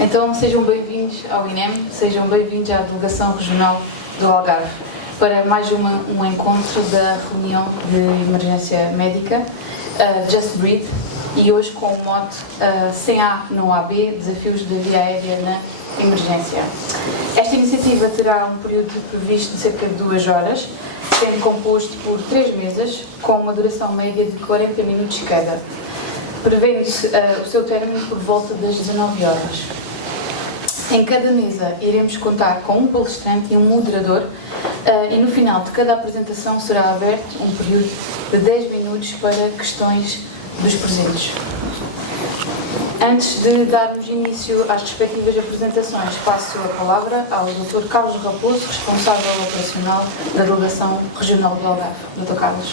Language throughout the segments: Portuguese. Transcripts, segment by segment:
Então sejam bem-vindos ao INEM, sejam bem-vindos à Delegação Regional do Algarve para mais um encontro da reunião de emergência médica Just Breathe, e hoje com o mote Sem A não há B, desafios da via aérea na emergência. Esta iniciativa terá um período previsto de cerca de 2 horas, sendo composto por 3 mesas, com uma duração média de 40 minutos cada, prevendo-se o seu término por volta das 19 horas. Em cada mesa iremos contar com um palestrante e um moderador, e no final de cada apresentação será aberto um período de 10 minutos para questões dos presentes. Antes de darmos início às respectivas apresentações, passo a palavra ao Dr. Carlos Raposo, responsável operacional da Delegação Regional do Algarve. Dr. Carlos.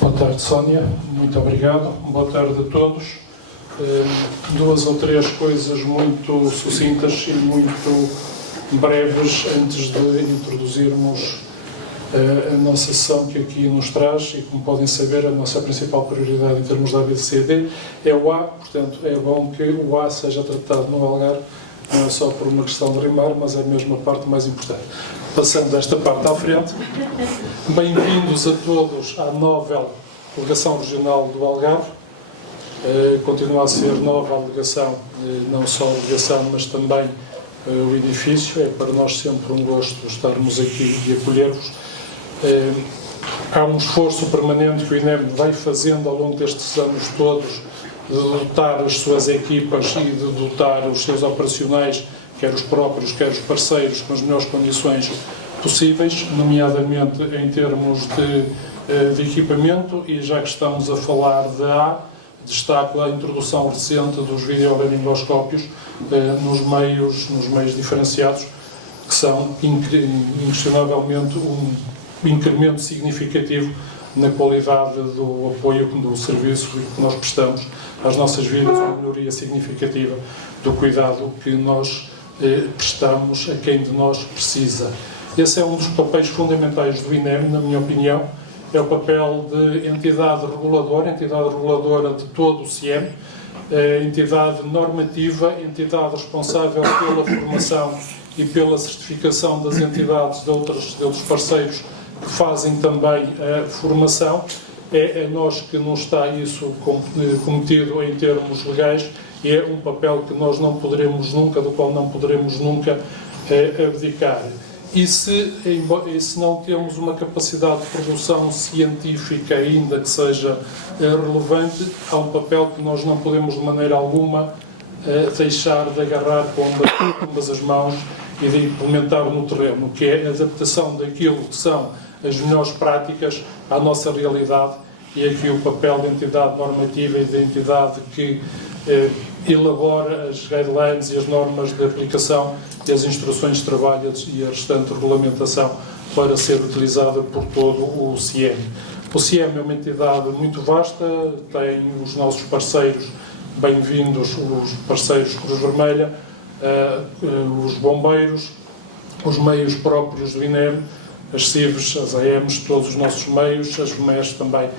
Boa tarde, Sónia. Muito obrigado. Boa tarde a todos. 2 ou 3 coisas muito sucintas e muito breves antes de introduzirmos a nossa sessão que aqui nos traz, e como podem saber, a nossa principal prioridade em termos da ABCD é o A, portanto é bom que o A seja tratado no Algarve, não é só por uma questão de rimar, mas é mesmo a parte mais importante. Passando desta parte à frente, bem-vindos a todos à nova Delegação Regional do Algarve. Continua a ser nova a delegação, não só a delegação, mas também o edifício. É para nós sempre um gosto estarmos aqui e acolher-vos. Há um esforço permanente que o INEM vai fazendo ao longo destes anos todos de dotar as suas equipas e de dotar os seus operacionais, quer os próprios, quer os parceiros, com as melhores condições possíveis, nomeadamente em termos de equipamento. E já que estamos a falar de A, destaco a introdução recente dos videolaringoscópios nos meios diferenciados, que são inquestionavelmente um incremento significativo na qualidade do apoio do serviço que nós prestamos às nossas vidas, uma melhoria significativa do cuidado que nós prestamos a quem de nós precisa. Esse é um dos papéis fundamentais do INEM, na minha opinião. É o papel de entidade reguladora de todo o CIEM, entidade normativa, entidade responsável pela formação e pela certificação das entidades de outros parceiros que fazem também a formação. É a nós que nos está isso cometido em termos legais, e é um papel que nós não poderemos nunca, do qual não poderemos nunca abdicar. E se não temos uma capacidade de produção científica ainda que seja relevante, há um papel que nós não podemos de maneira alguma deixar de agarrar com ambas as mãos e de implementar no terreno, que é a adaptação daquilo que são as melhores práticas à nossa realidade. E aqui o papel da entidade normativa e da entidade que elabora as guidelines e as normas de aplicação e as instruções de trabalho e a restante regulamentação para ser utilizada por todo o CIEM. O CIEM é uma entidade muito vasta, tem os nossos parceiros bem-vindos, os parceiros Cruz Vermelha, os bombeiros, os meios próprios do INEM, as CIVs, as AMs, todos os nossos meios, as MES também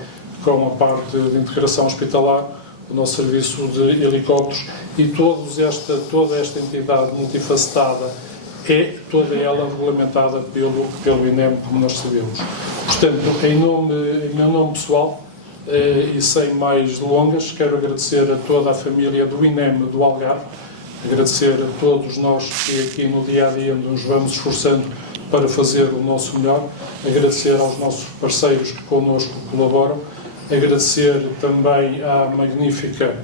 com a parte de integração hospitalar, o nosso serviço de helicópteros, e toda esta entidade multifacetada é toda ela regulamentada pelo INEM, como nós sabemos. Portanto, em meu nome pessoal, e sem mais delongas, quero agradecer a toda a família do INEM do Algarve, agradecer a todos nós que aqui no dia-a-dia nos vamos esforçando para fazer o nosso melhor, agradecer aos nossos parceiros que connosco colaboram, agradecer também à magnífica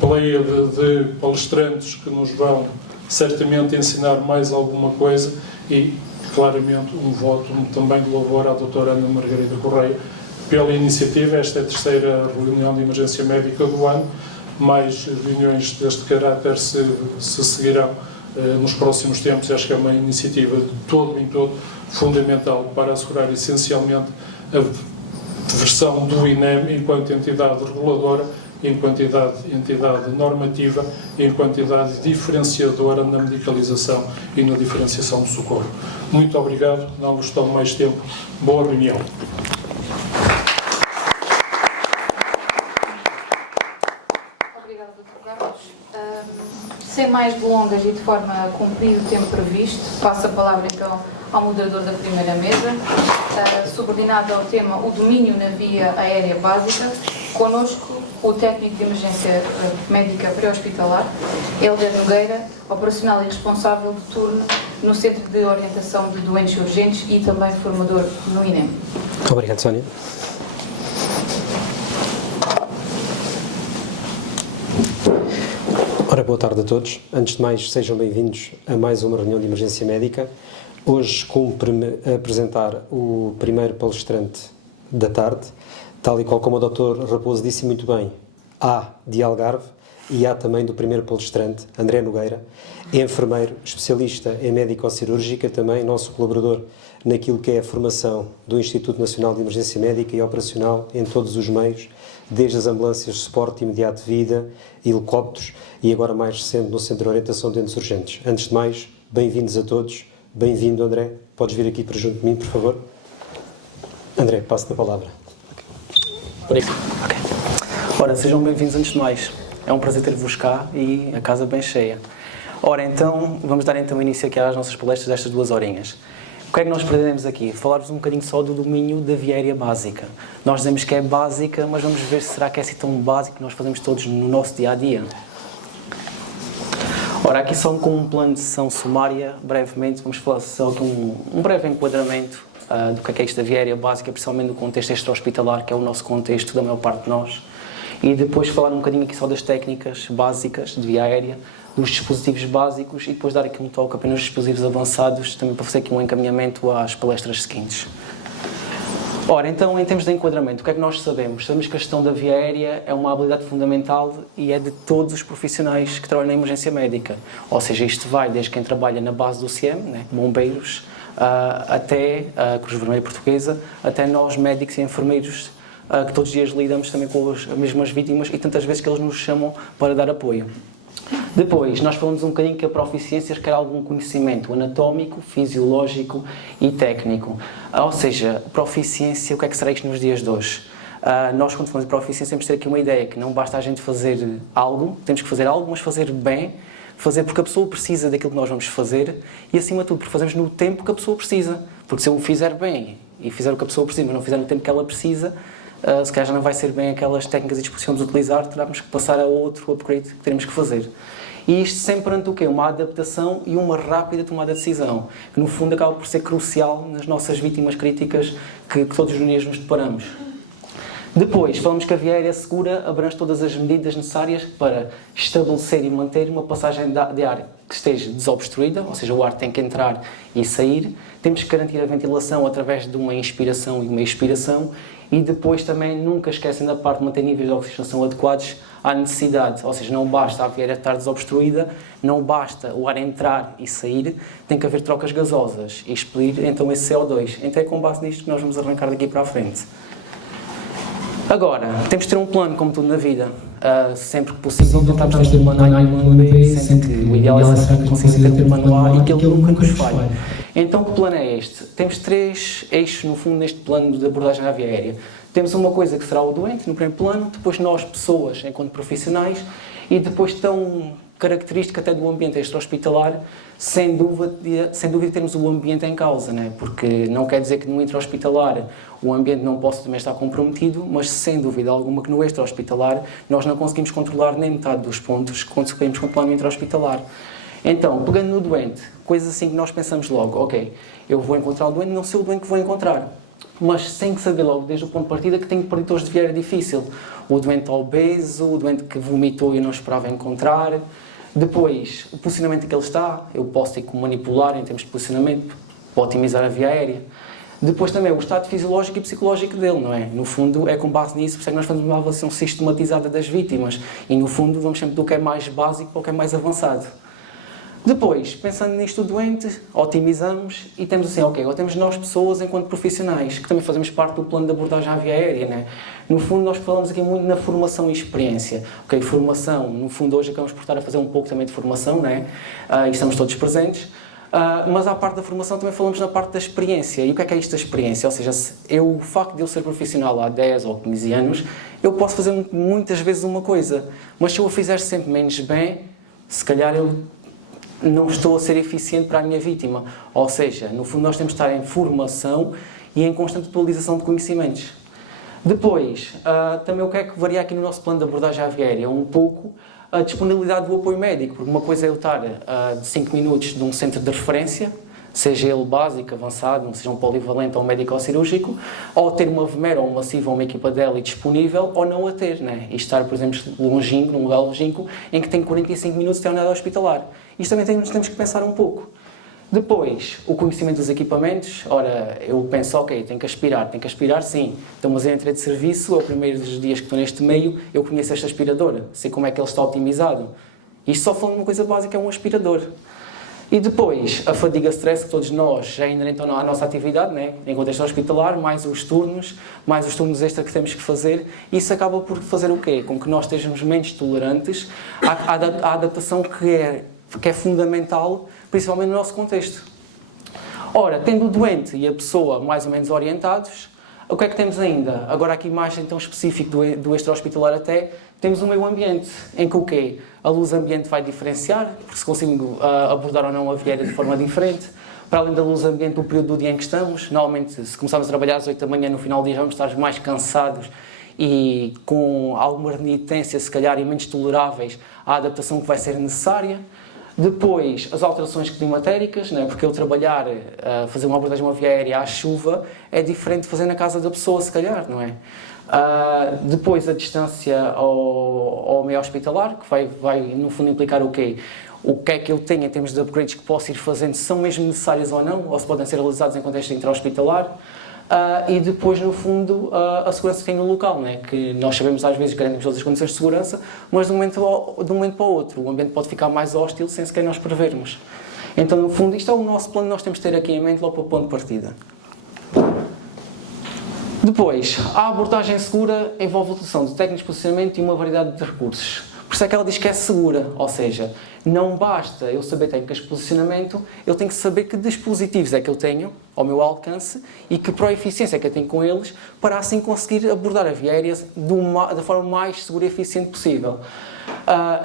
pleiade de palestrantes que nos vão certamente ensinar mais alguma coisa, e claramente um voto também de louvor à doutora Ana Margarida Correia pela iniciativa. Esta é a 3ª reunião de emergência médica do ano, mais reuniões deste caráter se seguirão nos próximos tempos. Acho que é uma iniciativa de todo em todo fundamental para assegurar essencialmente a versão do INEM enquanto entidade reguladora enquanto entidade normativa e enquanto entidade diferenciadora na medicalização e na diferenciação do socorro. Muito obrigado, não vos tomo mais tempo. Boa reunião. Obrigada, Dr. Carlos. Sem mais delongas e de forma a cumprir o tempo previsto, passo a palavra então ao moderador da primeira mesa, subordinado ao tema o domínio na via aérea básica. Connosco o técnico de emergência médica pré-hospitalar, Helder Nogueira, operacional e responsável de turno no Centro de Orientação de Doentes Urgentes e também formador no INEM. Obrigado, Sónia. Ora, boa tarde a todos. Antes de mais, sejam bem-vindos a mais uma reunião de emergência médica. Hoje cumpre-me apresentar o primeiro palestrante da tarde, tal e qual como o Dr. Raposo disse muito bem, há de Algarve e há também do primeiro palestrante, André Nogueira, enfermeiro, especialista em médico-cirúrgica, também nosso colaborador naquilo que é a formação do Instituto Nacional de Emergência Médica e operacional em todos os meios, desde as ambulâncias de suporte imediato de vida, helicópteros e agora mais recente no Centro de Orientação de Doentes Urgentes. Antes de mais, bem-vindos a todos. Bem-vindo, André. Podes vir aqui para junto de mim, por favor. André, passo-te a palavra. Por aqui. Ok. Ora, sejam bem-vindos antes de mais. É um prazer ter-vos cá e a casa bem cheia. Ora, então, vamos dar então início aqui às nossas palestras destas 2 horinhas. O que é que nós pretendemos aqui? Falar-vos um bocadinho só do domínio da via aérea básica. Nós dizemos que é básica, mas vamos ver se será que é assim tão básico que nós fazemos todos no nosso dia-a-dia. Ora, aqui só com um plano de sessão sumária, brevemente, vamos falar só aqui um breve enquadramento do que é isto da via aérea básica, principalmente no contexto extra-hospitalar, que é o nosso contexto da maior parte de nós, e depois falar um bocadinho aqui só das técnicas básicas de via aérea, dos dispositivos básicos e depois dar aqui um toque apenas nos dispositivos avançados, também para fazer aqui um encaminhamento às palestras seguintes. Ora, então, em termos de enquadramento, o que é que nós sabemos? Sabemos que a gestão da via aérea é uma habilidade fundamental e é de todos os profissionais que trabalham na emergência médica. Ou seja, isto vai desde quem trabalha na base do CIEM, né, bombeiros, até a Cruz Vermelha Portuguesa, até nós médicos e enfermeiros, que todos os dias lidamos também com as mesmas vítimas e tantas vezes que eles nos chamam para dar apoio. Depois, nós falamos um bocadinho que a proficiência requer algum conhecimento anatómico, fisiológico e técnico. Ou seja, proficiência, o que é que será isto nos dias de hoje? Nós, quando falamos de proficiência, temos de ter aqui uma ideia que não basta a gente fazer algo, temos que fazer algo, mas fazer bem, fazer porque a pessoa precisa daquilo que nós vamos fazer e, acima de tudo, porque fazemos no tempo que a pessoa precisa. Porque se eu o fizer bem e fizer o que a pessoa precisa, mas não fizer no tempo que ela precisa, se calhar já não vai ser bem aquelas técnicas e disposições de utilizar, teremos que passar a outro upgrade que teremos que fazer. E isto sempre perante o quê? Uma adaptação e uma rápida tomada de decisão, que no fundo acaba por ser crucial nas nossas vítimas críticas que todos os dias nos deparamos. Depois, falamos que a via aérea segura abrange todas as medidas necessárias para estabelecer e manter uma passagem de ar que esteja desobstruída, ou seja, o ar tem que entrar e sair. Temos que garantir a ventilação através de uma inspiração e uma expiração. E depois também nunca esquecem da parte de manter níveis de oxigenação adequados à necessidade, ou seja, não basta a via aérea estar desobstruída, não basta o ar entrar e sair, tem que haver trocas gasosas e expelir então esse CO2. Então é com base nisto que nós vamos arrancar daqui para a frente. Agora, temos de ter um plano, como tudo na vida. Sempre que possível, tentamos ter um plano A e um plano B, sendo que o ideal é sempre conseguir ter um plano A e que ele nunca nos falhe. Então, que plano é este? Temos 3 eixos, no fundo, neste plano de abordagem à via aérea. Temos uma coisa que será o doente, no primeiro plano, depois nós, pessoas, enquanto profissionais, e depois tão característica até do ambiente extra-hospitalar, sem dúvida termos o ambiente em causa, né? Porque não quer dizer que no intra-hospitalar o ambiente não possa também estar comprometido, mas sem dúvida alguma que no extra-hospitalar nós não conseguimos controlar nem metade dos pontos que conseguimos controlar no intra-hospitalar. Então, pegando no doente, coisas assim que nós pensamos logo, ok, eu vou encontrar o doente, não sei o doente que vou encontrar, mas sem que saber logo desde o ponto de partida que tenho preditores de via aérea difícil. O doente obeso, o doente que vomitou e eu não esperava encontrar. Depois, o posicionamento em que ele está, eu posso ter que manipular em termos de posicionamento para otimizar a via aérea. Depois também o estado fisiológico e psicológico dele, não é? No fundo, é com base nisso, por isso é que nós fazemos uma avaliação sistematizada das vítimas e no fundo vamos sempre do que é mais básico para o que é mais avançado. Depois, pensando nisto do doente, otimizamos e temos assim, ok, agora temos nós pessoas enquanto profissionais, que também fazemos parte do plano de abordagem à via aérea, né? No fundo, nós falamos aqui muito na formação e experiência. Ok, formação, no fundo, hoje acabamos por estar a fazer um pouco também de formação, né? E estamos todos presentes. Mas à parte da formação também falamos na parte da experiência. E o que é isto da experiência? Ou seja, o facto de eu ser profissional há 10 ou 15 anos, eu posso fazer muitas vezes uma coisa, mas se eu a fizer sempre menos bem, se calhar eu não estou a ser eficiente para a minha vítima. Ou seja, no fundo nós temos de estar em formação e em constante atualização de conhecimentos. Depois, também o que é que varia aqui no nosso plano de abordagem à via aérea? Um pouco a disponibilidade do apoio médico, porque uma coisa é eu estar de 5 minutos de um centro de referência, seja ele básico, avançado, seja um polivalente ou um médico ou cirúrgico, ou ter uma VMER ou uma CIV ou uma equipa dela disponível, ou não a ter, né? E estar, por exemplo, longínquo, num lugar longínquo, em que tem 45 minutos de unidade hospitalar. Isto também temos que pensar um pouco. Depois, o conhecimento dos equipamentos. Ora, eu penso, ok, tenho que aspirar sim. Então, mas eu entrei de serviço, é o primeiro dos dias que estou neste meio, eu conheço esta aspiradora, sei como é que ele está otimizado. Isto só falando de uma coisa básica, é um aspirador. E depois, a fadiga stress que todos nós já inerente à nossa atividade, né? Em contexto hospitalar, mais os turnos extra que temos que fazer, isso acaba por fazer o quê? Com que nós estejamos menos tolerantes à adaptação que é fundamental, principalmente no nosso contexto. Ora, tendo o doente e a pessoa mais ou menos orientados, o que é que temos ainda? Agora aqui mais então específico do extra-hospitalar até, temos o meio ambiente, em que o quê? A luz ambiente vai diferenciar, porque se consigo abordar ou não a vieira de forma diferente. Para além da luz ambiente, o período do dia em que estamos, normalmente se começarmos a trabalhar às 8 da manhã, no final do dia vamos estar mais cansados e com alguma renitência, se calhar, e menos toleráveis à adaptação que vai ser necessária. Depois, as alterações climatéricas, né? Porque eu trabalhar, fazer uma abordagem de uma via aérea à chuva é diferente de fazer na casa da pessoa, se calhar, não é? Depois, a distância ao meio hospitalar, que vai no fundo implicar o quê? O que é que eu tenho em termos de upgrades que posso ir fazendo, se são mesmo necessários ou não, ou se podem ser realizados em contexto intra-hospitalar. E depois, no fundo, a segurança que tem no local, né? Que nós sabemos às vezes que garantimos todas as condições de segurança, mas de um momento para o outro o ambiente pode ficar mais hostil sem sequer nós prevermos. Então, no fundo, isto é o nosso plano que nós temos de ter aqui em mente logo para o ponto de partida. Depois, a abordagem segura envolve a utilização de técnicas de posicionamento e uma variedade de recursos. Por isso é que ela diz que é segura, ou seja, não basta eu saber técnicas de posicionamento, eu tenho que saber que dispositivos é que eu tenho ao meu alcance e que proeficiência é que eu tenho com eles para assim conseguir abordar a via aérea da forma mais segura e eficiente possível.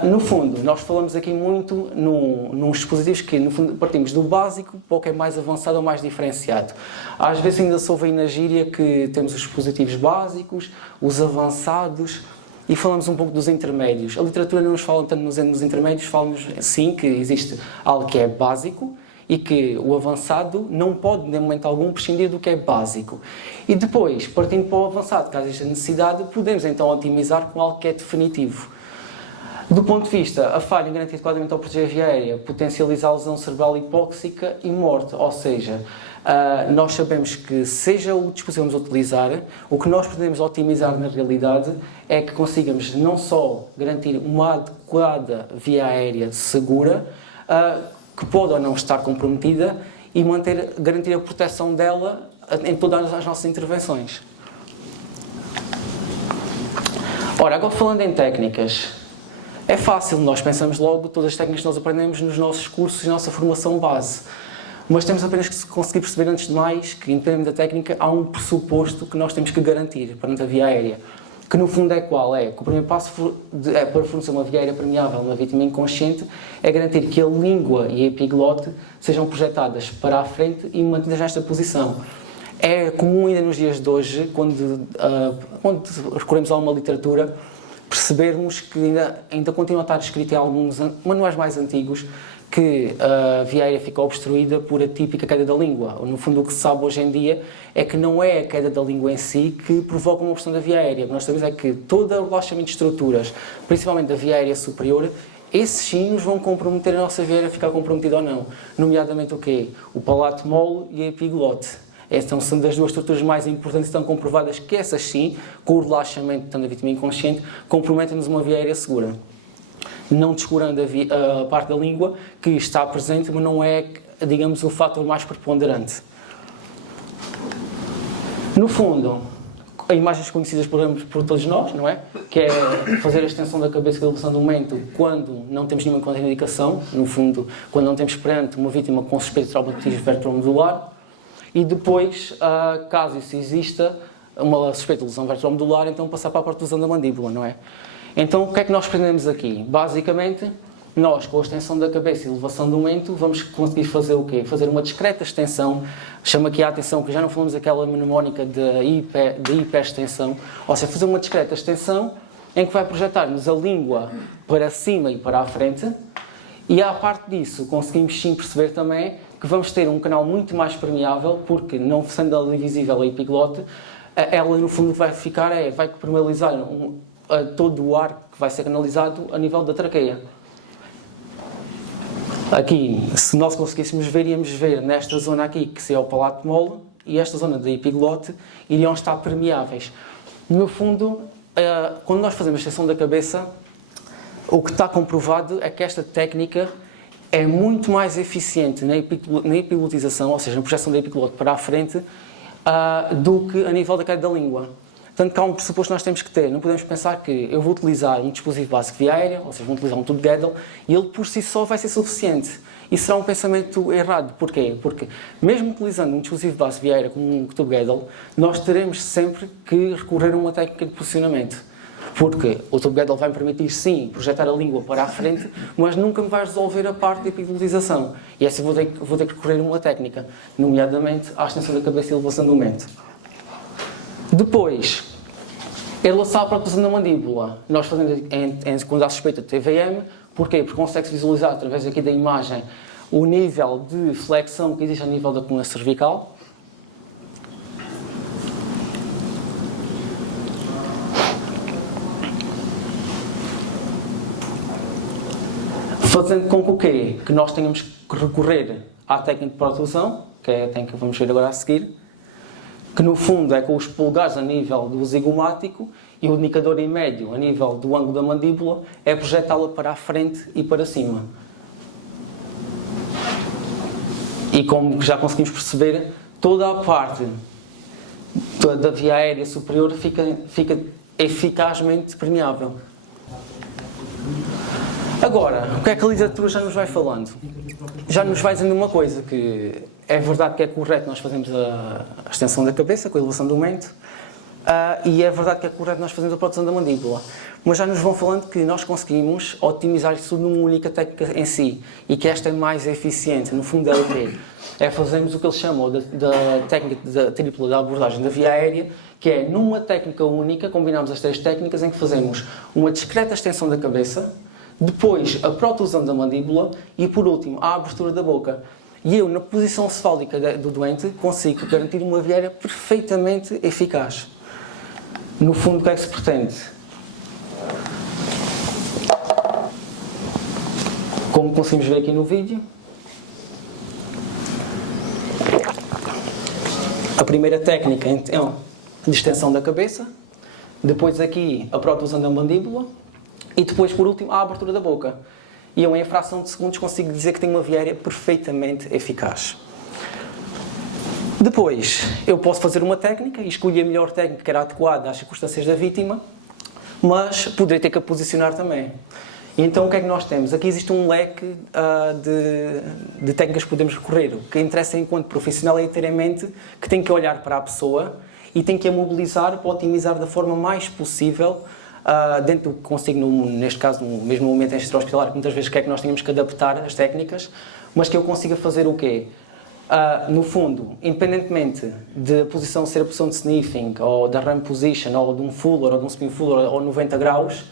No fundo, nós falamos aqui muito nos dispositivos que, no fundo, partimos do básico para o que é mais avançado ou mais diferenciado. Às vezes ainda se ouve aí na gíria que temos os dispositivos básicos, os avançados, e falamos um pouco dos intermédios. A literatura não nos fala tanto nos intermédios, fala-nos sim que existe algo que é básico e que o avançado não pode, de momento algum, prescindir do que é básico. E depois, partindo para o avançado, caso exista necessidade, podemos então otimizar com algo que é definitivo. Do ponto de vista, a falha em garantia de enquadramento ao proteger a via aérea potencializa a lesão cerebral hipóxica e morte, ou seja, nós sabemos que, seja o dispositivo que vamos utilizar, o que nós podemos otimizar na realidade é que consigamos não só garantir uma adequada via aérea segura, que pode ou não estar comprometida, e garantir a proteção dela em todas as nossas intervenções. Ora, agora falando em técnicas, é fácil, nós pensamos logo todas as técnicas que nós aprendemos nos nossos cursos e na nossa formação base. Mas temos apenas que conseguir perceber, antes de mais, que, independente da técnica, há um pressuposto que nós temos que garantir perante a via aérea. Que, no fundo, é qual? É que o primeiro passo para fornecer uma via aérea permeável na vítima inconsciente é garantir que a língua e a epiglote sejam projetadas para a frente e mantidas nesta posição. É comum ainda nos dias de hoje, quando recorremos a uma literatura, percebermos que ainda continua a estar escrito em alguns manuais mais antigos que a via aérea fica obstruída por a típica queda da língua. No fundo, o que se sabe hoje em dia é que não é a queda da língua em si que provoca uma obstrução da via aérea. O que nós sabemos é que todo o relaxamento de estruturas, principalmente da via aérea superior, esses sim nos vão comprometer a nossa via aérea a ficar comprometida ou não. Nomeadamente o quê? O palato mole e a epiglote. Estas são das duas estruturas mais importantes e estão comprovadas que essas sim, com o relaxamento da vítima inconsciente, comprometem-nos uma via aérea segura. não descurando a parte da língua que está presente, mas não é, digamos, o fator mais preponderante. No fundo, imagens conhecidas por todos nós, não é? Que é fazer a extensão da cabeça e a elevação do mento quando não temos nenhuma contraindicação, no fundo, quando não temos perante uma vítima com suspeito de traumatismo vertebromedular, e depois, caso isso exista, uma suspeita de lesão vertebromedular, então passar para a protusão da mandíbula, não é? Então, o que é que nós aprendemos aqui? Basicamente, nós, com a extensão da cabeça e elevação do mento, vamos conseguir fazer o quê? Fazer uma discreta extensão, chama aqui a atenção que já não falamos daquela mnemónica de hiperextensão, ou seja, fazer uma discreta extensão em que vai projetar-nos a língua para cima e para a frente, e à parte disso conseguimos sim perceber também que vamos ter um canal muito mais permeável, porque não sendo ali visível a epiglote, ela no fundo vai ficar, vai permeabilizar todo o ar que vai ser canalizado a nível da traqueia. Aqui, se nós conseguíssemos ver, íamos ver nesta zona aqui, que seria o palato mole, e esta zona da epiglote, iriam estar permeáveis. No fundo, quando nós fazemos a extensão da cabeça, o que está comprovado é que esta técnica é muito mais eficiente na epiglotização, ou seja, na projeção da epiglote para a frente, do que a nível da queda da língua. Portanto, que há um pressuposto que nós temos que ter. Não podemos pensar que eu vou utilizar um dispositivo básico via aérea, ou seja, vou utilizar um tubo Gödel, e ele por si só vai ser suficiente. Isso será um pensamento errado. Porquê? Porque, mesmo utilizando um dispositivo básico via aérea como um tubo Gödel, nós teremos sempre que recorrer a uma técnica de posicionamento. Porque o tubo Gödel vai me permitir, sim, projetar a língua para a frente, mas nunca me vai resolver a parte da epiglotização. E assim vou ter que recorrer a uma técnica, nomeadamente à extensão da cabeça e elevação do mento. Depois, em relação à protusão da mandíbula, nós fazemos quando há suspeita de TVM. Porquê? Porque consegue-se visualizar através aqui da imagem o nível de flexão que existe a nível da coluna cervical. Fazendo com que o quê? Que nós tenhamos que recorrer à técnica de protusão, que é a técnica que vamos ver agora a seguir, que no fundo é com os polegares a nível do zigomático e o indicador em médio a nível do ângulo da mandíbula é projetá-la para a frente e para cima. E como já conseguimos perceber, toda a parte da via aérea superior fica eficazmente permeável. Agora, o que é que a literatura já nos vai falando? Já nos vai dizendo uma coisa, que é verdade que é correto nós fazermos a extensão da cabeça com a elevação do mento, e é verdade que é correto nós fazermos a protusão da mandíbula, mas já nos vão falando que nós conseguimos otimizar isso numa única técnica em si, e que esta é mais eficiente. No fundo é o quê? É fazermos o que eles chamam da técnica da tripla da abordagem da via aérea, que é numa técnica única, combinamos as três técnicas em que fazemos uma discreta extensão da cabeça, depois a protusão da mandíbula e, por último, a abertura da boca. E eu, na posição cefálica do doente, consigo garantir uma via aérea perfeitamente eficaz. No fundo, o que é que se pretende? Como conseguimos ver aqui no vídeo, a primeira técnica é de extensão da cabeça, depois aqui a protusão da mandíbula, e depois, por último, a abertura da boca. E eu, em fração de segundos, consigo dizer que tenho uma via aérea perfeitamente eficaz. Depois, eu posso fazer uma técnica e escolher a melhor técnica que era adequada às circunstâncias da vítima, mas poderei ter que a posicionar também. E então, o que é que nós temos? Aqui existe um leque de técnicas que podemos recorrer. O que interessa enquanto profissional é ter em mente que tem que olhar para a pessoa e tem que a mobilizar para otimizar da forma mais possível dentro do que consigo, neste caso, no mesmo momento extra-hospitalar, que muitas vezes quer que nós tenhamos que adaptar as técnicas, mas que eu consiga fazer o quê? No fundo, independentemente de a posição ser a posição de sniffing, ou da RAM position, ou de um fuller, ou de um spin fuller, ou 90 graus,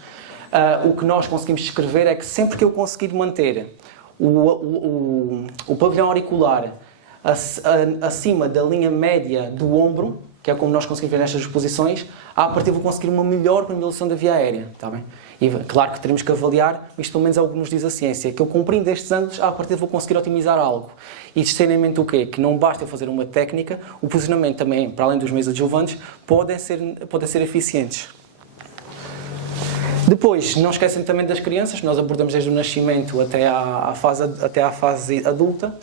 o que nós conseguimos descrever é que sempre que eu conseguir manter o pavilhão auricular acima da linha média do ombro, que é como nós conseguimos ver nestas posições, a partir vou conseguir uma melhor permeabilização da via aérea, está bem? E claro que teremos que avaliar, isto pelo menos é o que nos diz a ciência, que eu cumprindo estes ângulos, a partir vou conseguir otimizar algo. E ter em mente o quê? Que não basta fazer uma técnica, o posicionamento também, para além dos meios adjuvantes, podem ser eficientes. Depois, não esquecem também das crianças, nós abordamos desde o nascimento até à fase adulta,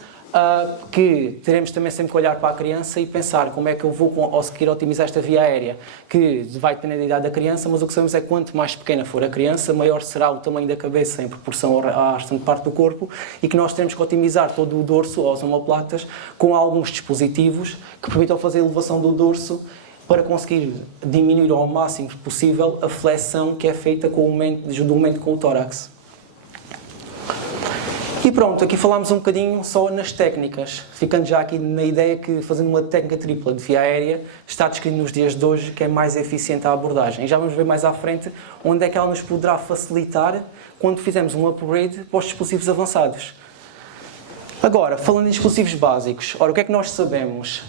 que teremos também sempre que olhar para a criança e pensar como é que eu vou conseguir otimizar esta via aérea, que vai depender da idade da criança, mas o que sabemos é que quanto mais pequena for a criança, maior será o tamanho da cabeça em proporção à restante parte do corpo, e que nós temos que otimizar todo o dorso, as omoplatas, com alguns dispositivos que permitam fazer a elevação do dorso para conseguir diminuir ao máximo possível a flexão que é feita juntamente com o tórax. E pronto, aqui falámos um bocadinho só nas técnicas, ficando já aqui na ideia que fazendo uma técnica tripla de via aérea está descrito nos dias de hoje que é mais eficiente a abordagem. E já vamos ver mais à frente onde é que ela nos poderá facilitar quando fizermos um upgrade para os dispositivos avançados. Agora, falando em dispositivos básicos, ora, o que é que nós sabemos?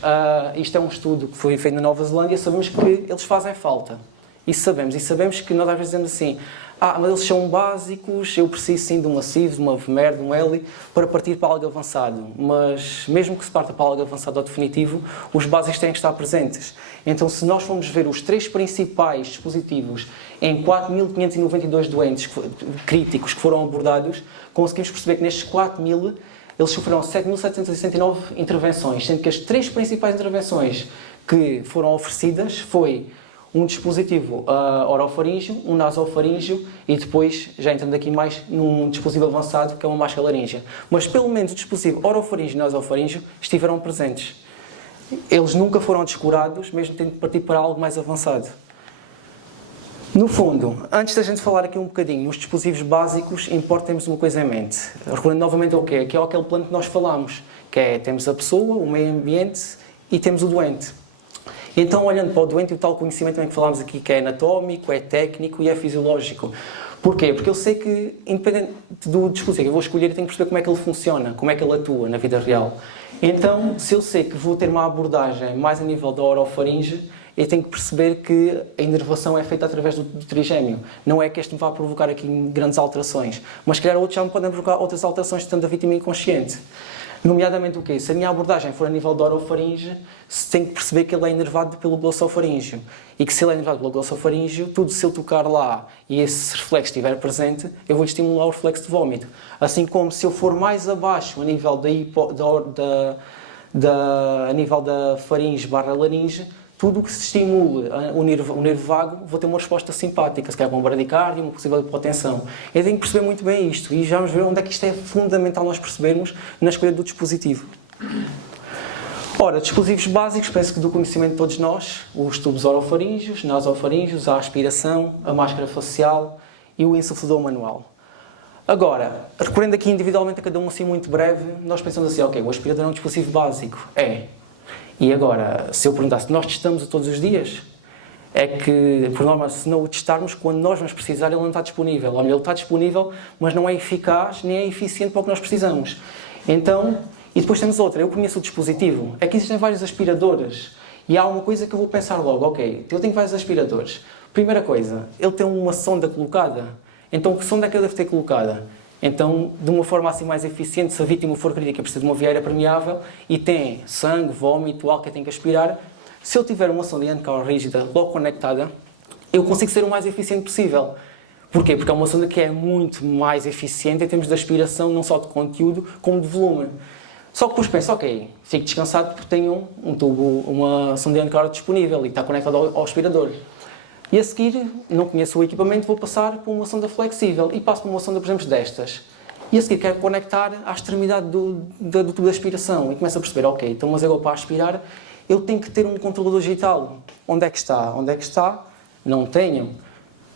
Isto é um estudo que foi feito na Nova Zelândia, sabemos que eles fazem falta. Isso sabemos. E sabemos que nós às vezes dizemos assim, mas eles são básicos, eu preciso sim de uma CIV, de uma VMware, de um Heli, para partir para algo avançado. Mas mesmo que se parta para algo avançado ou definitivo, os básicos têm que estar presentes. Então, se nós formos ver os 3 principais dispositivos em 4.592 doentes críticos que foram abordados, conseguimos perceber que nestes 4.000, eles sofreram 7.769 intervenções, sendo que as 3 principais intervenções que foram oferecidas foi um dispositivo orofaríngeo, um nasofaríngeo e depois, já entrando aqui mais, num dispositivo avançado que é uma máscara laríngea. Mas pelo menos o dispositivo orofaríngeo e nasofaríngeo estiveram presentes. Eles nunca foram descurados, mesmo tendo que partir para algo mais avançado. No fundo, antes da gente falar aqui um bocadinho nos dispositivos básicos, importa termos uma coisa em mente. Recordando novamente o quê? Que é aquele plano que nós falámos, que é, temos a pessoa, o meio ambiente e temos o doente. Então, olhando para o doente, o tal conhecimento também que falámos aqui, que é anatómico, é técnico e é fisiológico. Porquê? Porque eu sei que, independente do dispositivo que eu vou escolher, eu tenho que perceber como é que ele funciona, como é que ele atua na vida real. Então, se eu sei que vou ter uma abordagem mais a nível da orofaringe, eu tenho que perceber que a inervação é feita através do trigêmeo. Não é que este me vá provocar aqui grandes alterações, mas, se calhar, outros já me podem provocar outras alterações, estando a vítima inconsciente. Nomeadamente o quê? Se a minha abordagem for a nível da orofaringe, tenho que perceber que ele é inervado pelo glossofaríngeo. E que se ele é inervado pelo glossofaríngeo, tudo se eu tocar lá e esse reflexo estiver presente, eu vou estimular o reflexo de vómito. Assim como se eu for mais abaixo, a nível a nível da faringe / laringe, tudo o que se estimule o nervo vago, vou ter uma resposta simpática, se calhar com um bradicárdio, uma possível hipotensão. Eu tenho que perceber muito bem isto e já vamos ver onde é que isto é fundamental nós percebermos na escolha do dispositivo. Ora, dispositivos básicos, penso que do conhecimento de todos nós, os tubos orofaríngeos, nasofaríngeos, a aspiração, a máscara facial e o insuflador manual. Agora, recorrendo aqui individualmente a cada um assim muito breve, nós pensamos assim, ok, o aspirador é um dispositivo básico. É. E agora, se eu perguntasse, nós testamos todos os dias? É que, por norma, se não o testarmos, quando nós vamos precisar, ele não está disponível. Ou melhor, ele está disponível, mas não é eficaz nem é eficiente para o que nós precisamos. Então, e depois temos outra, eu conheço o dispositivo. É que existem vários aspiradores. E há uma coisa que eu vou pensar logo, ok, eu tenho vários aspiradores. Primeira coisa, ele tem uma sonda colocada. Então, que sonda é que eu devo ter colocada? Então, de uma forma assim mais eficiente, se a vítima for crítica, precisa de uma via aérea permeável e tem sangue, vómito, álcool que tem que aspirar, se eu tiver uma sonda Yankauer rígida logo conectada, eu consigo ser o mais eficiente possível. Porquê? Porque é uma sonda que é muito mais eficiente em termos de aspiração, não só de conteúdo, como de volume. Só que depois penso, ok, fico descansado porque tenho um tubo, uma sonda Yankauer disponível e está conectado ao aspirador. E a seguir, não conheço o equipamento, vou passar por uma sonda flexível e passo por uma sonda, por exemplo, destas. E a seguir quero conectar à extremidade do tubo de aspiração e começo a perceber, ok, então mas agora para aspirar eu tenho que ter um controlador digital. Onde é que está? Onde é que está? Não tenho.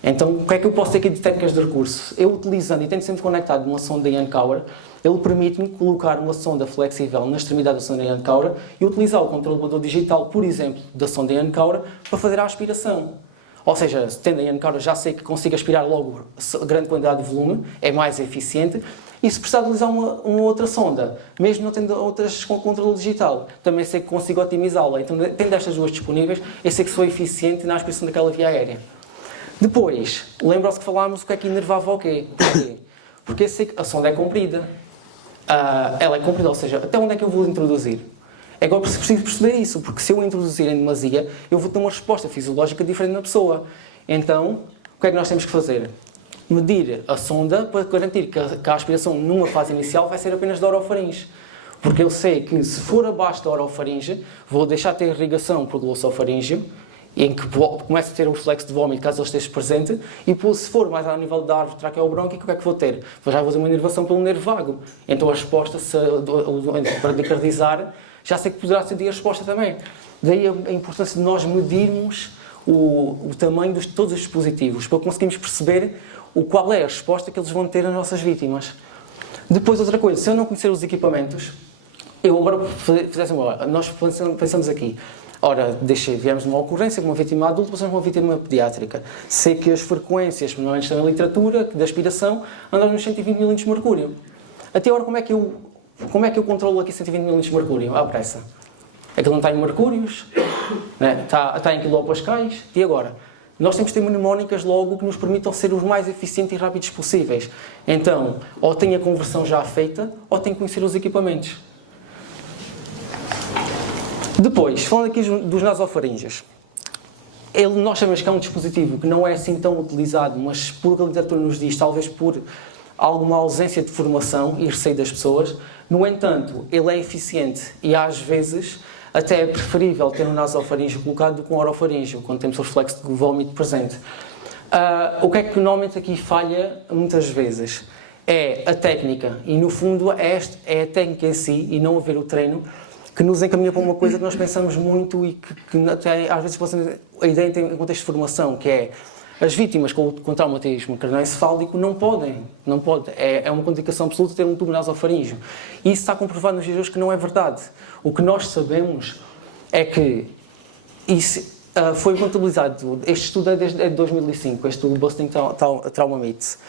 Então, o que é que eu posso ter aqui de técnicas de recurso? Eu utilizando e tendo sempre conectado uma sonda Yankauer, ele permite-me colocar uma sonda flexível na extremidade da sonda Yankauer e utilizar o controlador digital, por exemplo, da sonda Yankauer para fazer a aspiração. Ou seja, tendo a Yankauer já sei que consigo aspirar logo grande quantidade de volume, é mais eficiente. E se precisar de utilizar uma outra sonda, mesmo não tendo outras com controle digital, também sei que consigo otimizá-la. Então, tendo estas duas disponíveis, eu sei que sou eficiente na aspiração daquela via aérea. Depois, lembram-se que falámos o que é que inervava o quê? Porquê? Porque eu sei que a sonda é comprida. Ela é comprida, ou seja, até onde é que eu vou introduzir? É agora preciso perceber isso, porque se eu introduzir em demasia, eu vou ter uma resposta fisiológica diferente na pessoa. Então, o que é que nós temos que fazer? medir a sonda para garantir que a aspiração numa fase inicial vai ser apenas da orofaringe. Porque eu sei que se for abaixo da orofaringe, vou deixar de ter irrigação por glossofaríngeo, em que começa a ter um reflexo de vómito caso ele esteja presente, e se for mais ao nível da árvore traqueobrônquica, o que é que vou ter? Já vou fazer uma inervação pelo nervo vago. Então a resposta, para decardizar, já sei que poderá ser a resposta também. Daí a importância de nós medirmos o tamanho de todos os dispositivos, para conseguirmos perceber qual é a resposta que eles vão ter nas nossas vítimas. Depois, outra coisa, se eu não conhecer os equipamentos, eu agora nós pensamos aqui, ora, viemos de uma ocorrência com uma vítima adulta, passamos uma vítima pediátrica. Sei que as frequências, normalmente estão na literatura, de aspiração, andam nos 120 mm de mercúrio. Até agora, como é que eu controlo aqui 120 mm de mercúrio? À pressa. É que ele não está em mercúrios, né? está em quilopascais, e agora? Nós temos de ter mnemónicas logo que nos permitam ser os mais eficientes e rápidos possíveis. Então, ou tenho a conversão já feita, ou tenho que conhecer os equipamentos. Depois, falando aqui dos nasofaringes. Nós sabemos que é um dispositivo que não é assim tão utilizado, mas por que a literatura nos diz, talvez por alguma ausência de formação e receio das pessoas. No entanto, ele é eficiente e às vezes até é preferível ter um nasofaríngeo colocado do que um orofaríngeo, quando temos o reflexo de vómito presente. O que é que normalmente aqui falha muitas vezes? É a técnica, e no fundo é a técnica em si, e não haver o treino, que nos encaminha para uma coisa que nós pensamos muito e que até às vezes a ideia tem em contexto de formação, que é as vítimas com traumatismo cranioencefálico não podem. É uma contraindicação absoluta ter um tubo nasofaríngeo. E isso está comprovado nos dias de hoje que não é verdade. O que nós sabemos é que isso foi contabilizado, este estudo é desde 2005, este estudo Busting Trauma Myths.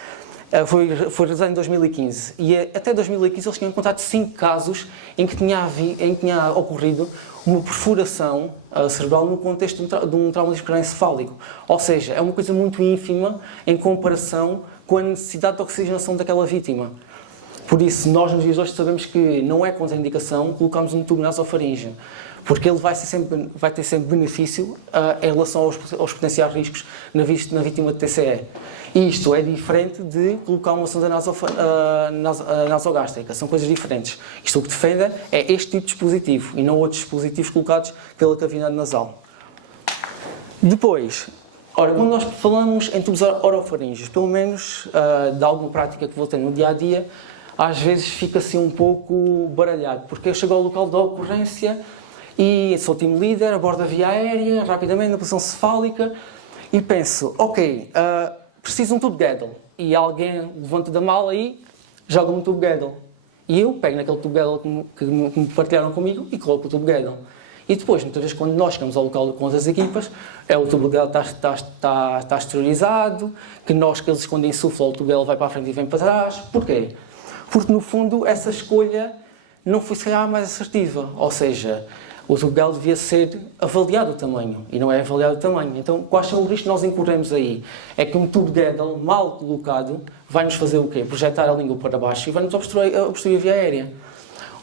Foi realizado em 2015 e até 2015 eles tinham encontrado 5 casos em que tinha ocorrido uma perfuração cerebral no contexto de um traumatismo cranioencefálico. Ou seja, é uma coisa muito ínfima em comparação com a necessidade de oxigenação daquela vítima. Por isso, nós nos dias de hoje sabemos que não é contraindicação colocarmos um tubo nasofaríngeo, porque ele vai ter sempre benefício em relação aos potenciais riscos na vítima de TCE. Isto é diferente de colocar uma sonda nasogástrica, são coisas diferentes. Isto o que defende é este tipo de dispositivo e não outros dispositivos colocados pela cavidade nasal. Depois, quando nós falamos em tubos orofaríngeos, pelo menos de alguma prática que vou ter no dia-a-dia, às vezes fica assim um pouco baralhado, porque eu chego ao local da ocorrência e sou team leader, abordo a via aérea, rapidamente na posição cefálica, e penso, ok, preciso de um tubo Guedel. E alguém levanta da mala e joga um tubo Guedel. E eu pego naquele tubo Guedel que me partilharam comigo e coloco o tubo Guedel. E depois, muitas vezes, quando nós chegamos ao local com as equipas, o tubo Guedel está exteriorizado, que eles quando insuflam o tubo Guedel vai para a frente e vem para trás. Porquê? Porque, no fundo, essa escolha não foi, se calhar, mais assertiva. Ou seja, o tubo Guedel devia ser avaliado o tamanho, e não é avaliado o tamanho. Então, quais são os riscos que nós incorremos aí? É que um tubo Guedel mal colocado vai-nos fazer o quê? Projetar a língua para baixo e vai-nos obstruir a via aérea.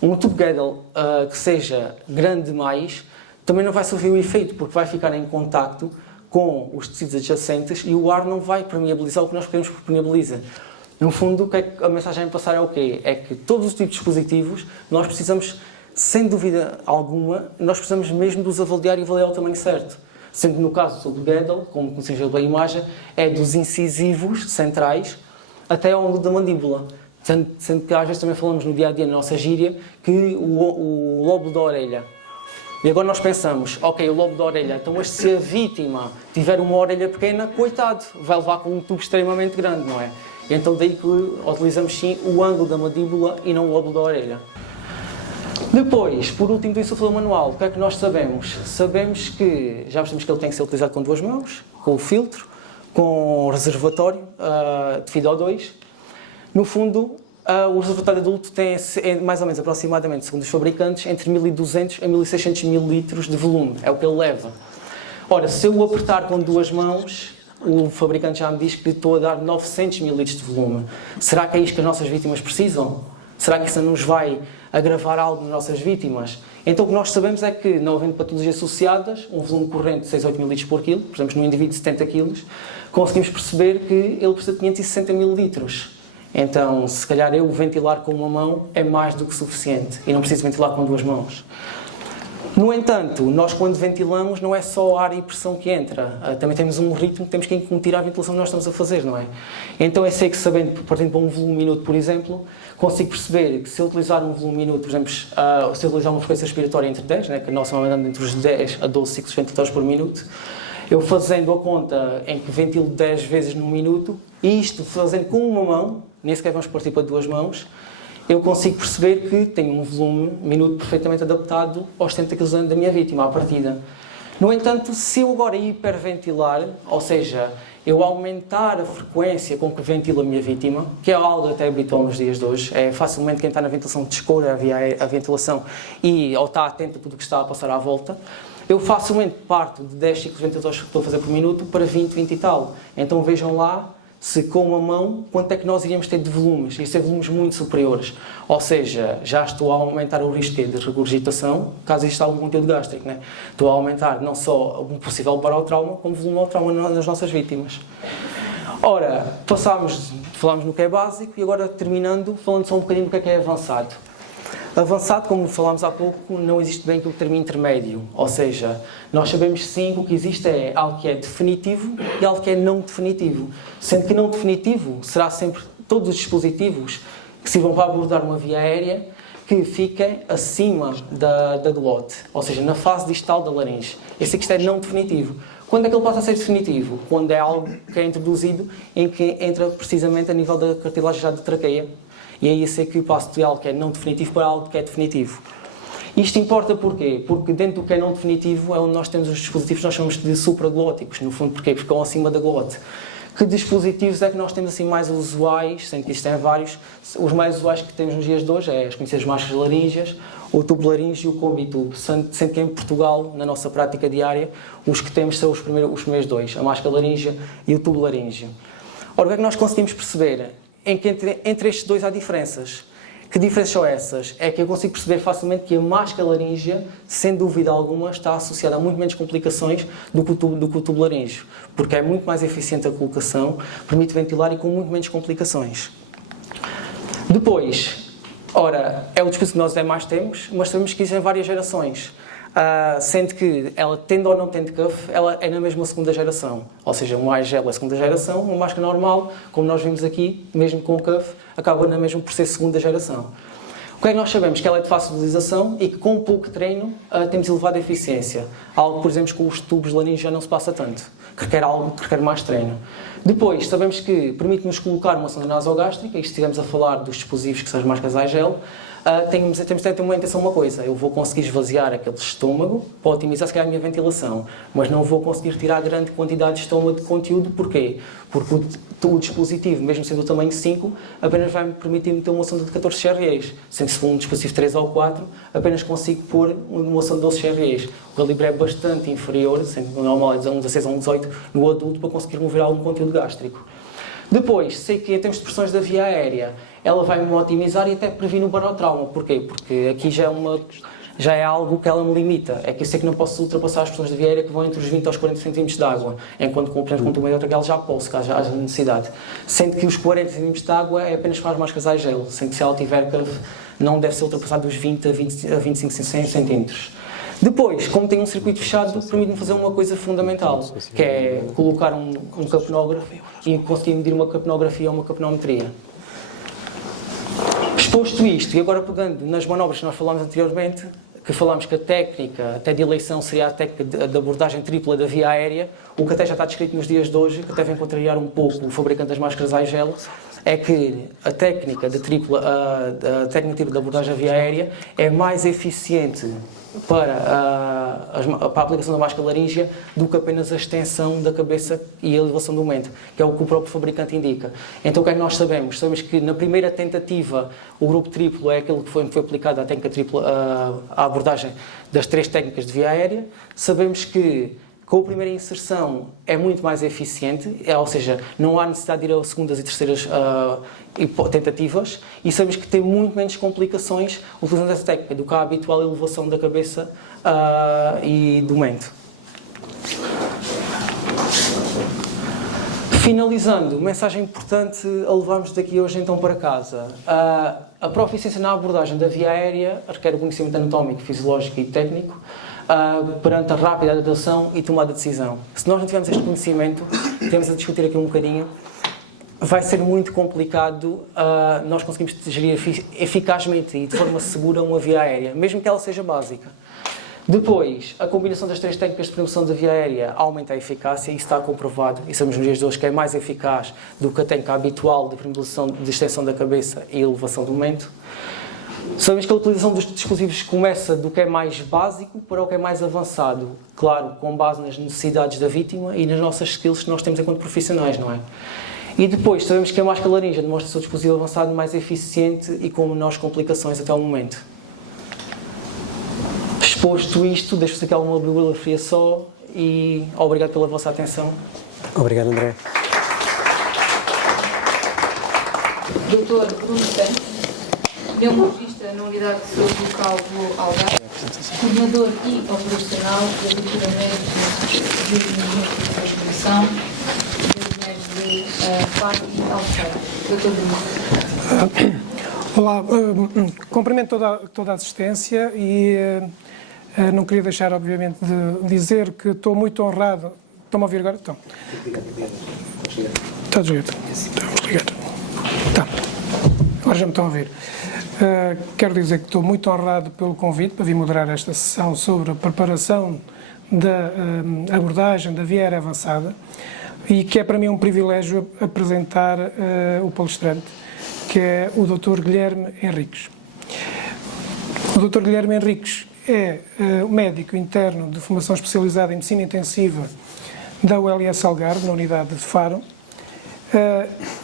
Um tubo Guedel que seja grande demais também não vai sofrer o efeito, porque vai ficar em contacto com os tecidos adjacentes e o ar não vai permeabilizar o que nós queremos que permeabilize. No fundo, o que é que a mensagem a passar é o quê? É que todos os tipos de dispositivos nós precisamos, sem dúvida alguma, nós precisamos mesmo de os avaliar e avaliar o tamanho certo. Sendo que no caso do Guedel, como se vê pela imagem, é dos incisivos centrais até ao ângulo da mandíbula. Sendo que às vezes também falamos no dia-a-dia, na nossa gíria, que o lobo da orelha. E agora nós pensamos, ok, o lobo da orelha, então mas se a vítima tiver uma orelha pequena, coitado, vai levar com um tubo extremamente grande, não é? E então daí que utilizamos sim o ângulo da mandíbula e não o lobo da orelha. Depois, por último, do insuflador manual, o que é que nós sabemos? Sabemos que, já percebemos que ele tem que ser utilizado com 2 mãos, com o filtro, com o reservatório de FIDO2. No fundo, o reservatório adulto tem mais ou menos, aproximadamente, segundo os fabricantes, entre 1200 a 1600 ml de volume, é o que ele leva. Ora, se eu o apertar com 2 mãos, o fabricante já me diz que estou a dar 900 ml de volume. Será que é isto que as nossas vítimas precisam? Será que isso nos vai a gravar algo nas nossas vítimas. Então o que nós sabemos é que, não havendo patologias associadas, um volume corrente de 6 a 8 ml por quilo, por exemplo, num indivíduo de 70 kg, conseguimos perceber que ele precisa de 560 ml. Então, se calhar eu ventilar com uma mão é mais do que suficiente e não preciso ventilar com 2 mãos. No entanto, nós quando ventilamos não é só ar e pressão que entra, também temos um ritmo que temos que incutir à ventilação que nós estamos a fazer, não é? Então eu sei que sabendo, partindo para um volume minuto, por exemplo, consigo perceber que se eu utilizar um volume minuto, por exemplo, se eu utilizar uma frequência respiratória entre 10, né, que nós estamos andando entre os 10 a 12 ciclos ventilatórios por minuto, eu fazendo a conta em que ventilo 10 vezes num minuto, e isto fazendo com uma mão, nem sequer vamos partir para 2 mãos, eu consigo perceber que tenho um volume minuto perfeitamente adaptado aos 70 kg da minha vítima, à partida. No entanto, se eu agora hiperventilar, ou seja, eu aumentar a frequência com que ventilo a minha vítima, que é algo até habitual nos dias de hoje, é facilmente quem está na ventilação descura a ventilação ou está atento a tudo o que está a passar à volta, eu facilmente parto de 10 ciclos ventilatórios que estou a fazer por minuto para 20, 20 e tal. Então vejam lá, se com uma mão, quanto é que nós iríamos ter de volumes? E ser volumes muito superiores. Ou seja, já estou a aumentar o risco de regurgitação, caso exista algum conteúdo gástrico, né? Estou a aumentar não só um possível barotrauma, como volume ao trauma nas nossas vítimas. Ora, falámos no que é básico e agora terminando, falando só um bocadinho do que é avançado. Avançado, como falámos há pouco, não existe bem aquilo que termo intermédio, ou seja, nós sabemos sim que o que existe é algo que é definitivo e algo que é não definitivo, sendo que não definitivo será sempre todos os dispositivos que sirvam para abordar uma via aérea que fiquem acima da glote, ou seja, na fase distal da laringe. Esse aqui é não definitivo. Quando é que ele passa a ser definitivo? Quando é algo que é introduzido em que entra precisamente a nível da cartilagem já de traqueia. E aí esse aqui passo de algo que é não definitivo para algo que é definitivo. Isto importa porquê? Porque dentro do que é não definitivo é onde nós temos os dispositivos que nós chamamos de supraglóticos, no fundo porquê? Porque estão acima da glote. Que dispositivos é que nós temos assim mais usuais, sendo que isto tem vários, os mais usuais que temos nos dias de hoje é as conhecidas máscaras laríngeas, o tubo laríngeo e o combitubo, sendo que em Portugal, na nossa prática diária, os que temos são os primeiros 2, a máscara laríngea e o tubo laríngeo. Ora, o que é que nós conseguimos perceber? Em que entre estes dois há diferenças. Que diferenças são essas? É que eu consigo perceber facilmente que a máscara laríngea, sem dúvida alguma, está associada a muito menos complicações do que o tubo laríngeo, porque é muito mais eficiente a colocação, permite ventilar e com muito menos complicações. Depois, ora, é o dispositivo que nós mais temos, mas sabemos que existem várias gerações. Sendo que ela, tendo ou não tendo cuff, ela é na mesma segunda geração. Ou seja, uma AIGEL é a segunda geração, uma máscara normal, como nós vimos aqui, mesmo com o cuff, acaba na mesma por ser segunda geração. O que é que nós sabemos? Que ela é de fácil utilização e que com pouco treino temos elevada eficiência. Algo, por exemplo, com os tubos laríneos já não se passa tanto, que requer algo que requer mais treino. Depois, sabemos que permite-nos colocar uma sonda nasogástrica, e se estivermos a falar dos dispositivos que são as máscaras AIGEL, temos de ter uma intenção uma coisa, eu vou conseguir esvaziar aquele estômago para otimizar se calhar a minha ventilação, mas não vou conseguir tirar grande quantidade de estômago de conteúdo, porquê? Porque o dispositivo, mesmo sendo do tamanho 5, apenas vai me permitir ter uma sonda de 14 CREs, sendo que se for um dispositivo 3 ou 4, apenas consigo pôr uma sonda de 12 CREs. O calibre é bastante inferior, sendo que o normal é de um 16 a um 18 no adulto, para conseguir remover algum conteúdo gástrico. Depois, sei que em termos de pressões da via aérea, ela vai-me otimizar e até previne o barotrauma. Porquê? Porque aqui já é algo que ela me limita. É que eu sei que não posso ultrapassar as pressões da via aérea que vão entre os 20 aos 40 cm de água, enquanto com o meio outra já posso, caso haja necessidade. Sendo que os 40 cm de água é apenas para as máscaras AIGEL, sendo que se ela tiver curve, não deve ser ultrapassado dos 20 a 25 cm. Depois, como tem um circuito fechado, permite-me fazer uma coisa fundamental, que é colocar um capnógrafo e conseguir medir uma capnografia ou uma capnometria. Exposto isto, e agora pegando nas manobras que nós falámos anteriormente, que falámos que a técnica até de eleição seria a técnica de abordagem tripla da via aérea, o que até já está descrito nos dias de hoje, que até vem contrariar um pouco o fabricante das máscaras AIGEL, é que a técnica tripla de abordagem da via aérea é mais eficiente para a aplicação da máscara laríngea do que apenas a extensão da cabeça e a elevação do momento, que é o que o próprio fabricante indica. Então o que é que nós sabemos? Sabemos que na primeira tentativa o grupo triplo é aquele que foi aplicado à técnica tripla, à abordagem das 3 técnicas de via aérea. Sabemos que Com a primeira inserção é muito mais eficiente, ou seja, não há necessidade de ir a segundas e terceiras tentativas, e sabemos que tem muito menos complicações utilizando essa técnica do que a habitual elevação da cabeça e do mento. Finalizando, mensagem importante a levarmos daqui hoje então para casa. A proficiência na abordagem da via aérea requer o conhecimento anatómico, fisiológico e técnico perante a rápida adaptação e tomada de decisão. Se nós não tivermos este conhecimento, temos a discutir aqui um bocadinho, vai ser muito complicado nós conseguimos gerir eficazmente e de forma segura uma via aérea, mesmo que ela seja básica. Depois, a combinação das 3 técnicas de promoção da via aérea aumenta a eficácia, isso está comprovado, e sabemos nos dias de hoje que é mais eficaz do que a técnica habitual de primulação de extensão da cabeça e elevação do mento. Sabemos que a utilização dos dispositivos começa do que é mais básico para o que é mais avançado, claro, com base nas necessidades da vítima e nas nossas skills que nós temos enquanto profissionais, não é? E depois, sabemos que a máscara laringe demonstra ser o dispositivo avançado mais eficiente e com menores complicações até ao momento. Exposto isto, deixo-vos aqui alguma bibliografia só e obrigado pela vossa atenção. Obrigado, André. Dr. Bruno Santos, neumologista na Unidade de Saúde Local do Algarve, coordenador e operacional da Cultura Médica de Emergência de Transformação de Parque e Alfeira. Dr. Bruno. Olá, cumprimento toda a assistência e não queria deixar, obviamente, de dizer que estou muito honrado. Estão-me a ouvir agora? Estão. Está desligado. Está ligado. Está. Agora já me estão a ouvir. Quero dizer que estou muito honrado pelo convite para vir moderar esta sessão sobre a preparação da abordagem da via aérea avançada e que é para mim um privilégio apresentar o palestrante, que é o Dr. Guilherme Henriques. O Dr. Guilherme Henriques é médico interno de formação especializada em medicina intensiva da ULS Algarve, na unidade de Faro.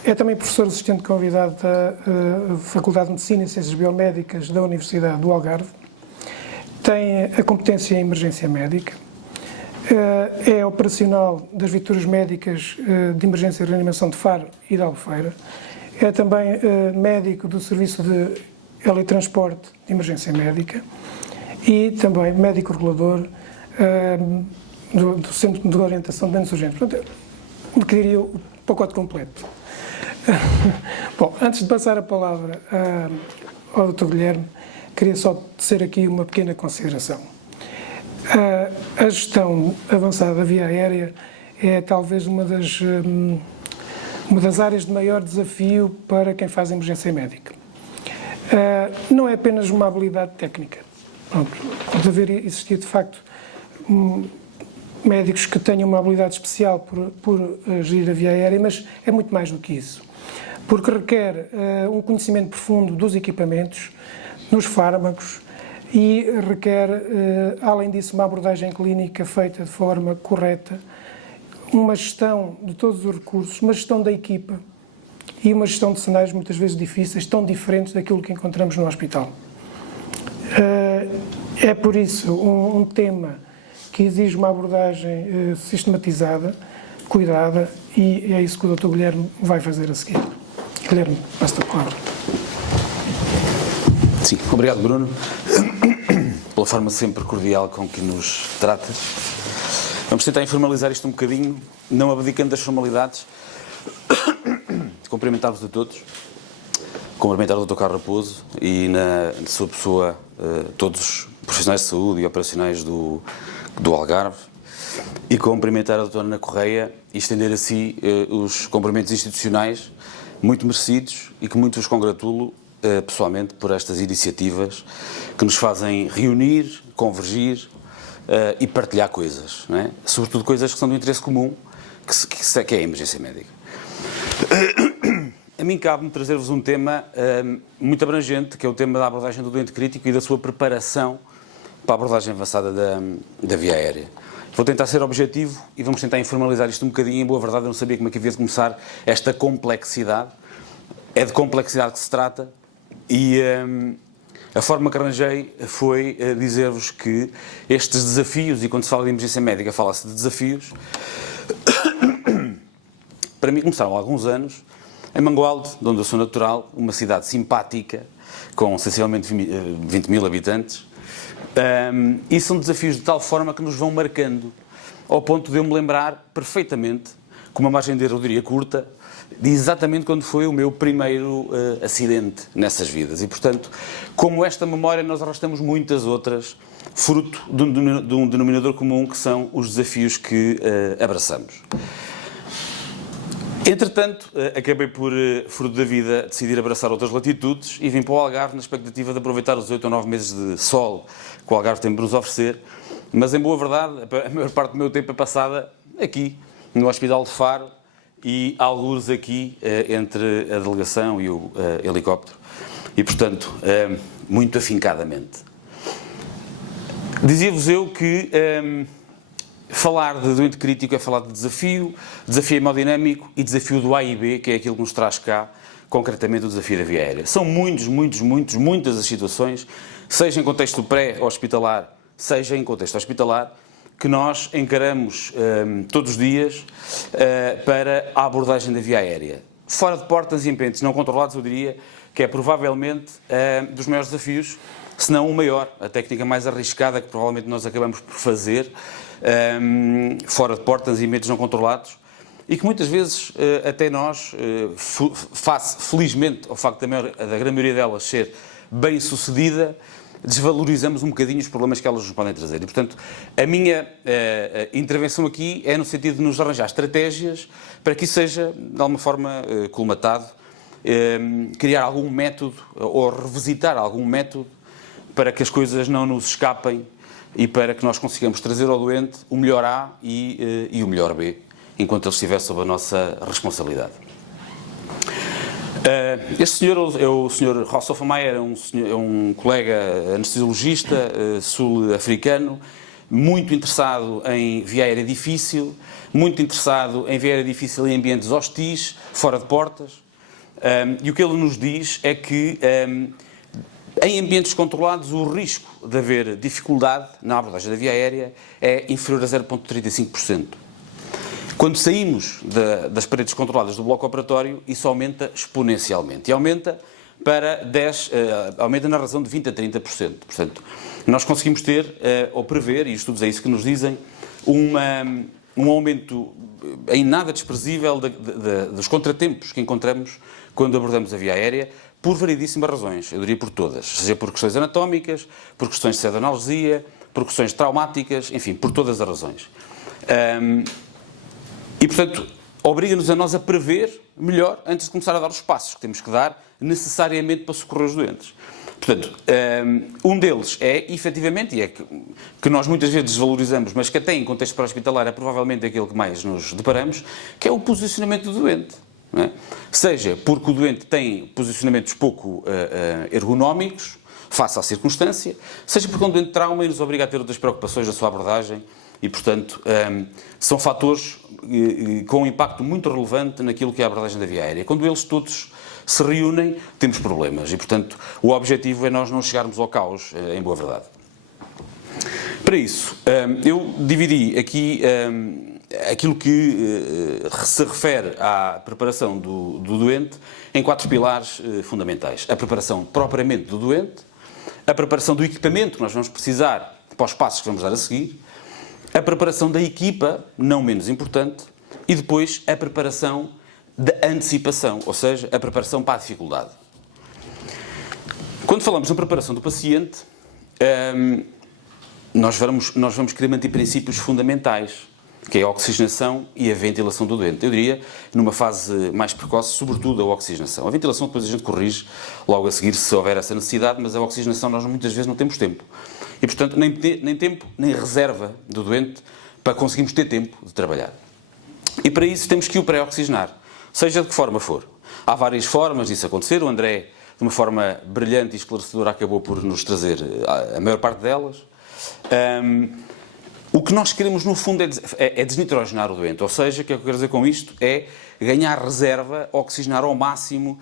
É também professor assistente convidado da Faculdade de Medicina e Ciências Biomédicas da Universidade do Algarve. Tem a competência em emergência médica. É operacional das viaturas médicas de emergência e reanimação de Faro e da Albufeira. É também médico do Serviço de Teletransporte de Emergência Médica e também médico regulador do Centro de Orientação de Danos Urgentes. Portanto, eu queria o pacote completo. Bom, antes de passar a palavra ao Dr. Guilherme, queria só tecer aqui uma pequena consideração. A gestão avançada da via aérea é talvez uma das áreas de maior desafio para quem faz emergência médica. Não é apenas uma habilidade técnica. Pode haver existir, de facto, médicos que tenham uma habilidade especial por gerir a via aérea, mas é muito mais do que isso. Porque requer um conhecimento profundo dos equipamentos, dos fármacos e requer, além disso, uma abordagem clínica feita de forma correta, uma gestão de todos os recursos, uma gestão da equipa e uma gestão de cenários muitas vezes difíceis, tão diferentes daquilo que encontramos no hospital. É por isso um tema que exige uma abordagem sistematizada, cuidada, e é isso que o Dr. Guilherme vai fazer a seguir. Guilherme, basta a palavra. Sim, obrigado, Bruno, pela forma sempre cordial com que nos tratas. Vamos tentar informalizar isto um bocadinho, não abdicando das formalidades. Cumprimentar-vos a todos, cumprimentar o Dr. Carlos Raposo e, na sua pessoa, todos os profissionais de saúde e operacionais do Algarve, e cumprimentar a Dra. Ana Correia e estender a si os cumprimentos institucionais muito merecidos e que muito vos congratulo pessoalmente por estas iniciativas que nos fazem reunir, convergir e partilhar coisas, não é? Sobretudo coisas que são do interesse comum, que é a emergência médica. A mim cabe-me trazer-vos um tema muito abrangente, que é o tema da abordagem do doente crítico e da sua preparação para a abordagem avançada da via aérea. Vou tentar ser objetivo e vamos tentar informalizar isto um bocadinho. Em boa verdade, eu não sabia como é que havia de começar esta complexidade. É de complexidade que se trata e a forma que arranjei foi dizer-vos que estes desafios, e quando se fala de emergência médica fala-se de desafios, para mim começaram há alguns anos em Mangualde, de onde eu sou natural, uma cidade simpática, com sensivelmente 20 mil habitantes, e são desafios de tal forma que nos vão marcando, ao ponto de eu me lembrar perfeitamente, com uma margem de erro, eu diria, curta, de exatamente quando foi o meu primeiro acidente nessas vidas. E, portanto, como esta memória, nós arrastamos muitas outras, fruto de um denominador comum, que são os desafios que abraçamos. Entretanto, acabei por, fruto da vida, decidir abraçar outras latitudes e vim para o Algarve na expectativa de aproveitar os 8 ou 9 meses de sol que o Algarve tem para nos oferecer, mas, em boa verdade, a maior parte do meu tempo é passada aqui, no Hospital de Faro, e algures aqui entre a delegação e o helicóptero, e, portanto, muito afincadamente. Dizia-vos eu que falar de doente crítico é falar de desafio hemodinâmico e desafio do A e B, que é aquilo que nos traz cá, concretamente, o desafio da via aérea. São muitas as situações, seja em contexto pré-hospitalar, seja em contexto hospitalar, que nós encaramos todos os dias para a abordagem da via aérea. Fora de portas e ambientes não controlados, eu diria que é provavelmente dos maiores desafios, se não o maior, a técnica mais arriscada que provavelmente nós acabamos por fazer, fora de portas e ambientes não controlados, e que muitas vezes até nós, face felizmente ao facto da grande maioria delas ser bem sucedida, desvalorizamos um bocadinho os problemas que elas nos podem trazer. E, portanto, a minha intervenção aqui é no sentido de nos arranjar estratégias para que isso seja, de alguma forma, colmatado, criar algum método, ou revisitar algum método, para que as coisas não nos escapem e para que nós consigamos trazer ao doente o melhor A e o melhor B, enquanto ele estiver sob a nossa responsabilidade. Este senhor é o Sr. Rosso Mayer, é um colega anestesiologista sul-africano, muito interessado em via aérea difícil, muito interessado em via aérea difícil em ambientes hostis, fora de portas, e o que ele nos diz é que em ambientes controlados o risco de haver dificuldade na abordagem da via aérea é inferior a 0,35%. Quando saímos das paredes controladas do bloco operatório, isso aumenta exponencialmente. E aumenta aumenta na razão de 20% a 30%. Portanto, nós conseguimos ter, ou prever, e os estudos é isso que nos dizem, um aumento em nada desprezível dos contratempos que encontramos quando abordamos a via aérea, por variedíssimas razões, eu diria por todas, seja por questões anatómicas, por questões de cedanalgia, por questões traumáticas, enfim, por todas as razões. E, portanto, obriga-nos a nós a prever melhor antes de começar a dar os passos que temos que dar necessariamente para socorrer os doentes. Portanto, um deles é, efetivamente, e é que nós muitas vezes desvalorizamos, mas que até em contexto pré-hospitalar é provavelmente aquele que mais nos deparamos, que é o posicionamento do doente. Não é? Seja porque o doente tem posicionamentos pouco ergonómicos, face à circunstância, seja porque é um doente de trauma e nos obriga a ter outras preocupações na sua abordagem e, portanto, são fatores com um impacto muito relevante naquilo que é a abordagem da via aérea. Quando eles todos se reúnem, temos problemas e, portanto, o objetivo é nós não chegarmos ao caos, em boa verdade. Para isso, eu dividi aqui aquilo que se refere à preparação do doente em 4 pilares fundamentais. A preparação propriamente do doente, a preparação do equipamento que nós vamos precisar para os passos que vamos dar a seguir, a preparação da equipa, não menos importante, e depois a preparação da antecipação, ou seja, a preparação para a dificuldade. Quando falamos na preparação do paciente, nós vamos querer manter princípios fundamentais, que é a oxigenação e a ventilação do doente. Eu diria, numa fase mais precoce, sobretudo a oxigenação. A ventilação depois a gente corrige logo a seguir se houver essa necessidade, mas a oxigenação nós muitas vezes não temos tempo. E, portanto, nem tempo, nem reserva do doente para conseguirmos ter tempo de trabalhar. E para isso temos que o pré-oxigenar, seja de que forma for. Há várias formas disso acontecer. O André, de uma forma brilhante e esclarecedora, acabou por nos trazer a maior parte delas. O que nós queremos, no fundo, é desnitrogenar o doente. Ou seja, o que eu quero dizer com isto é ganhar reserva, oxigenar ao máximo,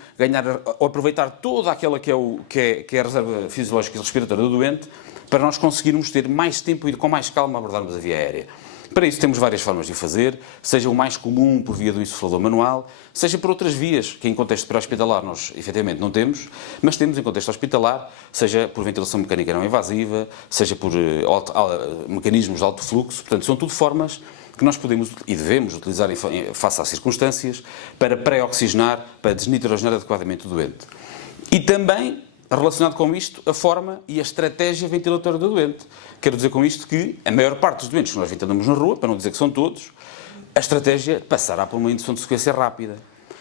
aproveitar toda aquela que é a reserva fisiológica e respiratória do doente, para nós conseguirmos ter mais tempo e com mais calma abordarmos a via aérea. Para isso temos várias formas de o fazer, seja o mais comum por via do insuflador manual, seja por outras vias, que em contexto pré-hospitalar nós efetivamente não temos, mas temos em contexto hospitalar, seja por ventilação mecânica não invasiva, seja por mecanismos de alto fluxo. Portanto, são tudo formas que nós podemos e devemos utilizar face às circunstâncias para pré-oxigenar, para desnitrogenar adequadamente o doente. E também, relacionado com isto, a forma e a estratégia ventilatória do doente. Quero dizer com isto que a maior parte dos doentes que nós ventilamos na rua, para não dizer que são todos, a estratégia passará por uma indução de sequência rápida.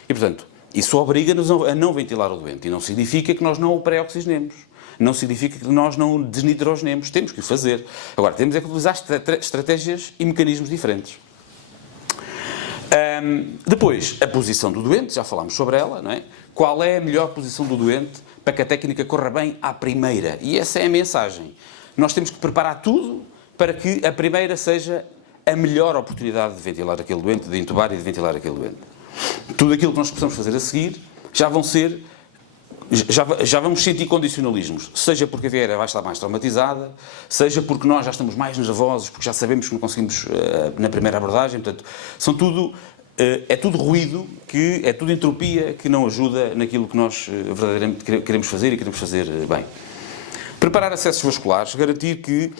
E, portanto, isso obriga-nos a não ventilar o doente. E não significa que nós não o pré-oxigenemos. Não significa que nós não o desnitrogenemos. Temos que o fazer. Agora, temos é que utilizar estratégias e mecanismos diferentes. Depois, a posição do doente, já falámos sobre ela, não é? Qual é a melhor posição do doente para que a técnica corra bem à primeira? E essa é a mensagem. Nós temos que preparar tudo para que a primeira seja a melhor oportunidade de ventilar aquele doente, de intubar e de ventilar aquele doente. Tudo aquilo que nós possamos fazer a seguir já vamos sentir condicionalismos, seja porque a via aérea vai estar mais traumatizada, seja porque nós já estamos mais nervosos, porque já sabemos que não conseguimos na primeira abordagem. Portanto, é tudo ruído, é tudo entropia que não ajuda naquilo que nós verdadeiramente queremos fazer e queremos fazer bem. Preparar acessos vasculares, garantir que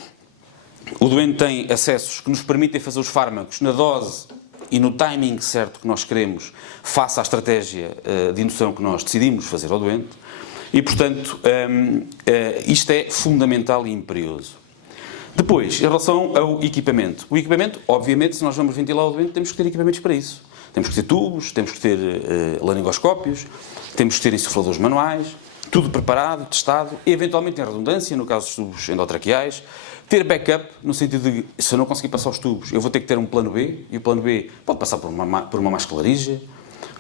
o doente tem acessos que nos permitem fazer os fármacos na dose e no timing certo que nós queremos, face à estratégia de indução que nós decidimos fazer ao doente. E, portanto, isto é fundamental e imperioso. Depois, em relação ao equipamento. O equipamento, obviamente, se nós vamos ventilar o doente, temos que ter equipamentos para isso. Temos que ter tubos, temos que ter laringoscópios, temos que ter insufladores manuais, tudo preparado, testado, e eventualmente em redundância, no caso dos tubos endotraqueais, ter backup, no sentido de, se eu não conseguir passar os tubos, eu vou ter que ter um plano B, e o plano B pode passar por uma mascalarígia,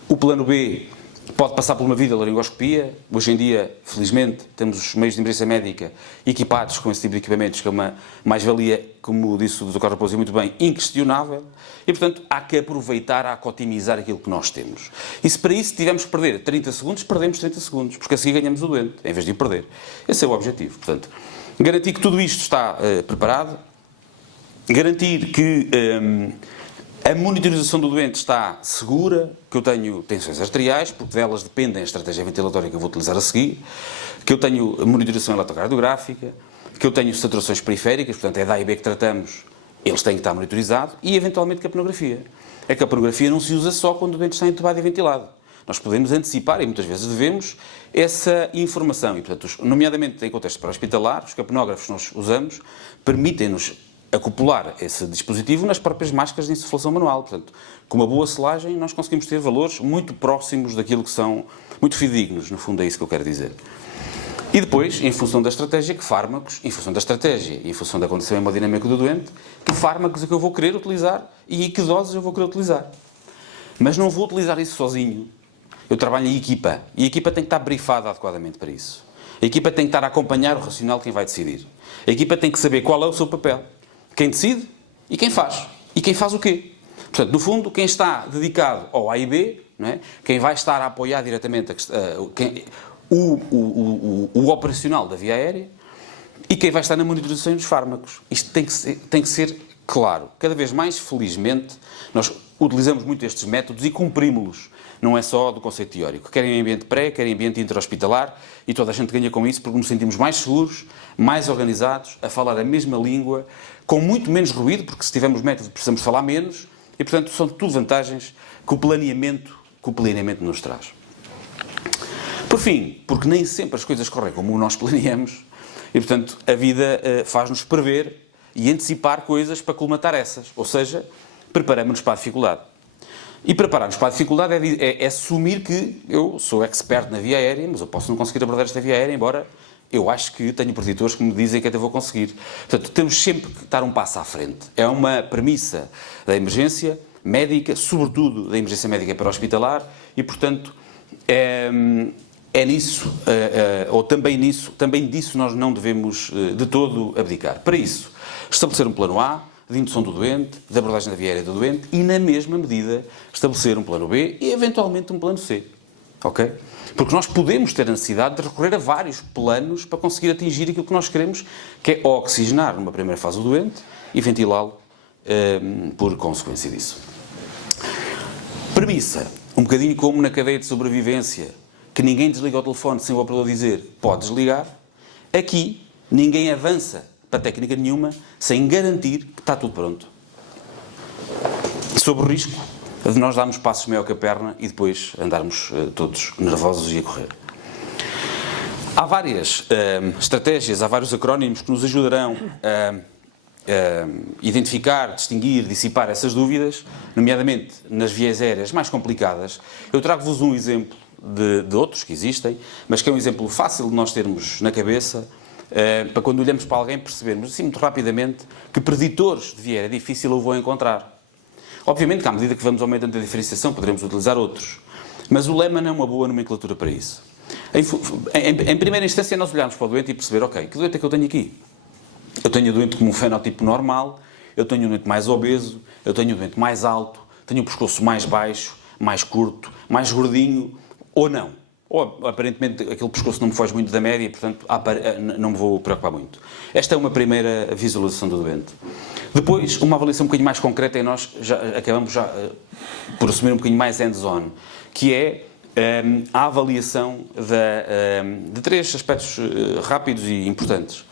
o plano B pode passar por uma videolaringoscopia. Hoje em dia, felizmente, temos os meios de emergência médica equipados com esse tipo de equipamentos, que é uma mais-valia, como disse o Dr. Carlos Raposo, muito bem, inquestionável, e, portanto, há que aproveitar, há que otimizar aquilo que nós temos. E se para isso tivermos que perder 30 segundos, perdemos 30 segundos, porque assim ganhamos o doente, em vez de o perder. Esse é o objetivo. Portanto, garantir que tudo isto está preparado, garantir que a monitorização do doente está segura, que eu tenho tensões arteriais, porque delas dependem a estratégia ventilatória que eu vou utilizar a seguir, que eu tenho monitorização eletrocardiográfica, que eu tenho saturações periféricas, portanto é da A e B que tratamos, eles têm que estar monitorizados, e eventualmente capnografia. A capnografia não se usa só quando o doente está entubado e ventilado. Nós podemos antecipar, e muitas vezes devemos, essa informação. E, portanto, nomeadamente em contexto pré-hospitalar, os capnógrafos que nós usamos permitem-nos acoplar esse dispositivo nas próprias máscaras de insuflação manual. Portanto, com uma boa selagem, nós conseguimos ter valores muito próximos daquilo que são, muito fidedignos, no fundo é isso que eu quero dizer. E depois, em função da estratégia, que fármacos, em função da estratégia e em função da condição hemodinâmica do doente, que fármacos é que eu vou querer utilizar e que doses eu vou querer utilizar. Mas não vou utilizar isso sozinho. Eu trabalho em equipa, e a equipa tem que estar brifada adequadamente para isso. A equipa tem que estar a acompanhar o racional de quem vai decidir. A equipa tem que saber qual é o seu papel. Quem decide e quem faz. E quem faz o quê? Portanto, no fundo, quem está dedicado ao A e B, não é? Quem vai estar a apoiar diretamente o operacional da via aérea, e quem vai estar na monitorização dos fármacos. Isto tem que ser claro. Cada vez mais, felizmente, nós utilizamos muito estes métodos e cumprimos-los. Não é só do conceito teórico. Querem ambiente pré, querem ambiente intra-hospitalar, e toda a gente ganha com isso porque nos sentimos mais seguros, mais organizados, a falar a mesma língua, com muito menos ruído, porque se tivermos método precisamos falar menos, e portanto são tudo vantagens que o planeamento nos traz. Por fim, porque nem sempre as coisas correm como nós planeamos, e portanto a vida faz-nos prever e antecipar coisas para colmatar essas, ou seja, preparamos-nos para a dificuldade. E preparar-nos para a dificuldade é assumir que eu sou expert na via aérea, mas eu posso não conseguir abordar esta via aérea, embora eu acho que tenho preditores que me dizem que até vou conseguir. Portanto, temos sempre que dar um passo à frente. É uma premissa da emergência médica, sobretudo da emergência médica para-hospitalar, e, portanto, é nisso, ou também disso nós não devemos de todo abdicar. Para isso, estabelecer um plano A, de indução do doente, de abordagem da via aérea do doente e, na mesma medida, estabelecer um plano B e, eventualmente, um plano C. Ok? Porque nós podemos ter a necessidade de recorrer a vários planos para conseguir atingir aquilo que nós queremos, que é oxigenar numa primeira fase o doente e ventilá-lo por consequência disso. Premissa, um bocadinho como na cadeia de sobrevivência, que ninguém desliga o telefone sem o operador dizer pode desligar, aqui ninguém avança para técnica nenhuma sem garantir que está tudo pronto. Sob o risco de nós darmos passos maior que a perna e depois andarmos todos nervosos e a correr. Há várias estratégias, há vários acrónimos que nos ajudarão a identificar, distinguir, dissipar essas dúvidas, nomeadamente nas vias aéreas mais complicadas. Eu trago-vos um exemplo de outros que existem, mas que é um exemplo fácil de nós termos na cabeça, para quando olhamos para alguém percebermos assim muito rapidamente que preditores de via aérea difícil eu vou encontrar. Obviamente que à medida que vamos aumentando a diferenciação poderemos utilizar outros, mas o Lehmann é uma boa nomenclatura para isso. Em primeira instância nós olharmos para o doente e perceber, ok, que doente é que eu tenho aqui? Eu tenho o doente com um fenótipo normal, eu tenho um doente mais obeso, eu tenho um doente mais alto, tenho um pescoço mais baixo, mais curto, mais gordinho, ou não. Ou, aparentemente, aquele pescoço não me foge muito da média e, portanto, não me vou preocupar muito. Esta é uma primeira visualização do doente. Depois, uma avaliação um bocadinho mais concreta e nós acabamos por assumir um bocadinho mais hands-on, que é a avaliação de três aspectos rápidos e importantes.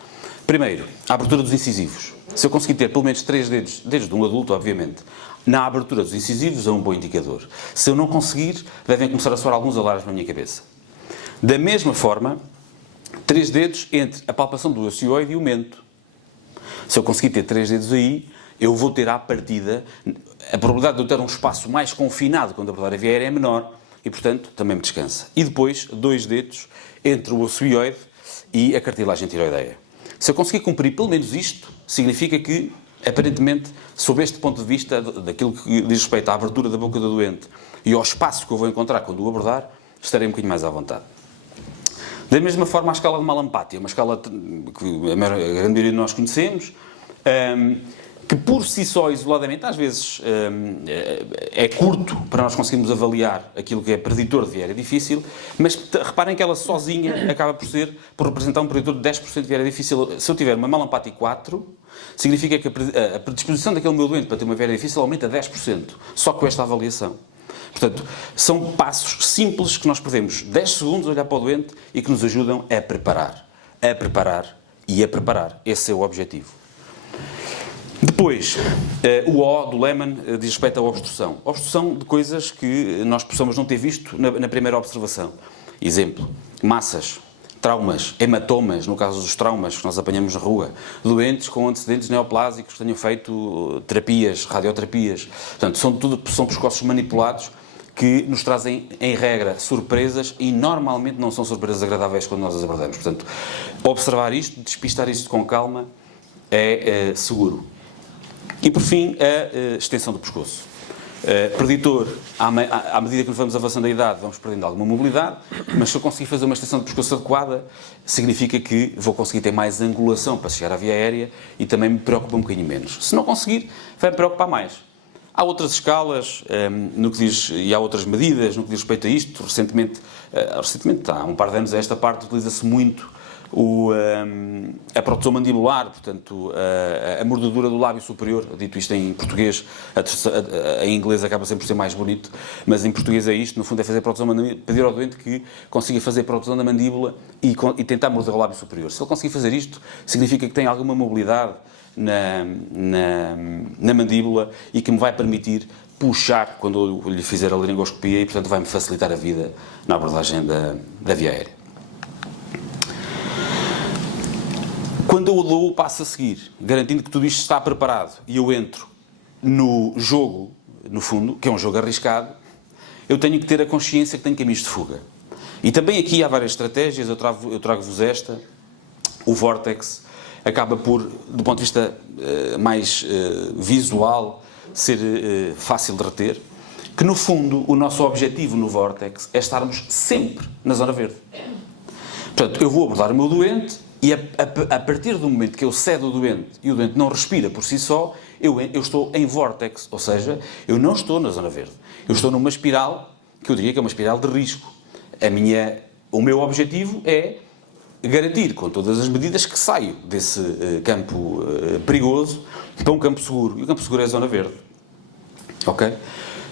Primeiro, a abertura dos incisivos. Se eu conseguir ter pelo menos 3 dedos, desde um adulto, obviamente, na abertura dos incisivos é um bom indicador. Se eu não conseguir, devem começar a soar alguns alarmes na minha cabeça. Da mesma forma, 3 dedos entre a palpação do ocioide e o mento. Se eu conseguir ter 3 dedos aí, eu vou ter à partida, a probabilidade de eu ter um espaço mais confinado quando abordar a via aérea é menor e, portanto, também me descansa. E depois, 2 dedos entre o ocioide e a cartilagem tiroideia. Se eu conseguir cumprir pelo menos isto, significa que, aparentemente, sob este ponto de vista daquilo que diz respeito à abertura da boca do doente e ao espaço que eu vou encontrar quando o abordar, estarei um bocadinho mais à vontade. Da mesma forma, a escala de Malampati, uma escala que a grande maioria de nós conhecemos, que por si só, isoladamente, às vezes é curto para nós conseguirmos avaliar aquilo que é preditor de via aérea difícil, mas reparem que ela sozinha acaba por representar um preditor de 10% de via aérea difícil. Se eu tiver uma Malampati 4, significa que a predisposição daquele meu doente para ter uma via aérea difícil aumenta 10%, só com esta avaliação. Portanto, são passos simples que nós podemos 10 segundos olhar para o doente e que nos ajudam a preparar e a preparar. Esse é o objetivo. Depois, o O do Lehmann diz respeito à obstrução. Obstrução de coisas que nós possamos não ter visto na primeira observação. Exemplo, massas, traumas, hematomas, no caso dos traumas que nós apanhamos na rua, doentes com antecedentes neoplásicos que tenham feito terapias, radioterapias. Portanto, são pescoços manipulados que nos trazem, em regra, surpresas e normalmente não são surpresas agradáveis quando nós as abordamos. Portanto, observar isto, despistar isto com calma é seguro. E, por fim, a extensão do pescoço. Preditor, à medida que nos vamos avançando a idade, vamos perdendo alguma mobilidade, mas se eu conseguir fazer uma extensão do pescoço adequada, significa que vou conseguir ter mais angulação para chegar à via aérea e também me preocupa um bocadinho menos. Se não conseguir, vai me preocupar mais. Há outras escalas e há outras medidas no que diz respeito a isto. Recentemente, há um par de anos a esta parte, utiliza-se muito a protusão mandibular, portanto, a mordedura do lábio superior, dito isto em português, em inglês acaba sempre por ser mais bonito, mas em português é isto, no fundo é fazer protusão mandíbula, pedir ao doente que consiga fazer protusão da mandíbula e tentar morder o lábio superior. Se ele conseguir fazer isto, significa que tem alguma mobilidade na mandíbula e que me vai permitir puxar quando eu lhe fizer a laringoscopia e, portanto, vai-me facilitar a vida na abordagem da via aérea. Quando eu dou o passo a seguir, garantindo que tudo isto está preparado e eu entro no jogo, no fundo, que é um jogo arriscado, eu tenho que ter a consciência que tenho caminhos de fuga. E também aqui há várias estratégias, eu trago-vos esta. O Vortex acaba por, do ponto de vista mais visual, ser fácil de reter, que no fundo o nosso objetivo no Vortex é estarmos sempre na zona verde. Portanto, eu vou abordar o meu doente e a partir do momento que eu cedo o doente e o doente não respira por si só, eu estou em vórtex, ou seja, eu não estou na zona verde. Eu estou numa espiral, que eu diria que é uma espiral de risco. O meu objetivo é garantir, com todas as medidas, que saio desse campo perigoso para um campo seguro. E o campo seguro é a zona verde. Ok?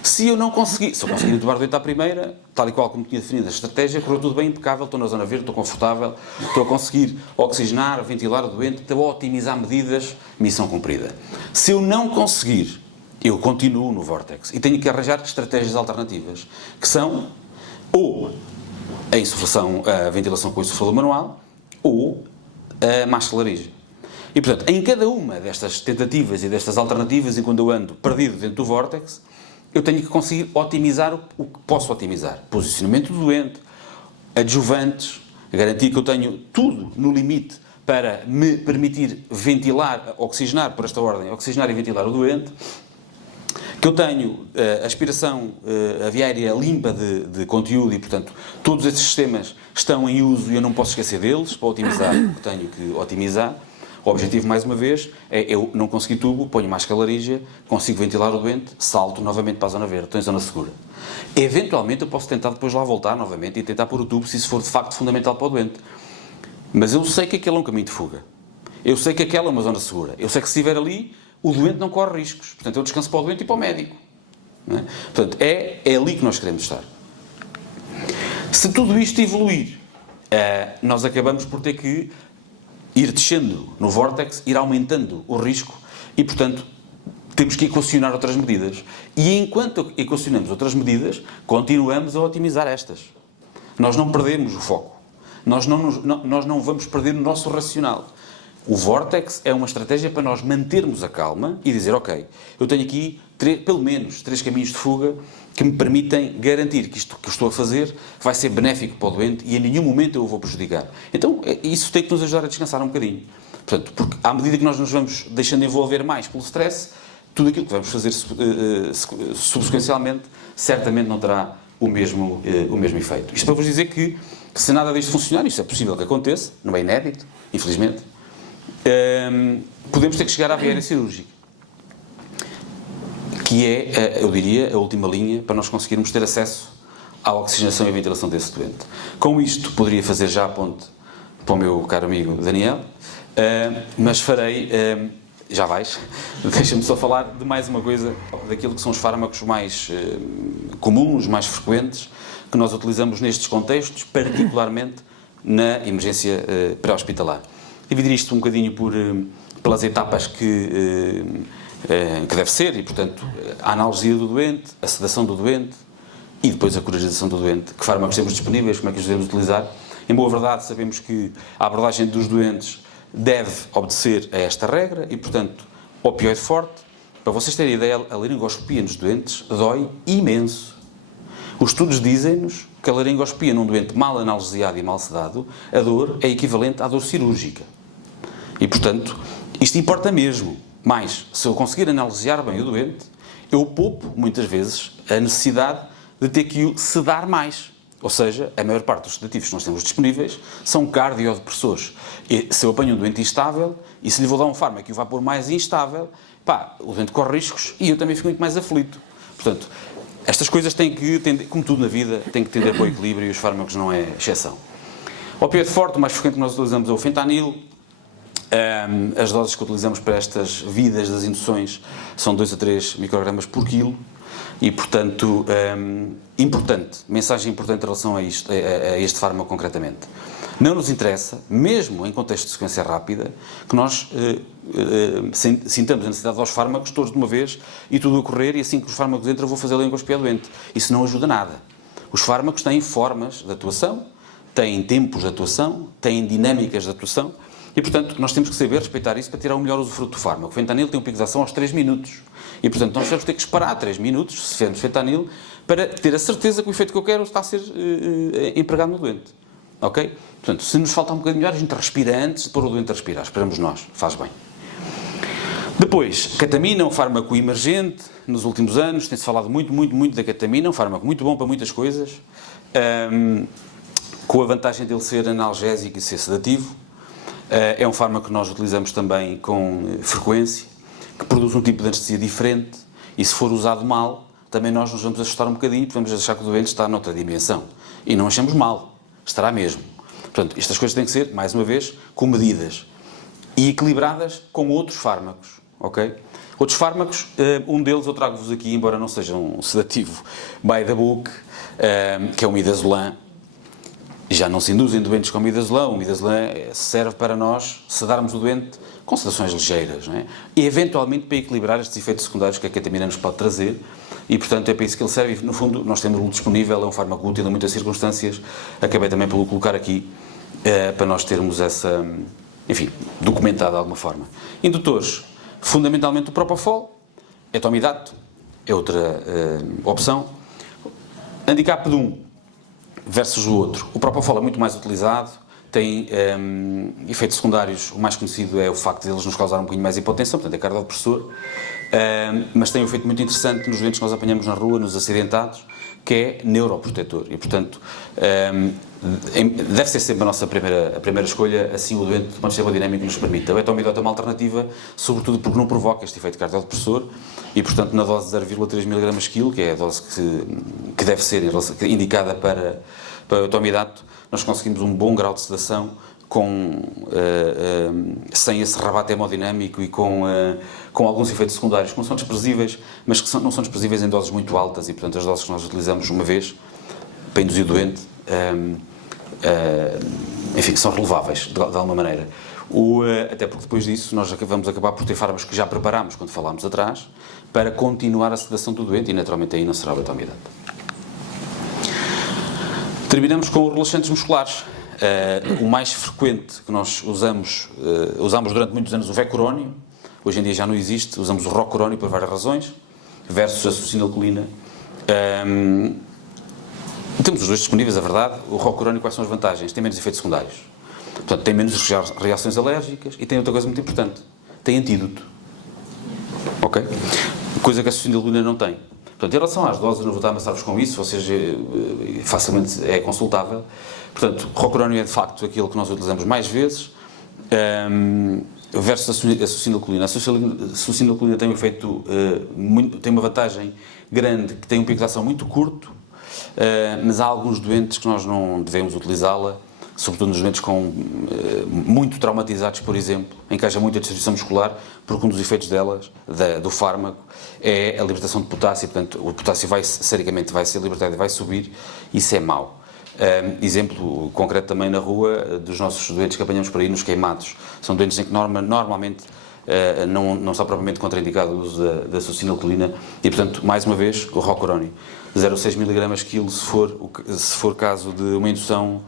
Se eu conseguir entubar o doente à primeira, tal e qual como tinha definido a estratégia, correu tudo bem, impecável, estou na zona verde, estou confortável, estou a conseguir oxigenar, ventilar o doente, estou a otimizar medidas, missão cumprida. Se eu não conseguir, eu continuo no vórtex e tenho que arranjar estratégias alternativas, que são ou a ventilação com insuflador manual ou a máscara laríngea. E, portanto, em cada uma destas tentativas e destas alternativas, e quando eu ando perdido dentro do vórtex, eu tenho que conseguir otimizar o que posso otimizar. Posicionamento do doente, adjuvantes, garantir que eu tenho tudo no limite para me permitir ventilar, oxigenar, por esta ordem, oxigenar e ventilar o doente, que eu tenho aspiração aviária limpa de conteúdo e, portanto, todos esses sistemas estão em uso e eu não posso esquecer deles para otimizar o que tenho que otimizar. O objetivo, mais uma vez, é eu não conseguir tubo, ponho máscara laríngea, consigo ventilar o doente, salto novamente para a zona verde, estou em zona segura. Eventualmente eu posso tentar depois lá voltar novamente e tentar pôr o tubo se isso for de facto fundamental para o doente. Mas eu sei que aquele é um caminho de fuga. Eu sei que aquela é uma zona segura. Eu sei que se estiver ali, o doente não corre riscos. Portanto, eu descanso para o doente e para o médico. Não é? Portanto, é ali que nós queremos estar. Se tudo isto evoluir, nós acabamos por ter que ir descendo no vórtex, ir aumentando o risco e, portanto, temos que equacionar outras medidas. E enquanto equacionamos outras medidas, continuamos a otimizar estas. Nós não perdemos o foco. Nós não vamos perder o nosso racional. O vórtex é uma estratégia para nós mantermos a calma e dizer, ok, eu tenho aqui pelo menos 3 caminhos de fuga que me permitem garantir que isto que eu estou a fazer vai ser benéfico para o doente e em nenhum momento eu o vou prejudicar. Então, isso tem que nos ajudar a descansar um bocadinho. Portanto, porque à medida que nós nos vamos deixando envolver mais pelo stress, tudo aquilo que vamos fazer subsequencialmente certamente não terá o mesmo efeito. Isto para vos dizer que se nada disto funcionar, isto é possível que aconteça, não é inédito, infelizmente, podemos ter que chegar à viária cirúrgica, que é, eu diria, a última linha para nós conseguirmos ter acesso à oxigenação e à ventilação desse doente. Com isto, poderia fazer já a ponte para o meu caro amigo Daniel, mas farei, já vais, deixa-me só falar de mais uma coisa, daquilo que são os fármacos mais comuns, mais frequentes, que nós utilizamos nestes contextos, particularmente na emergência pré-hospitalar. Dividir isto um bocadinho pelas etapas que deve ser, e, portanto, a analgesia do doente, a sedação do doente e depois a coralização do doente. Que fármacos temos disponíveis, como é que os devemos utilizar? Em boa verdade, sabemos que a abordagem dos doentes deve obedecer a esta regra e, portanto, opioide forte. Para vocês terem ideia, a laringoscopia nos doentes dói imenso. Os estudos dizem-nos que a laringoscopia num doente mal analgesiado e mal sedado, a dor é equivalente à dor cirúrgica. E, portanto, isto importa mesmo. Mas, se eu conseguir analgesiar bem o doente, eu poupo, muitas vezes, a necessidade de ter que o sedar mais. Ou seja, a maior parte dos sedativos que nós temos disponíveis são cardiodepressores. E se eu apanho um doente instável, e se lhe vou dar um fármaco que o vai pôr mais instável, o doente corre riscos e eu também fico muito mais aflito. Portanto, estas coisas têm que tender, como tudo na vida, têm que tender para o equilíbrio e os fármacos não é exceção. O opioide forte, o mais frequente que nós utilizamos é o fentanil. As doses que utilizamos para estas vidas das induções são 2 a 3 microgramas por quilo e, portanto, mensagem importante em relação a este fármaco concretamente. Não nos interessa, mesmo em contexto de sequência rápida, que nós sintamos a necessidade dos fármacos todos de uma vez e tudo a correr e assim que os fármacos entram eu vou fazer a laringoscopia ao doente. Isso não ajuda nada. Os fármacos têm formas de atuação, têm tempos de atuação, têm dinâmicas de atuação e, portanto, nós temos que saber respeitar isso para tirar o melhor usufruto do fármaco. O fentanil tem um pico de ação aos 3 minutos e, portanto, nós vamos ter que esperar 3 minutos, se fizermos fentanil, para ter a certeza que o efeito que eu quero está a ser empregado no doente. Ok? Portanto, se nos falta um bocadinho melhor, a gente respira antes de pôr o doente a respirar. Esperamos nós. Faz bem. Depois, ketamina, um fármaco emergente. Nos últimos anos tem-se falado muito da ketamina. Um fármaco muito bom para muitas coisas. Com a vantagem dele ser analgésico e ser sedativo. É um fármaco que nós utilizamos também com frequência. que produz um tipo de anestesia diferente e se for usado mal, também nós nos vamos assustar um bocadinho e vamos achar que o doente está noutra dimensão. E não achamos mal, estará mesmo. Portanto, estas coisas têm que ser, mais uma vez, com medidas e equilibradas com outros fármacos, ok? Outros fármacos, um deles eu trago-vos aqui, embora não seja um sedativo by the book, que é o midazolam. Já não se induzem doentes com midazolam. O midazolam serve para nós sedarmos o doente com sedações ligeiras, não é? E eventualmente para equilibrar estes efeitos secundários que a ketamina nos pode trazer. E, portanto, é para isso que ele serve. E, no fundo, nós temos-lo disponível, é um fármaco útil em muitas circunstâncias. Acabei também por o colocar aqui, para nós termos essa, enfim, documentado de alguma forma. Indutores, fundamentalmente o Propofol, etomidato, é outra opção. Handicap de um versus o outro. O Propofol é muito mais utilizado, tem efeitos secundários, o mais conhecido é o facto de eles nos causarem um bocadinho mais hipotensão, portanto é cardiodepressor, mas tem um efeito muito interessante nos doentes que nós apanhamos na rua, nos acidentados, que é neuroprotetor e, portanto, deve ser sempre a nossa primeira escolha, assim o doente de uma sistema dinâmico nos permite. O etomidato é uma alternativa, sobretudo porque não provoca este efeito cardiodepressor e, portanto, na dose de 0,3 mg/kg, que é a dose que deve ser indicada para o etomidato, nós conseguimos um bom grau de sedação sem esse rabato hemodinâmico e com alguns efeitos secundários que não são desprezíveis, mas que não são desprezíveis em doses muito altas e, portanto, as doses que nós utilizamos uma vez para induzir o doente, enfim, são releváveis de alguma maneira. Até porque depois disso nós vamos acabar por ter fármacos que já preparámos quando falámos atrás para continuar a sedação do doente e, naturalmente, aí não será o etomidato. Terminamos com os relaxantes musculares. O mais frequente que nós usámos durante muitos anos o Vecuronium, hoje em dia já não existe, usamos o Rocuronium por várias razões, versus a succinilcolina. Temos os dois disponíveis, a verdade. O Rocuronium, quais são as vantagens? Tem menos efeitos secundários. Portanto, tem menos reações alérgicas e tem outra coisa muito importante, tem antídoto. Ok? Coisa que a succinilcolina não tem. Portanto, em relação às doses, não vou estar a amassar-vos com isso, ou seja, facilmente é consultável. Portanto, o Rocuronium é de facto aquilo que nós utilizamos mais vezes, versus a succinilcolina. A succinilcolina tem um efeito, tem uma vantagem grande, que tem um pico de ação muito curto, mas há alguns doentes que nós não devemos utilizá-la, sobretudo nos doentes muito traumatizados, por exemplo, em que haja muita distribuição muscular, porque um dos efeitos do fármaco, é a libertação de potássio. Portanto, o potássio sericamente vai ser libertado e vai subir, isso é mau. Exemplo concreto também na rua dos nossos doentes que apanhamos por aí nos queimados. São doentes em que normalmente não está propriamente contraindicado o uso da succinilcolina e, portanto, mais uma vez, o Rocuronium. 0,6 mg/kg se for caso de uma indução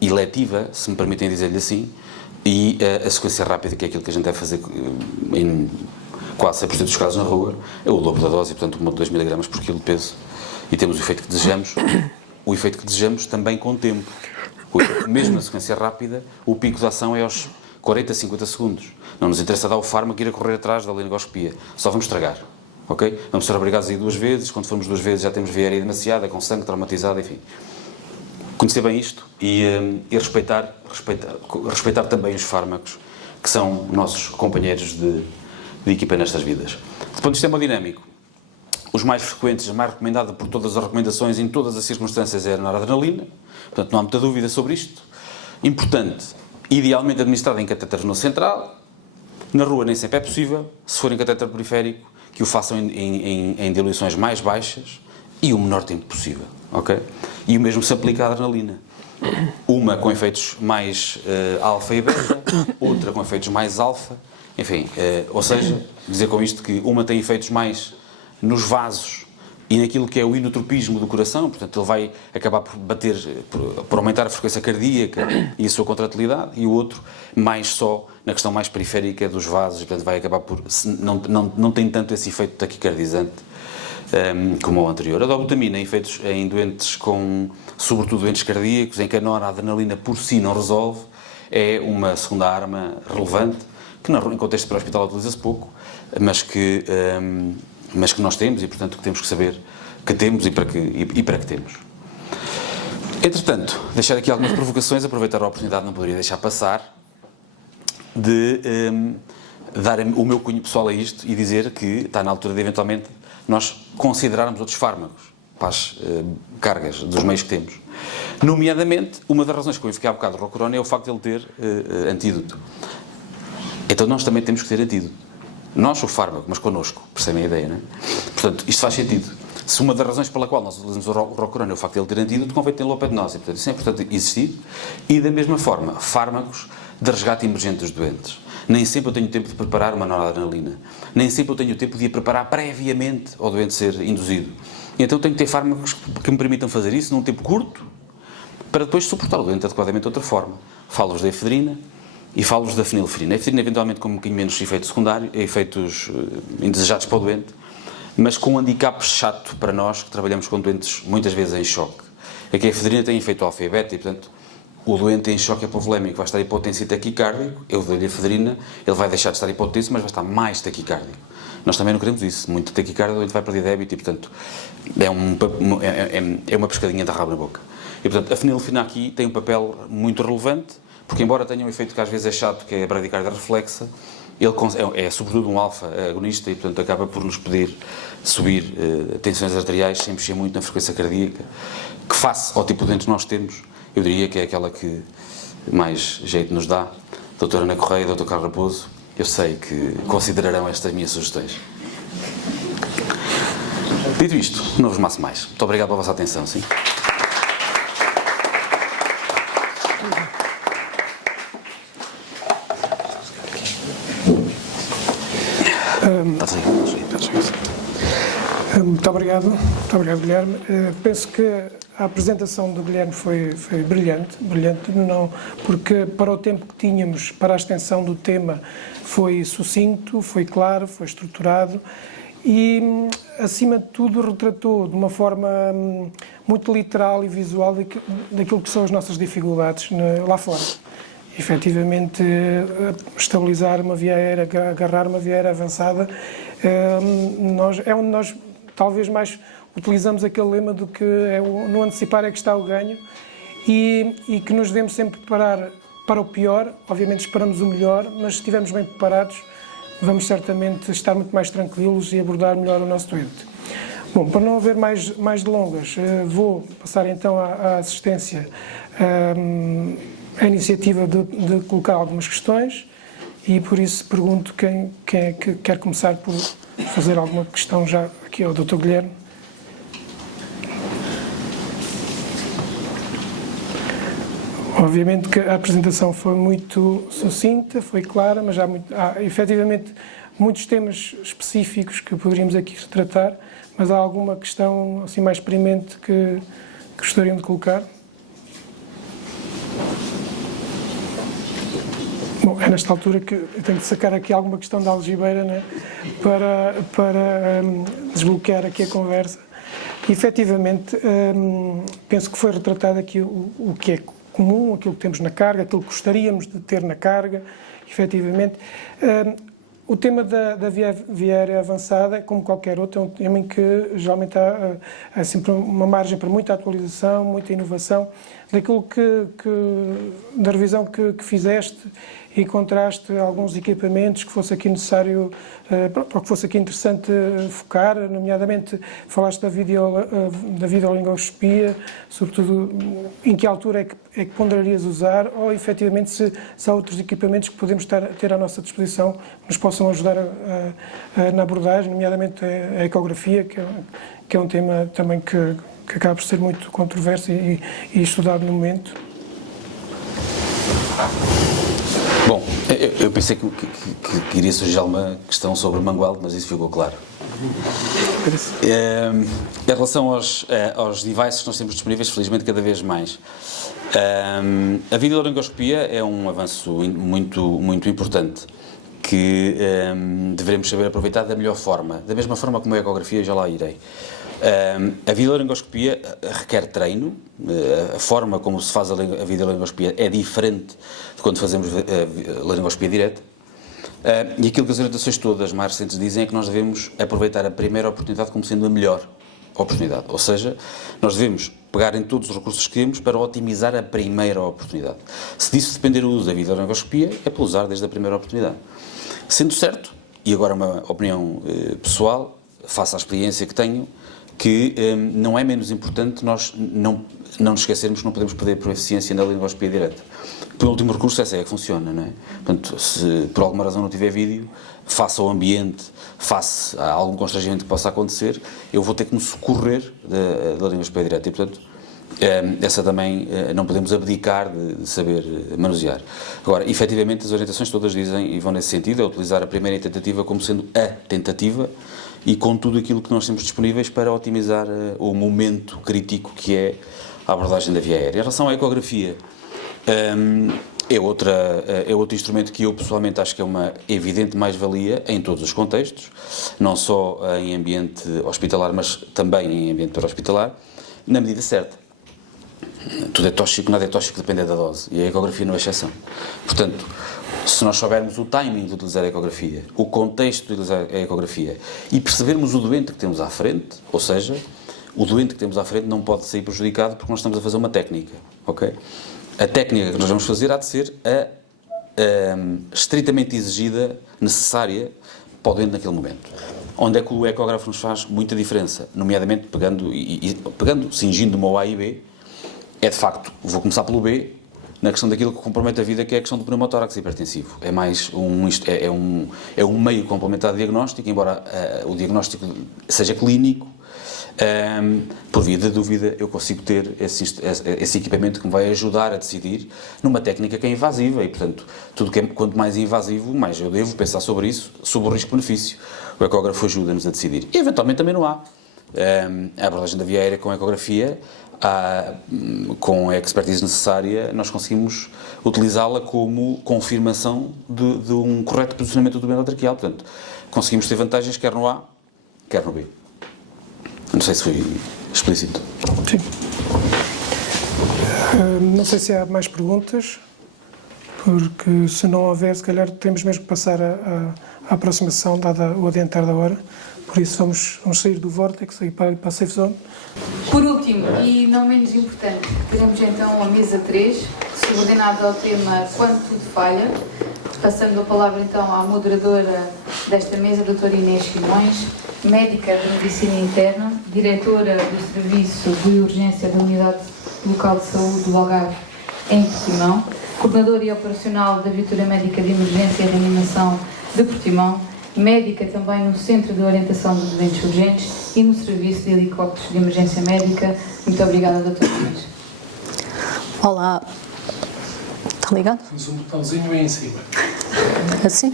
eletiva, se me permitem dizer-lhe assim, e a sequência rápida, que é aquilo que a gente deve fazer em quase 100% dos casos na rua, é o dobro da dose, portanto 1,2 mg/kg de peso, e temos o efeito que desejamos. O efeito que desejamos também com o tempo. Mesmo na sequência rápida, o pico de ação é aos 40, 50 segundos. Não nos interessa dar o fármaco e ir a correr atrás da laringoscopia. Só vamos estragar. Ok? Vamos ser obrigados a ir 2 vezes. Quando formos 2 vezes já temos via aérea demasiada, com sangue traumatizado, enfim. Conhecer bem isto e respeitar também os fármacos que são nossos companheiros de equipa nestas vidas. Do ponto de vista hemodinâmico, os mais frequentes, a mais recomendada por todas as recomendações, em todas as circunstâncias, é a noradrenalina. Portanto, não há muita dúvida sobre isto. Importante, idealmente administrada em catéter venoso central. Na rua nem sempre é possível. Se for em catéter periférico, que o façam em diluições mais baixas e o menor tempo possível. Ok? E o mesmo se aplica à adrenalina. Uma com efeitos mais alfa e beta, outra com efeitos mais alfa. Enfim, ou seja, dizer com isto que uma tem efeitos mais nos vasos e naquilo que é o inotropismo do coração, portanto ele vai acabar por por aumentar a frequência cardíaca e a sua contratilidade, e o outro mais só na questão mais periférica dos vasos, portanto vai acabar por, não tem tanto esse efeito taquicardizante como o anterior. A dobutamina, efeitos em doentes sobretudo doentes cardíacos, em que a noradrenalina por si não resolve, é uma segunda arma relevante, que em contexto pré-hospitalar utiliza-se pouco, mas que nós temos e, portanto, que temos que saber que temos e para que temos. Entretanto, deixar aqui algumas provocações, aproveitar a oportunidade, não poderia deixar passar, de dar o meu cunho pessoal a isto e dizer que está na altura de, eventualmente, nós considerarmos outros fármacos para as cargas dos meios que temos. Nomeadamente, uma das razões que eu fiquei há bocado do Rocurona é o facto de ele ter antídoto. Então nós também temos que ter antídoto. Nós, o fármaco, mas connosco, percebem a ideia, não é? Portanto, isto faz sentido. Se uma das razões pela qual nós utilizamos o Rocurona é o facto de ele ter antídoto, convém tê-lo ao pé de nós. E, portanto, isso é importante existir. E, da mesma forma, fármacos de resgate emergente dos doentes. Nem sempre eu tenho tempo de preparar uma noradrenalina. Nem sempre eu tenho tempo de a preparar previamente ao doente ser induzido. E então tenho que ter fármacos que me permitam fazer isso num tempo curto, para depois suportar o doente adequadamente de outra forma. Falo-vos da efedrina e falo-vos da fenilferina. A efedrina, eventualmente, com um bocadinho menos efeitos secundários, efeitos indesejados para o doente, mas com um handicap chato para nós, que trabalhamos com doentes muitas vezes em choque. É que a efedrina tem efeito alfa e beta e, portanto, o doente em choque hipovolémico vai estar hipotenso e taquicárdico, eu dou-lhe a efedrina, ele vai deixar de estar hipotenso, mas vai estar mais taquicárdico. Nós também não queremos isso. Muito taquicardia, o doente vai perder débito e, portanto, é uma pescadinha de rabo na boca. E, portanto, a fenilferina aqui tem um papel muito relevante, porque, embora tenha um efeito que às vezes é chato, que é a bradicardia reflexa, ele é sobretudo um alfa agonista e, portanto, acaba por nos poder subir tensões arteriais sem mexer muito na frequência cardíaca, que, face ao tipo de doente que nós temos, eu diria que é aquela que mais jeito nos dá. Doutora Ana Correia, Dr. Carlos Raposo, eu sei que considerarão estas minhas sugestões. Dito isto, não vos maço mais. Muito obrigado pela vossa atenção. Sim. Muito obrigado, Guilherme. Penso que a apresentação do Guilherme foi brilhante, não, porque para o tempo que tínhamos para a extensão do tema foi sucinto, foi claro, foi estruturado e, acima de tudo, retratou de uma forma muito literal e visual daquilo que são as nossas dificuldades lá fora. Efetivamente, estabilizar uma via aérea, agarrar uma via aérea avançada, é onde nós talvez mais utilizamos aquele lema do que no antecipar é que está o ganho e que nos devemos sempre preparar para o pior. Obviamente esperamos o melhor, mas se estivermos bem preparados, vamos certamente estar muito mais tranquilos e abordar melhor o nosso doente. Bom, para não haver mais delongas, vou passar então à assistência, a iniciativa de colocar algumas questões e por isso pergunto quem é que quer começar por fazer alguma questão já aqui ao Dr. Guilherme. Obviamente que a apresentação foi muito sucinta, foi clara, mas há efetivamente muitos temas específicos que poderíamos aqui tratar, mas há alguma questão assim mais premente que gostariam de colocar? Bom, é nesta altura que eu tenho de sacar aqui alguma questão da algibeira, né, para desbloquear aqui a conversa. E, efetivamente, penso que foi retratado aqui o que é comum, aquilo que temos na carga, aquilo que gostaríamos de ter na carga, efetivamente. O tema da via aérea avançada, como qualquer outro, é um tema em que geralmente há sempre uma margem para muita atualização, muita inovação. Daquilo da revisão que fizeste, encontraste alguns equipamentos que fosse aqui necessário, para que fosse aqui interessante focar, nomeadamente falaste da videolinguoscopia, sobretudo em que altura é que ponderarias usar, ou efetivamente se há outros equipamentos que podemos ter à nossa disposição que nos possam ajudar na abordagem, nomeadamente a ecografia, que é um tema também que acaba por ser muito controverso e estudado no momento. Bom, eu pensei que iria surgir alguma questão sobre o Mangualde, mas isso ficou claro. Em relação aos devices que nós temos disponíveis, felizmente cada vez mais, a videolaringoscopia é um avanço muito importante que devemos saber aproveitar da melhor forma, da mesma forma como a ecografia, já lá irei. A videolaringoscopia requer treino, a forma como se faz a videolaringoscopia é diferente de quando fazemos a laringoscopia direta, e aquilo que as orientações todas mais recentes dizem é que nós devemos aproveitar a primeira oportunidade como sendo a melhor oportunidade, ou seja, nós devemos pegar em todos os recursos que temos para otimizar a primeira oportunidade. Se disso depender o uso da videolaringoscopia, é para usar desde a primeira oportunidade. Sendo certo, e agora uma opinião pessoal, face à experiência que tenho, que não é menos importante nós não nos esquecermos que não podemos perder por eficiência na endoscopia direta. Por último recurso, essa é que funciona, não é? Portanto, se por alguma razão não tiver vídeo, face ao ambiente, face a algum constrangimento que possa acontecer, eu vou ter que me socorrer da endoscopia direta e, portanto, essa também não podemos abdicar de saber manusear. Agora, efetivamente, as orientações todas dizem e vão nesse sentido, é utilizar a primeira tentativa como sendo a tentativa e com tudo aquilo que nós temos disponíveis para otimizar o momento crítico que é a abordagem da via aérea. Em relação à ecografia, é outro instrumento que eu pessoalmente acho que é uma evidente mais-valia em todos os contextos, não só em ambiente hospitalar, mas também em ambiente pré-hospitalar, na medida certa. Tudo é tóxico, nada é tóxico, depende da dose, e a ecografia não é exceção. Portanto, se nós soubermos o timing de utilizar a ecografia, o contexto de utilizar a ecografia e percebermos o doente que temos à frente, ou seja, o doente que temos à frente não pode sair prejudicado porque nós estamos a fazer uma técnica, ok? A técnica que nós vamos fazer há de ser a estritamente exigida, necessária para o doente naquele momento. Onde é que o ecógrafo nos faz muita diferença, nomeadamente pegando, cingindo-me ao A e B, é de facto, vou começar pelo B, na questão daquilo que compromete a vida, que é a questão do pneumotórax hipertensivo. É mais um meio complementar de diagnóstico, embora o diagnóstico seja clínico, por via da dúvida eu consigo ter esse equipamento que me vai ajudar a decidir numa técnica que é invasiva e, portanto, tudo que é quanto mais invasivo, mais eu devo pensar sobre isso, sobre o risco-benefício. O ecógrafo ajuda-nos a decidir. E, eventualmente, também não há. A abordagem da via aérea com a ecografia, com a expertise necessária, nós conseguimos utilizá-la como confirmação de um correto posicionamento do tubo endotraqueal. Portanto, conseguimos ter vantagens quer no A, quer no B. Não sei se foi explícito. Sim. Não sei se há mais perguntas, porque se não houver, se calhar temos mesmo que passar à aproximação, dada o adiantar da hora. Por isso vamos sair do vórtice e para a safe zone. Por último, e não menos importante, teremos então a mesa 3, subordinada ao tema Quando Tudo Falha. Passando a palavra então à moderadora desta mesa, a doutora Inês Simões, médica de Medicina Interna, diretora do Serviço de Urgência da Unidade Local de Saúde do Algarve em Portimão, coordenadora e operacional da Viatura Médica de Emergência e Reanimação de Portimão, médica também no Centro de Orientação de Doentes Urgentes e no Serviço de Helicópteros de Emergência Médica. Muito obrigada, doutora Inês. Olá. Está ligado? Temos um botãozinho aí em cima. Assim?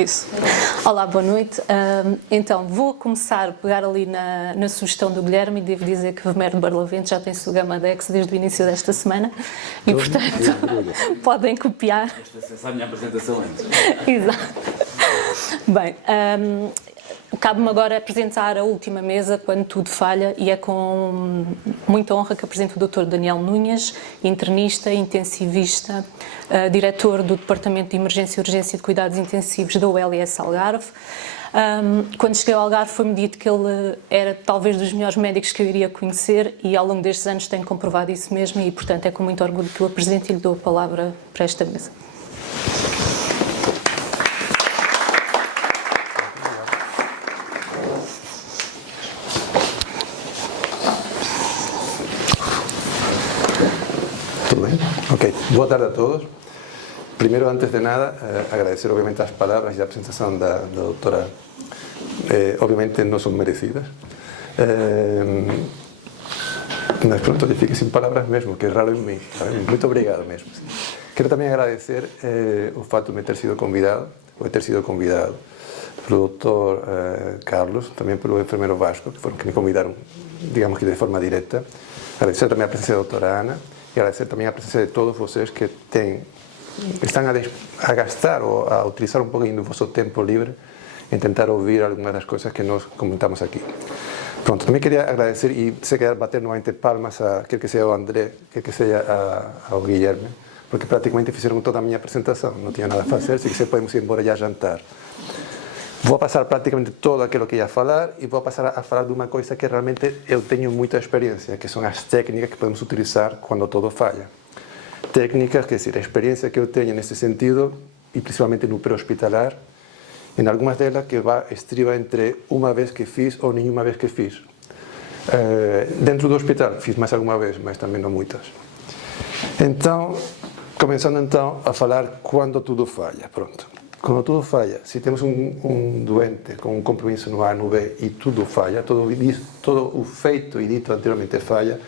Isso. Olá, boa noite. Então, vou começar a pegar ali na sugestão do Guilherme e devo dizer que Vomero de Barlavento já tem seu Gama Dex desde o início desta semana e, portanto, podem copiar. Esta é a minha apresentação antes. Exato. Bem, cabe-me agora apresentar a última mesa, Quando Tudo Falha, e é com muita honra que apresento o Dr. Daniel Núñez, internista, intensivista, diretor do Departamento de Emergência e Urgência de Cuidados Intensivos da ULS Algarve. Quando cheguei ao Algarve foi-me dito que ele era talvez dos melhores médicos que eu iria conhecer e ao longo destes anos tenho comprovado isso mesmo e, portanto, é com muito orgulho que o apresento e lhe dou a palavra para esta mesa. Ok, boa tarde a todos. Primeiro, antes de nada, agradecer obviamente as palavras e a apresentação da doutora. Obviamente não são merecidas. Mas pronto, eu fiquei sem palavras mesmo, que é raro em mim. Muito obrigado mesmo. Quero também agradecer o fato de me ter sido convidado, ou de ter sido convidado pelo doutor Carlos, também pelo enfermeiro Vasco, que foram que me convidaram, digamos que de forma direta. Agradecer também a presença da doutora Ana. E agradecer também a presença de todos vocês que estão a gastar ou a utilizar um pouquinho do vosso tempo livre em tentar ouvir algumas das coisas que nós comentamos aqui. Pronto, também queria agradecer e se quer bater novamente palmas a quer que seja o André, quer que seja ao Guilherme, porque praticamente fizeram toda a minha apresentação, não tinha nada a fazer, se podemos ir embora já jantar. Vou passar praticamente todo aquilo que ia falar e vou passar a falar de uma coisa que realmente eu tenho muita experiência, que são as técnicas que podemos utilizar quando todo falha. Técnicas, quer dizer, a experiência que eu tenho nesse sentido, e principalmente no pré-hospitalar, Em algumas delas que estriba entre uma vez que fiz ou nenhuma vez que fiz. Dentro do hospital fiz mais alguma vez, mas também não muitas. Então, começando então a falar quando tudo falha. Pronto. Quando tudo falha, se temos um doente com um compromisso no A, no B e tudo falha, todo o feito e dito anteriormente falha,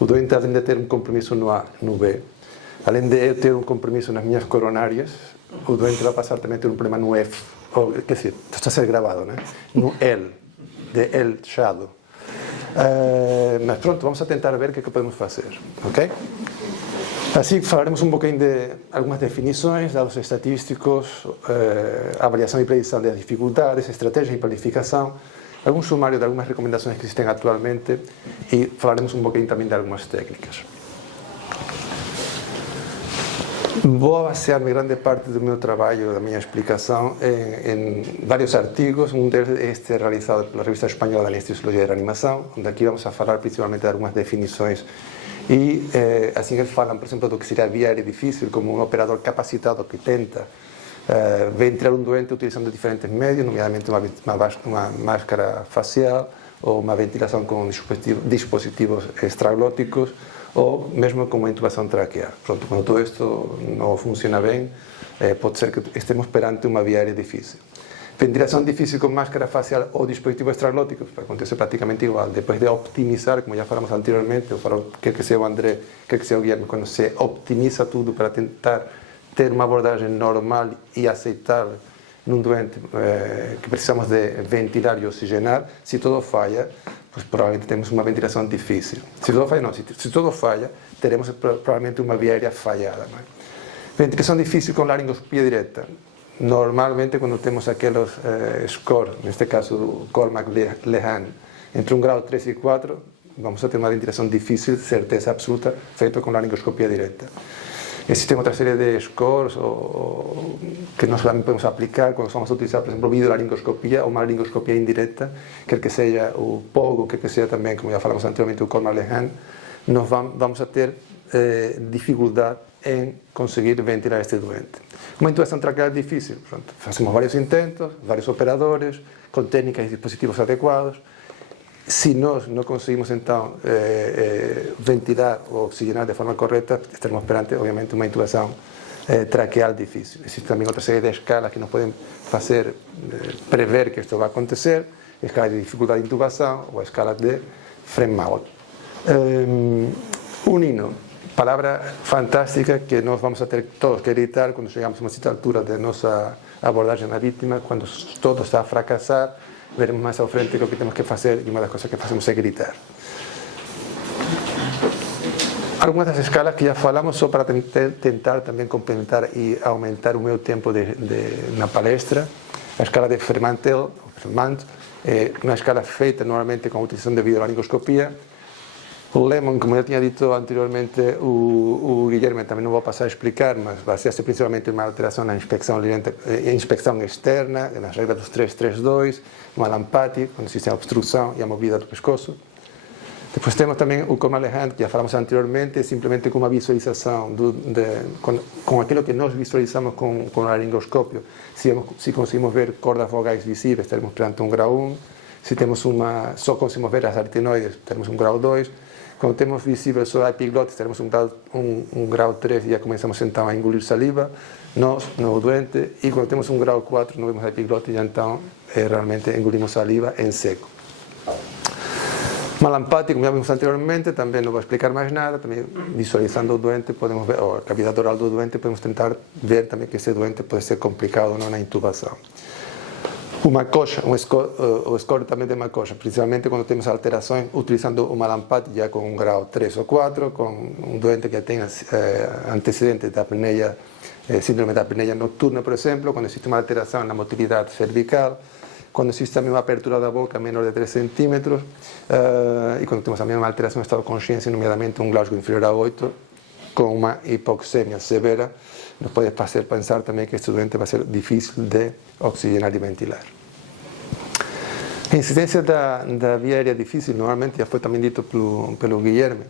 o doente, além de ter um compromisso no A, no B, além de eu ter um compromisso nas minhas coronárias, o doente vai passar também a ter um problema no F, ou, quer dizer, está a ser gravado, né? No L, de L, shadow. Mas pronto, vamos a tentar ver o que é que podemos fazer, ok? Assim falaremos um pouquinho de algumas definições, dados estatísticos, avaliação e predição das dificuldades, estratégia e planificação, algum sumário de algumas recomendações que existem atualmente e falaremos um pouquinho também de algumas técnicas. Vou basear-me grande parte do meu trabalho, da minha explicação, em vários artigos. Um deles é este realizado pela Revista Espanhola de Anestesiologia e Reanimação, onde aqui vamos a falar principalmente de algumas definições. E assim eles falam, por exemplo, do que seria via aérea difícil, como um operador capacitado que tenta ventilar um doente utilizando diferentes meios, nomeadamente uma máscara facial ou uma ventilação com dispositivos extraglóticos, ou mesmo com uma intubação traqueal. Pronto, quando todo isto não funciona bem, pode ser que estemos perante uma via aérea difícil. Ventilação difícil com máscara facial ou dispositivo extraglótico, acontece praticamente igual. Depois de optimizar, como já falamos anteriormente, eu falo, quer que seja o André, quer que seja o Guilherme, quando se optimiza tudo para tentar ter uma abordagem normal e aceitável num doente que precisamos de ventilar e oxigenar, se todo falha, pues provavelmente temos uma ventilação difícil. Se todo falha, não. Se todo falha, teremos provavelmente uma via aérea falhada. Não é? Ventilação difícil com laringoscopia direta. Normalmente, quando temos aqueles scores, neste caso o Colmack-Lehan, entre 1 grau 3 e 4, vamos a ter uma ventilação difícil, certeza absoluta, feito com laringoscopia direta. Existem outra série de scores que nós também podemos aplicar quando vamos a utilizar, por exemplo, videolaringoscopia ou uma laringoscopia indireta, quer que seja o POG, quer que seja também, como já falamos anteriormente, o Colmack-Lehan, nós vamos a ter dificuldade em conseguir ventilar este doente. Uma intubação traqueal difícil, pronto, fazemos vários intentos, vários operadores, com técnicas e dispositivos adequados. Se nós não conseguimos, então, ventilar ou oxigenar de forma correta, estaremos perante, obviamente, uma intubação traqueal difícil. Existe também outra série de escalas que nos podem fazer prever que isto vai acontecer, a escala de dificuldade de intubação ou a escala de French-Maud. Unino, palavra fantástica que nós vamos a ter todos que gritar quando chegamos a uma certa altura da nossa abordagem na vítima, quando todo está a fracassar, veremos mais à frente o que temos que fazer e uma das coisas que fazemos é gritar. Algumas das escalas que já falamos, só para tentar também complementar e aumentar o meu tempo na palestra, a escala de Fermat é uma escala feita normalmente com a utilização de videolaringoscopia. O Lemon, como eu tinha dito anteriormente, o Guilherme também não vou passar a explicar, mas baseia-se principalmente em uma alteração na inspeção externa, nas regras dos 3-3-2, uma lampati, quando existe a obstrução e a movida do pescoço. Depois temos também o Colmack-Lehan, que já falamos anteriormente, simplesmente com uma visualização, com aquilo que nós visualizamos com o laringoscópio. Se conseguimos ver cordas vogais visíveis, estaremos perante um grau 1. Se temos só conseguimos ver as aritenoides, teremos um grau 2. Quando temos visível só a epiglotis, teremos um grau 3 e já começamos então a engolir saliva, nós, no doente, e quando temos um grau 4, não vemos a epiglotis, então realmente engolimos saliva em seco. Malampati, como já vimos anteriormente, também não vou explicar mais nada, também visualizando o doente, podemos ver, ou a cavidade oral do doente, podemos tentar ver também que esse doente pode ser complicado ou não na intubação. Uma coxa, o score também de uma coxa, principalmente quando temos alterações utilizando uma lampati já com um grau 3 ou 4, com um doente que tenha antecedentes da apneia, síndrome da apneia noturna, por exemplo, quando existe uma alteração na motilidade cervical, quando existe também uma abertura da boca menor de 3 centímetros, e quando temos também uma alteração do estado de consciência, nomeadamente um Glasgow inferior a 8, com uma hipoxemia severa, nos pode fazer pensar também que este doente vai ser difícil de oxigenar e ventilar. A incidência da via aérea difícil, normalmente, já foi também dito pelo Guilherme,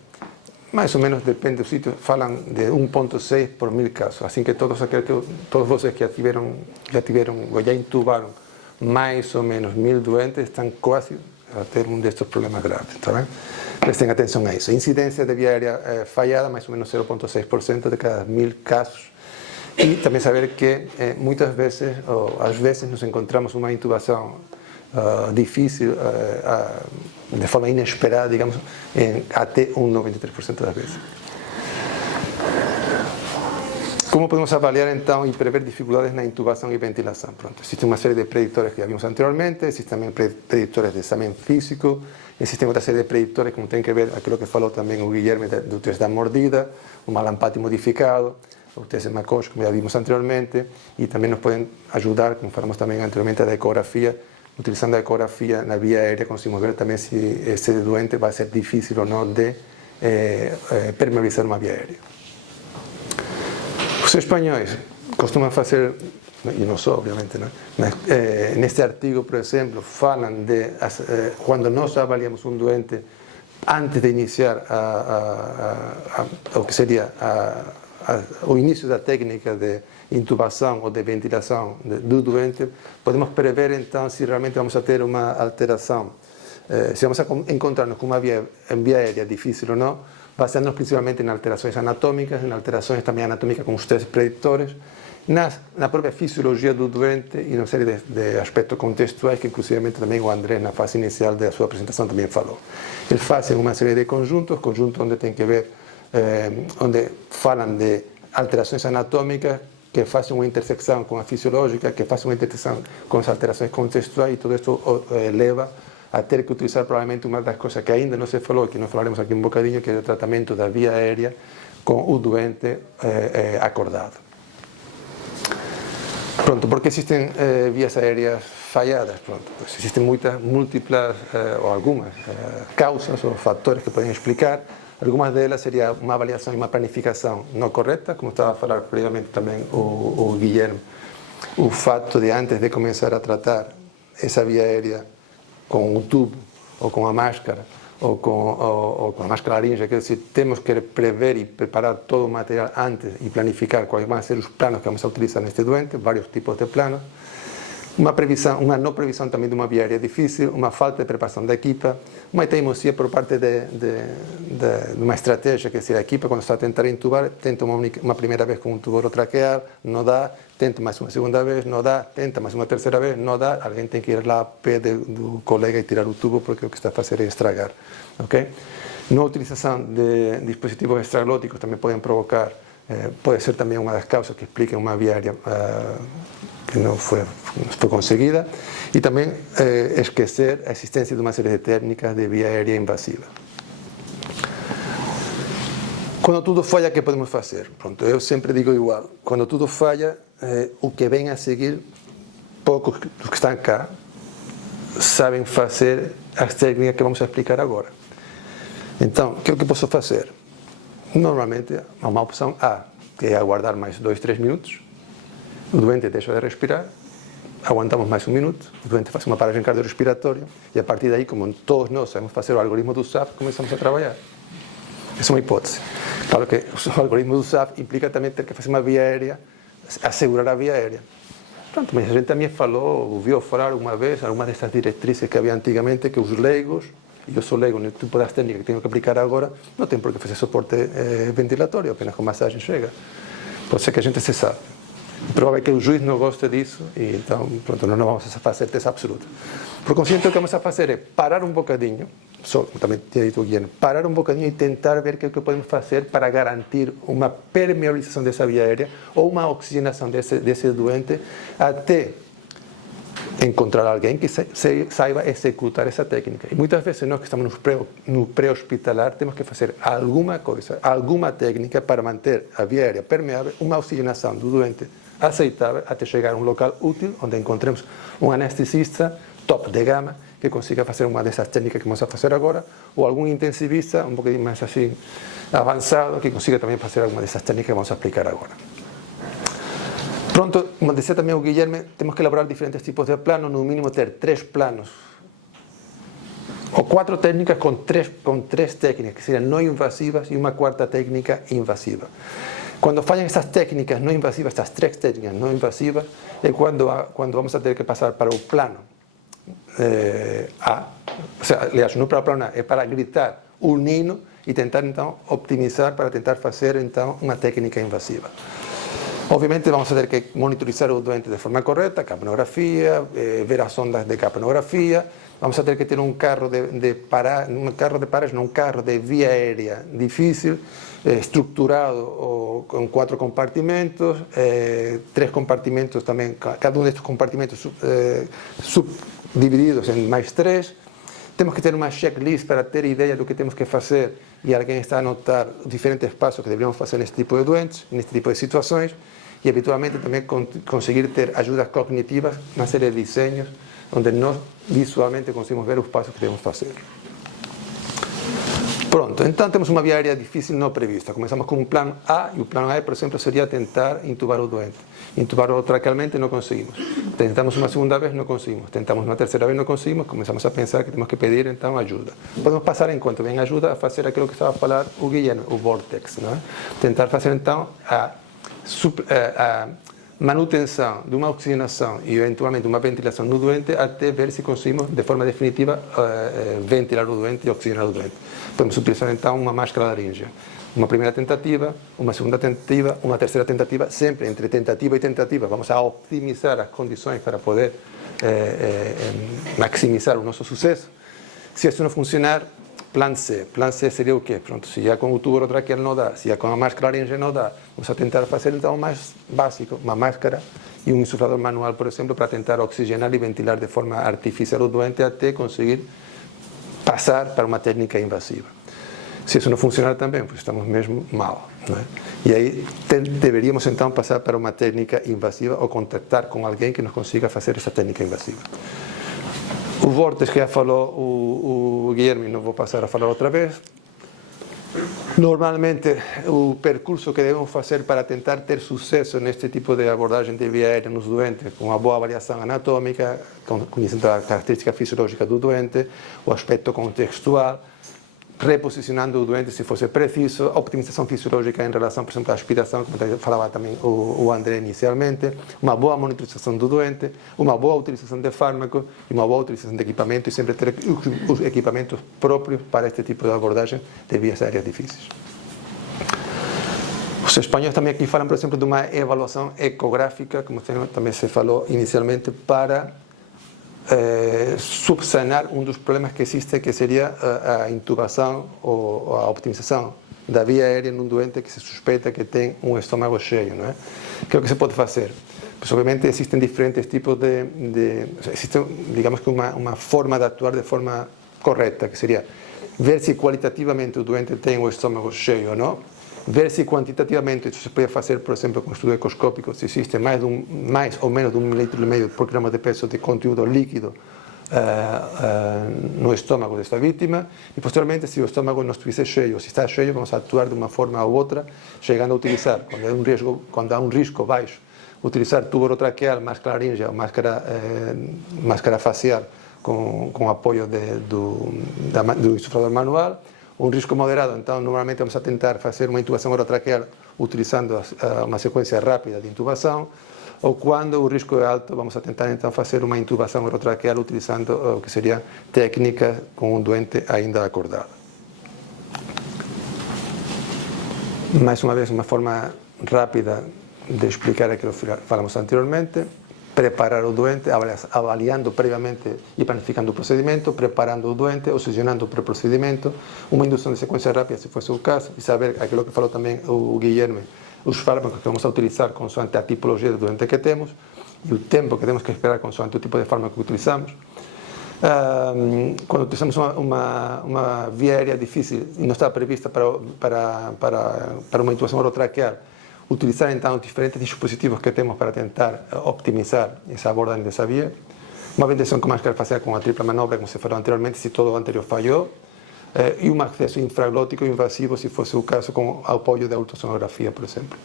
mais ou menos, depende do sítio, falam de 1,6 por 1000 casos. Assim que todos vocês que já tiveram ou já intubaram mais ou menos 1000 doentes estão quase a ter um destes problemas graves, tá bem? Prestem atenção a isso. Incidência de via aérea falhada, mais ou menos 0,6% de cada 1000 casos. E também saber que muitas vezes, ou às vezes, nos encontramos uma intubação difícil, de forma inesperada, digamos, em até 93% das vezes. Como podemos avaliar, então, e prever dificuldades na intubação e ventilação? Pronto, existe uma série de preditores que já vimos anteriormente, existem também preditores de exame físico, existem outra série de preditores, como tem que ver aquilo que falou também o Guilherme do teste da mordida, o malampate modificado, o teste de McCosh, como já vimos anteriormente, e também nos podem ajudar, como falamos também anteriormente, a ecografia. Utilizando a ecografia na via aérea, conseguimos ver também se esse doente vai ser difícil ou não de permeabilizar uma via aérea. Os espanhóis costumam fazer, e não só, obviamente, não? Mas, neste artigo, por exemplo, falam de quando nós avaliamos um doente antes de iniciar o que seria o início da técnica de intubação ou de ventilação do doente, podemos prever então se realmente vamos a ter uma alteração, se vamos a encontrar-nos com uma via aérea difícil ou não, baseando-nos principalmente em alterações anatômicas, em alterações também anatómicas com os testes preditores, na própria fisiologia do doente e uma série de aspectos contextuais que inclusivamente também o André na fase inicial da sua apresentação também falou. Eles fazem uma série de conjuntos onde tem que ver, onde falam de alterações anatômicas que fazem uma intersecção com a fisiológica, que fazem uma intersecção com as alterações contextuais, e tudo isto leva a ter que utilizar provavelmente uma das coisas que ainda não se falou, que nós falaremos aqui um bocadinho, que é o tratamento da via aérea com o doente acordado. Pronto, porque existem vias aéreas falhadas? Pronto, pues existem múltiplas ou algumas causas ou fatores que podem explicar. Algumas delas seria uma avaliação e uma planificação não correta, como estava a falar previamente também o Guilherme, o fato de antes de começar a tratar essa via aérea com o tubo ou com a máscara ou com a máscara laríngea, quer dizer, temos que prever e preparar todo o material antes e planificar quais vão ser os planos que vamos a utilizar neste doente, vários tipos de planos. Uma não previsão também de uma via aérea difícil, uma falta de preparação da equipa, uma teimosia por parte de uma estratégia, que se a equipa, quando está a tentar intubar, tenta uma primeira vez com um tubo traquear, não dá, tenta mais uma segunda vez, não dá, tenta mais uma terceira vez, não dá, alguém tem que ir lá a pé do colega e tirar o tubo, porque o que está a fazer é estragar. Okay? Não utilização de dispositivos extraglóticos também podem provocar, pode ser também uma das causas que explica uma via aérea que não foi conseguida, e também esquecer a existência de uma série de técnicas de via aérea invasiva. Quando tudo falha, o que podemos fazer? Pronto, eu sempre digo igual, quando tudo falha, o que vem a seguir, poucos dos que estão cá sabem fazer as técnicas que vamos a explicar agora. Então, o que é que posso fazer? Normalmente, uma opção A, que é aguardar mais 2-3 minutos, o doente deixa de respirar, aguantamos mais 1 minuto, o doente faz uma paragem cardiorrespiratória e a partir daí, como todos nós sabemos fazer o algoritmo do SAF, começamos a trabalhar. Essa é uma hipótese. Claro que o algoritmo do SAF implica também ter que fazer uma via aérea, assegurar a via aérea. Pronto, mas a gente também ouviu falar alguma vez, algumas dessas diretrizes que havia antigamente, que os leigos, e eu sou leigo no tipo das técnicas que tenho que aplicar agora, não tem por que fazer suporte ventilatório, apenas com massagem chega. Pode ser que a gente se sabe. É provável que o juiz não goste disso e então, pronto, não vamos fazer certeza absoluta. Por consciente, o que vamos a fazer é parar um bocadinho, só, também tinha dito o Guilherme, parar um bocadinho e tentar ver o que podemos fazer para garantir uma permeabilização dessa via aérea ou uma oxigenação desse doente até encontrar alguém que saiba executar essa técnica. E muitas vezes nós que estamos no pré-hospitalar temos que fazer alguma coisa, alguma técnica para manter a via aérea permeável, uma oxigenação do doente aceitável até chegar a um local útil onde encontremos um anestesista top de gama que consiga fazer uma dessas técnicas que vamos a fazer agora, ou algum intensivista um pouquinho mais assim avançado que consiga também fazer alguma dessas técnicas que vamos a aplicar agora. Pronto, como decía también o Guilherme, temos que elaborar diferentes tipos de planos, no mínimo ter 3 planos o 4 técnicas com três técnicas, que seriam não invasivas, e uma quarta técnica invasiva. Quando falham essas técnicas não invasivas, estas 3 técnicas não invasivas, é quando vamos a ter que passar para o plano A. O sea, aliás, não para o plano A, é para gritar o nino e tentar, então, optimizar para tentar fazer, então, uma técnica invasiva. Obviamente vamos a ter que monitorizar o doente de forma correta, capnografia, ver as ondas de capnografia, vamos a ter que ter um carro de via aérea difícil, estruturado com 4 compartimentos, 3 compartimentos também, cada um destes compartimentos subdivididos em mais 3. Temos que ter uma checklist para ter ideia do que temos que fazer e alguém está a anotar os diferentes passos que deveríamos fazer neste tipo de doentes, neste tipo de situações, e habitualmente também conseguir ter ajudas cognitivas, uma série de desenhos, onde nós visualmente conseguimos ver os passos que devemos fazer. Pronto, então temos uma via aérea difícil não prevista. Começamos com um plano A, e o plano A, por exemplo, seria tentar intubar o doente. Intubar orotraquealmente não conseguimos. Tentamos uma segunda vez, não conseguimos. Tentamos uma terceira vez, não conseguimos. Começamos a pensar que temos que pedir, então, ajuda. Podemos passar, enquanto vem ajuda, a fazer aquilo que estava a falar o Guilherme, o vortex, não é? Tentar fazer, então, a manutenção de uma oxigenação e, eventualmente, uma ventilação no doente até ver se conseguimos, de forma definitiva, ventilar o doente e oxigenar o doente. Podemos utilizar, então, uma máscara laríngea. Uma primeira tentativa, uma segunda tentativa, uma terceira tentativa, sempre entre tentativa e tentativa. Vamos a optimizar as condições para poder maximizar o nosso sucesso. Se isso não funcionar, plan C. Plan C seria o quê? Pronto, se já com o tubo orotraqueal não dá, se já com a máscara laríngea não dá, vamos a tentar fazer então o mais básico, uma máscara e um insuflador manual, por exemplo, para tentar oxigenar e ventilar de forma artificial o doente até conseguir passar para uma técnica invasiva. Se isso não funcionar também, pois estamos mesmo mal, não é? E aí deveríamos então passar para uma técnica invasiva ou contactar com alguém que nos consiga fazer essa técnica invasiva. O vórtex que já falou o Guilherme, não vou passar a falar outra vez. Normalmente, o percurso que devemos fazer para tentar ter sucesso neste tipo de abordagem de via aérea nos doentes, com uma boa avaliação anatômica, conhecendo a característica fisiológica do doente, o aspecto contextual, reposicionando o doente se fosse preciso, optimização fisiológica em relação, por exemplo, à aspiração, como falava também o André inicialmente, uma boa monitorização do doente, uma boa utilização de fármaco e uma boa utilização de equipamento, e sempre ter os equipamentos próprios para este tipo de abordagem de vias aéreas difíceis. Os espanhóis também aqui falam, por exemplo, de uma avaliação ecográfica, como também se falou inicialmente, para subsanar um dos problemas que existe, que seria a intubação ou a optimização da via aérea num doente que se suspeita que tem um estômago cheio, não é? Que é o que se pode fazer? Pois, obviamente, existem diferentes tipos existe, digamos que uma forma de atuar de forma correta, que seria ver se qualitativamente o doente tem o estômago cheio ou não, ver se quantitativamente isso se pode fazer, por exemplo, com estudo ecoscópico, se existe mais ou menos de 1,5 ml por grama de peso de conteúdo líquido no estômago desta vítima, e posteriormente, se o estômago não estivesse cheio, se está cheio, vamos atuar de uma forma ou outra, chegando a utilizar, quando há um risco baixo, utilizar tubo orotraqueal, máscara laríngea ou máscara facial com apoio do insuflador manual. Um risco moderado, então, normalmente vamos a tentar fazer uma intubação orotraqueal utilizando uma sequência rápida de intubação, ou quando o risco é alto, vamos a tentar, então, fazer uma intubação orotraqueal utilizando o que seria técnica com um doente ainda acordado. Mais uma vez, uma forma rápida de explicar aquilo que falamos anteriormente: preparar o doente, avaliando previamente e planificando o procedimento, preparando o doente, oxigenando o pré-procedimento, uma indução de sequência rápida, se fosse o caso, e saber aquilo que falou também o Guilherme, os fármacos que vamos a utilizar consoante a tipologia do doente que temos e o tempo que temos que esperar consoante o tipo de fármaco que utilizamos. Quando utilizamos uma via aérea difícil e não está prevista para uma intubação orotraqueal, utilizar então diferentes dispositivos que temos para tentar optimizar essa abordagem dessa via. Uma ventilação com máscara facial com a tripla manobra, como se falou anteriormente, se todo o anterior falhou, e um acesso infraglótico invasivo, se fosse o caso, com apoio da ultrassonografia, por exemplo.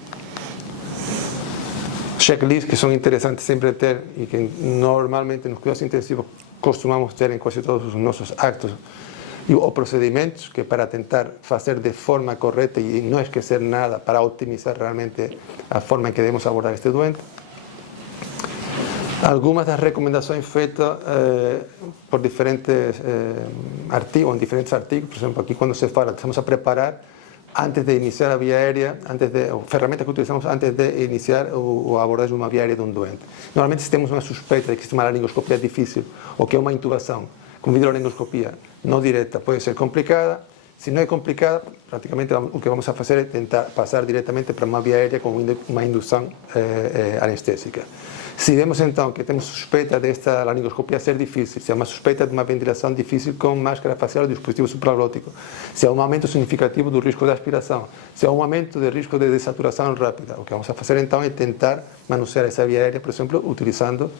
Checklists que são interessantes sempre ter e que normalmente nos cuidados intensivos costumamos ter em quase todos os nossos actos ou procedimentos, que para tentar fazer de forma correta e não esquecer nada, para otimizar realmente a forma em que devemos abordar este doente. Algumas das recomendações feitas por diferentes artigos, em diferentes artigos, por exemplo, aqui quando se fala, estamos a preparar antes de iniciar a via aérea, ferramentas que utilizamos antes de iniciar a abordagem de uma via aérea de um doente. Normalmente, se temos uma suspeita de que existe uma laringoscopia difícil ou que é uma intubação com videolaringoscopia não direta, pode ser complicada. Se não é complicada, praticamente o que vamos a fazer é tentar passar diretamente para uma via aérea com uma indução anestésica. Se vemos então que temos suspeita desta laringoscopia ser difícil, se há uma suspeita de uma ventilação difícil com máscara facial ou dispositivo supraglótico, se há um aumento significativo do risco de aspiração, se há um aumento do risco de desaturação rápida, o que vamos a fazer então é tentar manusear essa via aérea, por exemplo, utilizando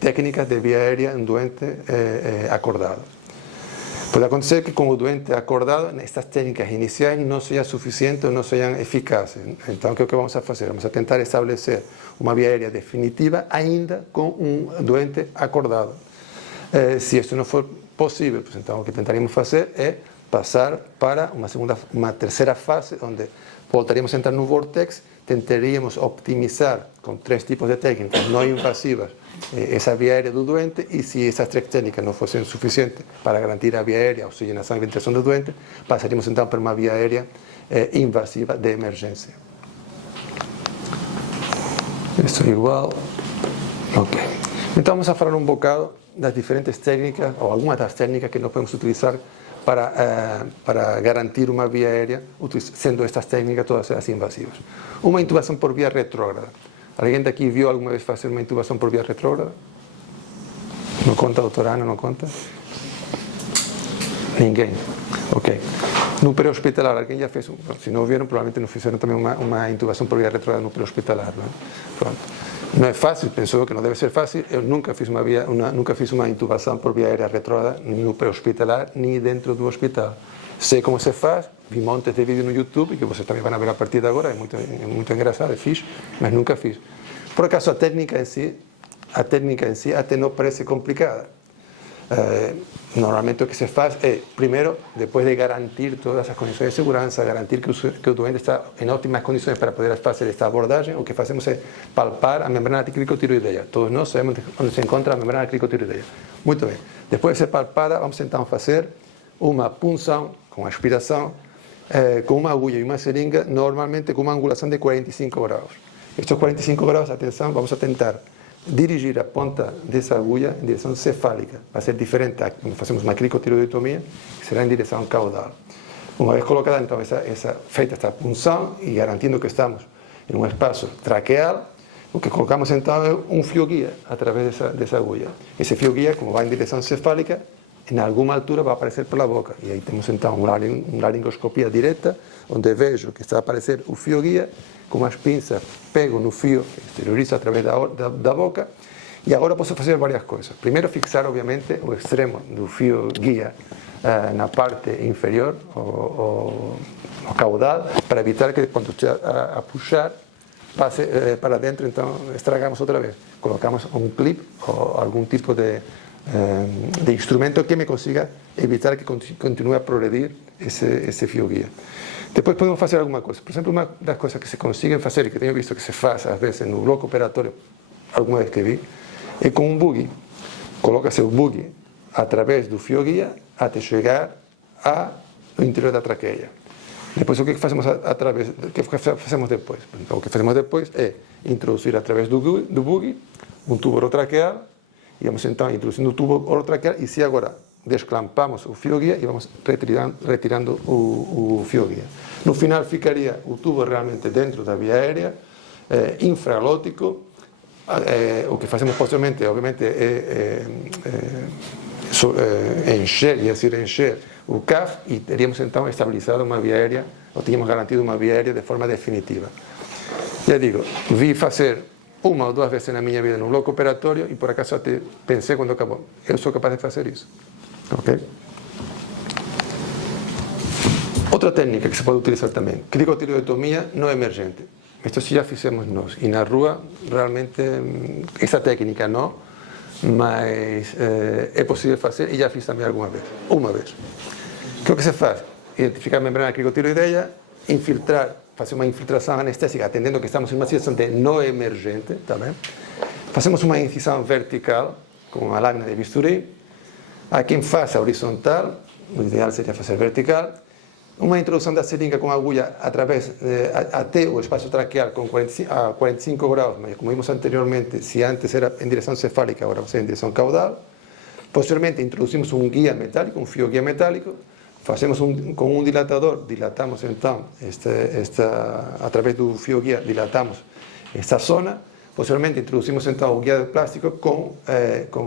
técnicas de via aérea em doente acordado. Pode acontecer que com o doente acordado, estas técnicas iniciais não sejam suficientes ou não sejam eficazes. Então, o que vamos a fazer? Vamos a tentar estabelecer uma via aérea definitiva ainda com um doente acordado. Se isto não for possível, pues, então o que tentaremos fazer é passar para uma terceira fase, onde voltaríamos a entrar no vortex, tentaríamos optimizar com 3 tipos de técnicas não invasivas essa via aérea do doente, e se essas 3 técnicas não fossem suficientes para garantir a via aérea, oxigenação e ventilação do doente, passaríamos então para uma via aérea invasiva de emergência. Isso é igual. Ok. Então vamos a falar um bocado das diferentes técnicas, ou algumas das técnicas que nós podemos utilizar para garantir uma via aérea, sendo estas técnicas todas elas invasivas. Uma intubação por via retrógrada. Alguém daqui viu alguma vez fazer uma intubação por via retrógrada? Não conta, doutora Ana, não conta? Ninguém? Ok. No pré-hospitalar, alguém já fez? Se não viram, provavelmente não fizeram também uma intubação por via retrógrada no pré-hospitalar, não é? Pronto. Não é fácil, penso que não deve ser fácil. Eu nunca fiz uma intubação por via aérea retrógrada, nem no pré-hospitalar, nem dentro do hospital. Sei como se faz, vi montes de vídeos no YouTube, que vocês também vão ver a partir de agora, é muito engraçado, é fixe, mas nunca fiz. Por acaso, a técnica em si até não parece complicada. Normalmente o que se faz é, primeiro, depois de garantir todas as condições de segurança, garantir que o doente está em ótimas condições para poder fazer esta abordagem, o que fazemos é palpar a membrana cricotiroideia. Todos nós sabemos onde se encontra a membrana cricotiroideia. Muito bem. Depois de ser palpada, vamos então fazer uma punção com aspiração, com uma agulha e uma seringa, normalmente com uma angulação de 45 graus. Estes 45 graus, atenção, vamos a tentar dirigir a ponta dessa agulha em direção cefálica. Vai ser diferente quando fazemos uma cricotiroidotomia, que será em direção caudal. Uma vez colocada, então, feita esta punção e garantindo que estamos em um espaço traqueal, o que colocamos então é um fio guia através dessa agulha. Esse fio guia, como vai em direção cefálica, em alguma altura vai aparecer pela boca. E aí temos então uma laringoscopia direta, onde vejo que está a aparecer o fio guia, com as pinças pego no fio, exteriorizo através da boca, e agora posso fazer várias coisas. Primeiro, fixar, obviamente, o extremo do fio guia na parte inferior, o caudal, para evitar que quando esteja a puxar, passe para dentro, então estragamos outra vez. Colocamos um clip ou algum tipo de instrumento que me consiga evitar que continue a progredir esse fio guia. Depois podemos fazer alguma coisa. Por exemplo, uma das coisas que se conseguem fazer, e que tenho visto que se faz às vezes no bloco operatório, alguma vez que vi, é com um buggy. Coloca-se o buggy através do fio guia até chegar ao interior da traqueia. Depois, o que fazemos depois? Então, o que fazemos depois é introduzir através do buggy um tubo orotraqueal, e vamos então introduzindo o tubo orotraqueal, e se agora desclampamos o fio guia e vamos retirando o fio guia. No final ficaria o tubo realmente dentro da via aérea, infraglótico. O que fazemos posteriormente, obviamente, é encher o CAF, e teríamos então estabilizado uma via aérea, ou tínhamos garantido uma via aérea de forma definitiva. Já digo, vi fazer uma ou duas vezes na minha vida no bloco operatório, e por acaso até pensei quando acabou, eu sou capaz de fazer isso. Okay? Outra técnica que se pode utilizar também, cricotiroidotomia não emergente. Isto já fizemos nós, e na rua realmente essa técnica não, mas é possível fazer e já fiz também uma vez. O que se faz? Identificar a membrana cricotiroideia, infiltrar, fazer uma infiltração anestésica, atendendo que estamos em uma situação de não emergente, tá bem? Fazemos uma incisão vertical com a lâmina de bisturi, há quem faça horizontal, o ideal seria fazer vertical, uma introdução da seringa com agulha até o espaço traqueal a 45 graus, mas como vimos anteriormente, se antes era em direção cefálica, agora vai ser em direção caudal. Posteriormente introduzimos um guia metálico, um fio guia metálico, fazemos com um dilatador, dilatamos então, através do fio guia, dilatamos esta zona. Posteriormente introduzimos então o guia de plástico com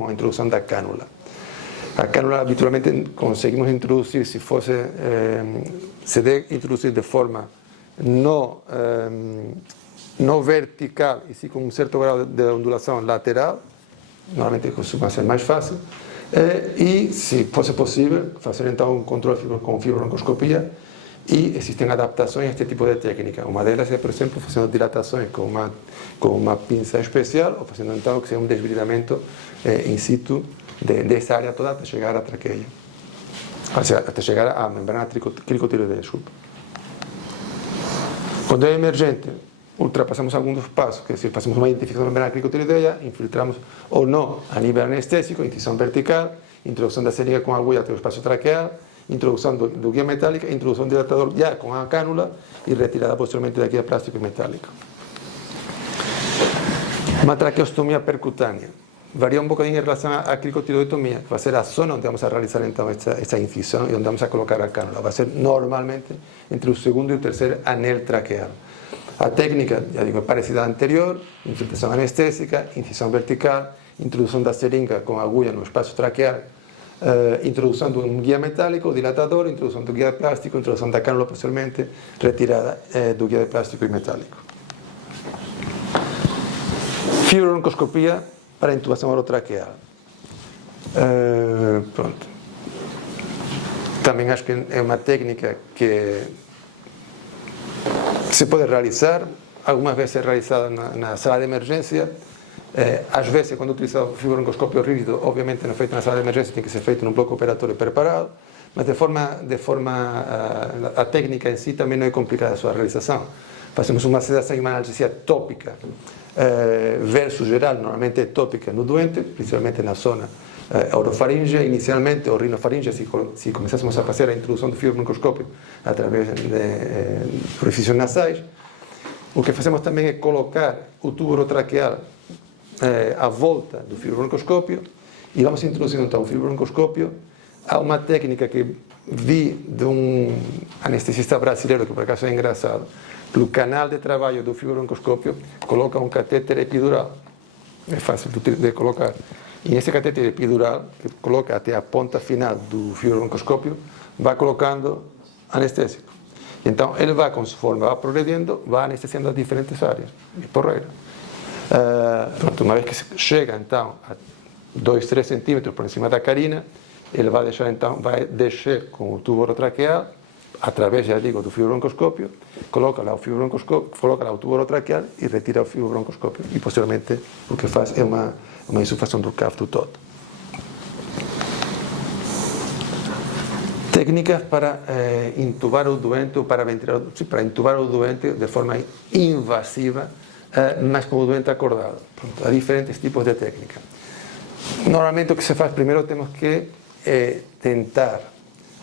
a introdução da cânula. A cânula habitualmente conseguimos introduzir, se deve introduzir de forma não vertical e sim com um certo grau de ondulação lateral, normalmente costuma ser mais fácil, e se fosse possível fazer então um controle com fibrobroncoscopia, e existem adaptações a este tipo de técnica. Uma delas é, por exemplo, fazendo dilatações com uma pinça especial ou fazendo então que seja um desbridamento in situ dessa área toda até chegar à traqueia, até chegar à membrana cricotiroideia, desculpa. Quando é emergente, ultrapassamos alguns dos passos, que se fazemos uma identificação da membrana cricotiroideia, infiltramos ou não a nível anestésico, incisão vertical, introdução da seringa com agulha até o espaço traqueal, introdução do guia metálica, introdução do dilatador já com a cânula e retirada posteriormente da guia plástico e metálico. Uma traqueostomia percutânea. Varia um bocadinho em relação à cricotiroidotomia, que vai ser a zona onde vamos a realizar então esta incisão e onde vamos a colocar a cânula. Vai ser normalmente entre o segundo e o terceiro anel traqueal. A técnica, já digo, é parecida à anterior: infiltração anestésica, incisão vertical, introdução da seringa com agulha no espaço traqueal, introdução de um guia metálico, dilatador, introdução do guia plástico, introdução da cânula posteriormente, retirada do guia plástico e metálico. Fibrobroncoscopia para intubação orotraqueal. Pronto. Também acho que é uma técnica que se pode realizar, algumas vezes é realizada na sala de emergência, às vezes quando utiliza o fibrobroncoscópio rígido, obviamente não é feito na sala de emergência, tem que ser feito num bloco operatório preparado, mas a técnica em si também não é complicada a sua realização. Fazemos uma sedação e uma analgesia tópica versus geral, normalmente é tópica no doente, principalmente na zona orofaríngea, inicialmente, ou rinofaríngea, se começássemos a fazer a introdução do fibrobroncoscópio através de orifícios nasais. O que fazemos também é colocar o tubo orotraqueal à volta do fibrobroncoscópio e vamos introduzindo então o fibrobroncoscópio. Há uma técnica que vi de um anestesista brasileiro, que por acaso é engraçado, pelo canal de trabalho do fibrobroncoscópio, coloca um catéter epidural. É fácil de colocar. E esse catéter epidural, que coloca até a ponta final do fibrobroncoscópio, vai colocando anestésico. Então, ele vai, conforme vai progredindo, vai anestesiando as diferentes áreas. É porreiro. Pronto, uma vez que chega, então, a 2-3 centímetros por cima da carina, ele vai descer com o tubo orotraqueal, através, já digo, do fibrobroncoscópio, coloca lá o tubo orotraqueal e retira o fibrobroncoscópio. E, posteriormente, o que faz é uma insuflação do cafto todo. Técnicas para intubar o doente ou para ventilar, para intubar o doente de forma invasiva, mas com o doente acordado. Pronto, há diferentes tipos de técnica. Normalmente o que se faz primeiro, temos que tentar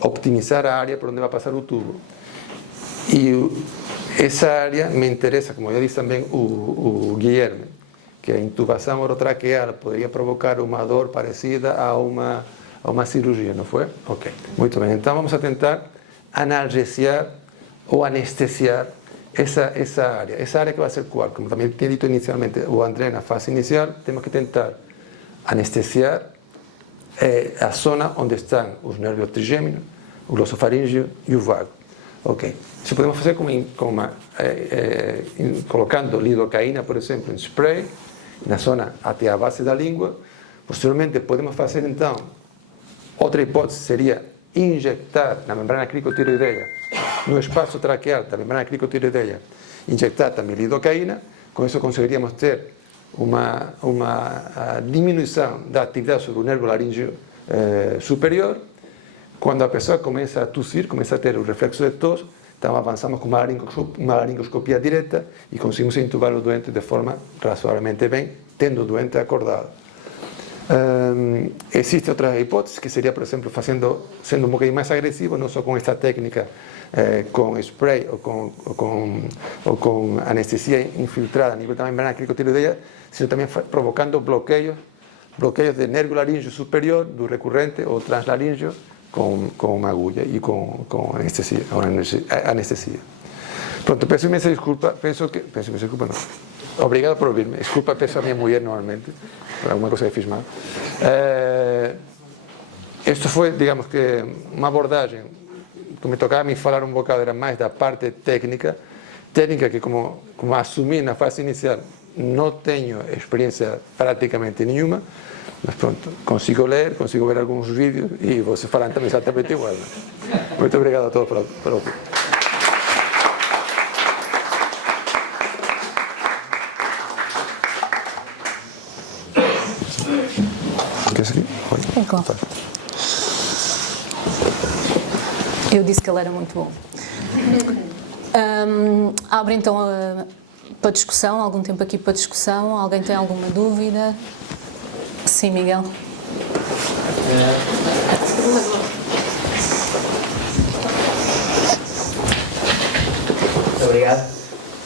optimizar a área por onde vai passar o tubo. E essa área me interessa, como já disse também o Guilherme, que a intubação orotraqueal poderia provocar uma dor parecida a uma cirurgia, não foi? Ok, muito bem. Então vamos a tentar analgesiar ou anestesiar essa área. Essa área que vai ser qual? Como também tinha dito inicialmente, o André na fase inicial, temos que tentar anestesiar a zona onde estão os nervios trigêmeos, o glossofaríngeo e o vago. Ok. Isso podemos fazer colocando lidocaína, por exemplo, em spray, na zona até a base da língua. Posteriormente, podemos fazer, então, outra hipótese seria injetar na membrana cricotiroideia, no espaço traqueal da membrana cricotiroideia, injetar também lidocaína. Com isso conseguiríamos ter uma diminuição da atividade sobre o nervo laríngeo superior. Quando a pessoa começa a tossir, começa a ter o reflexo de tosse, então avançamos com uma laringoscopia direta e conseguimos intubar o doente de forma razoavelmente bem, tendo o doente acordado. Existe outra hipótese, que seria, por exemplo, sendo um pouquinho mais agressivo, não só com esta técnica com spray ou com anestesia infiltrada a nível da membrana cricotiloideia, sino também provocando bloqueios de nervo laríngeo superior, do recorrente ou translaríngeo, com uma agulha e com anestesia. Pronto, peço imensa desculpa, obrigado por ouvirme, desculpa, peço a minha mulher normalmente, por alguma coisa que fiz mal. Isto foi, digamos que, uma abordagem que me tocava a mim falar um bocado, era mais da parte técnica que, como assumi na fase inicial, não tenho experiência praticamente nenhuma, mas pronto, consigo ler, consigo ver alguns vídeos e vocês falam também exatamente igual. Muito obrigado a todos por ouvir. Queres aqui? É claro. Eu disse que ele era muito bom. Abre então para discussão, algum tempo aqui para discussão. Alguém tem alguma dúvida? Sim, Miguel. Muito obrigado.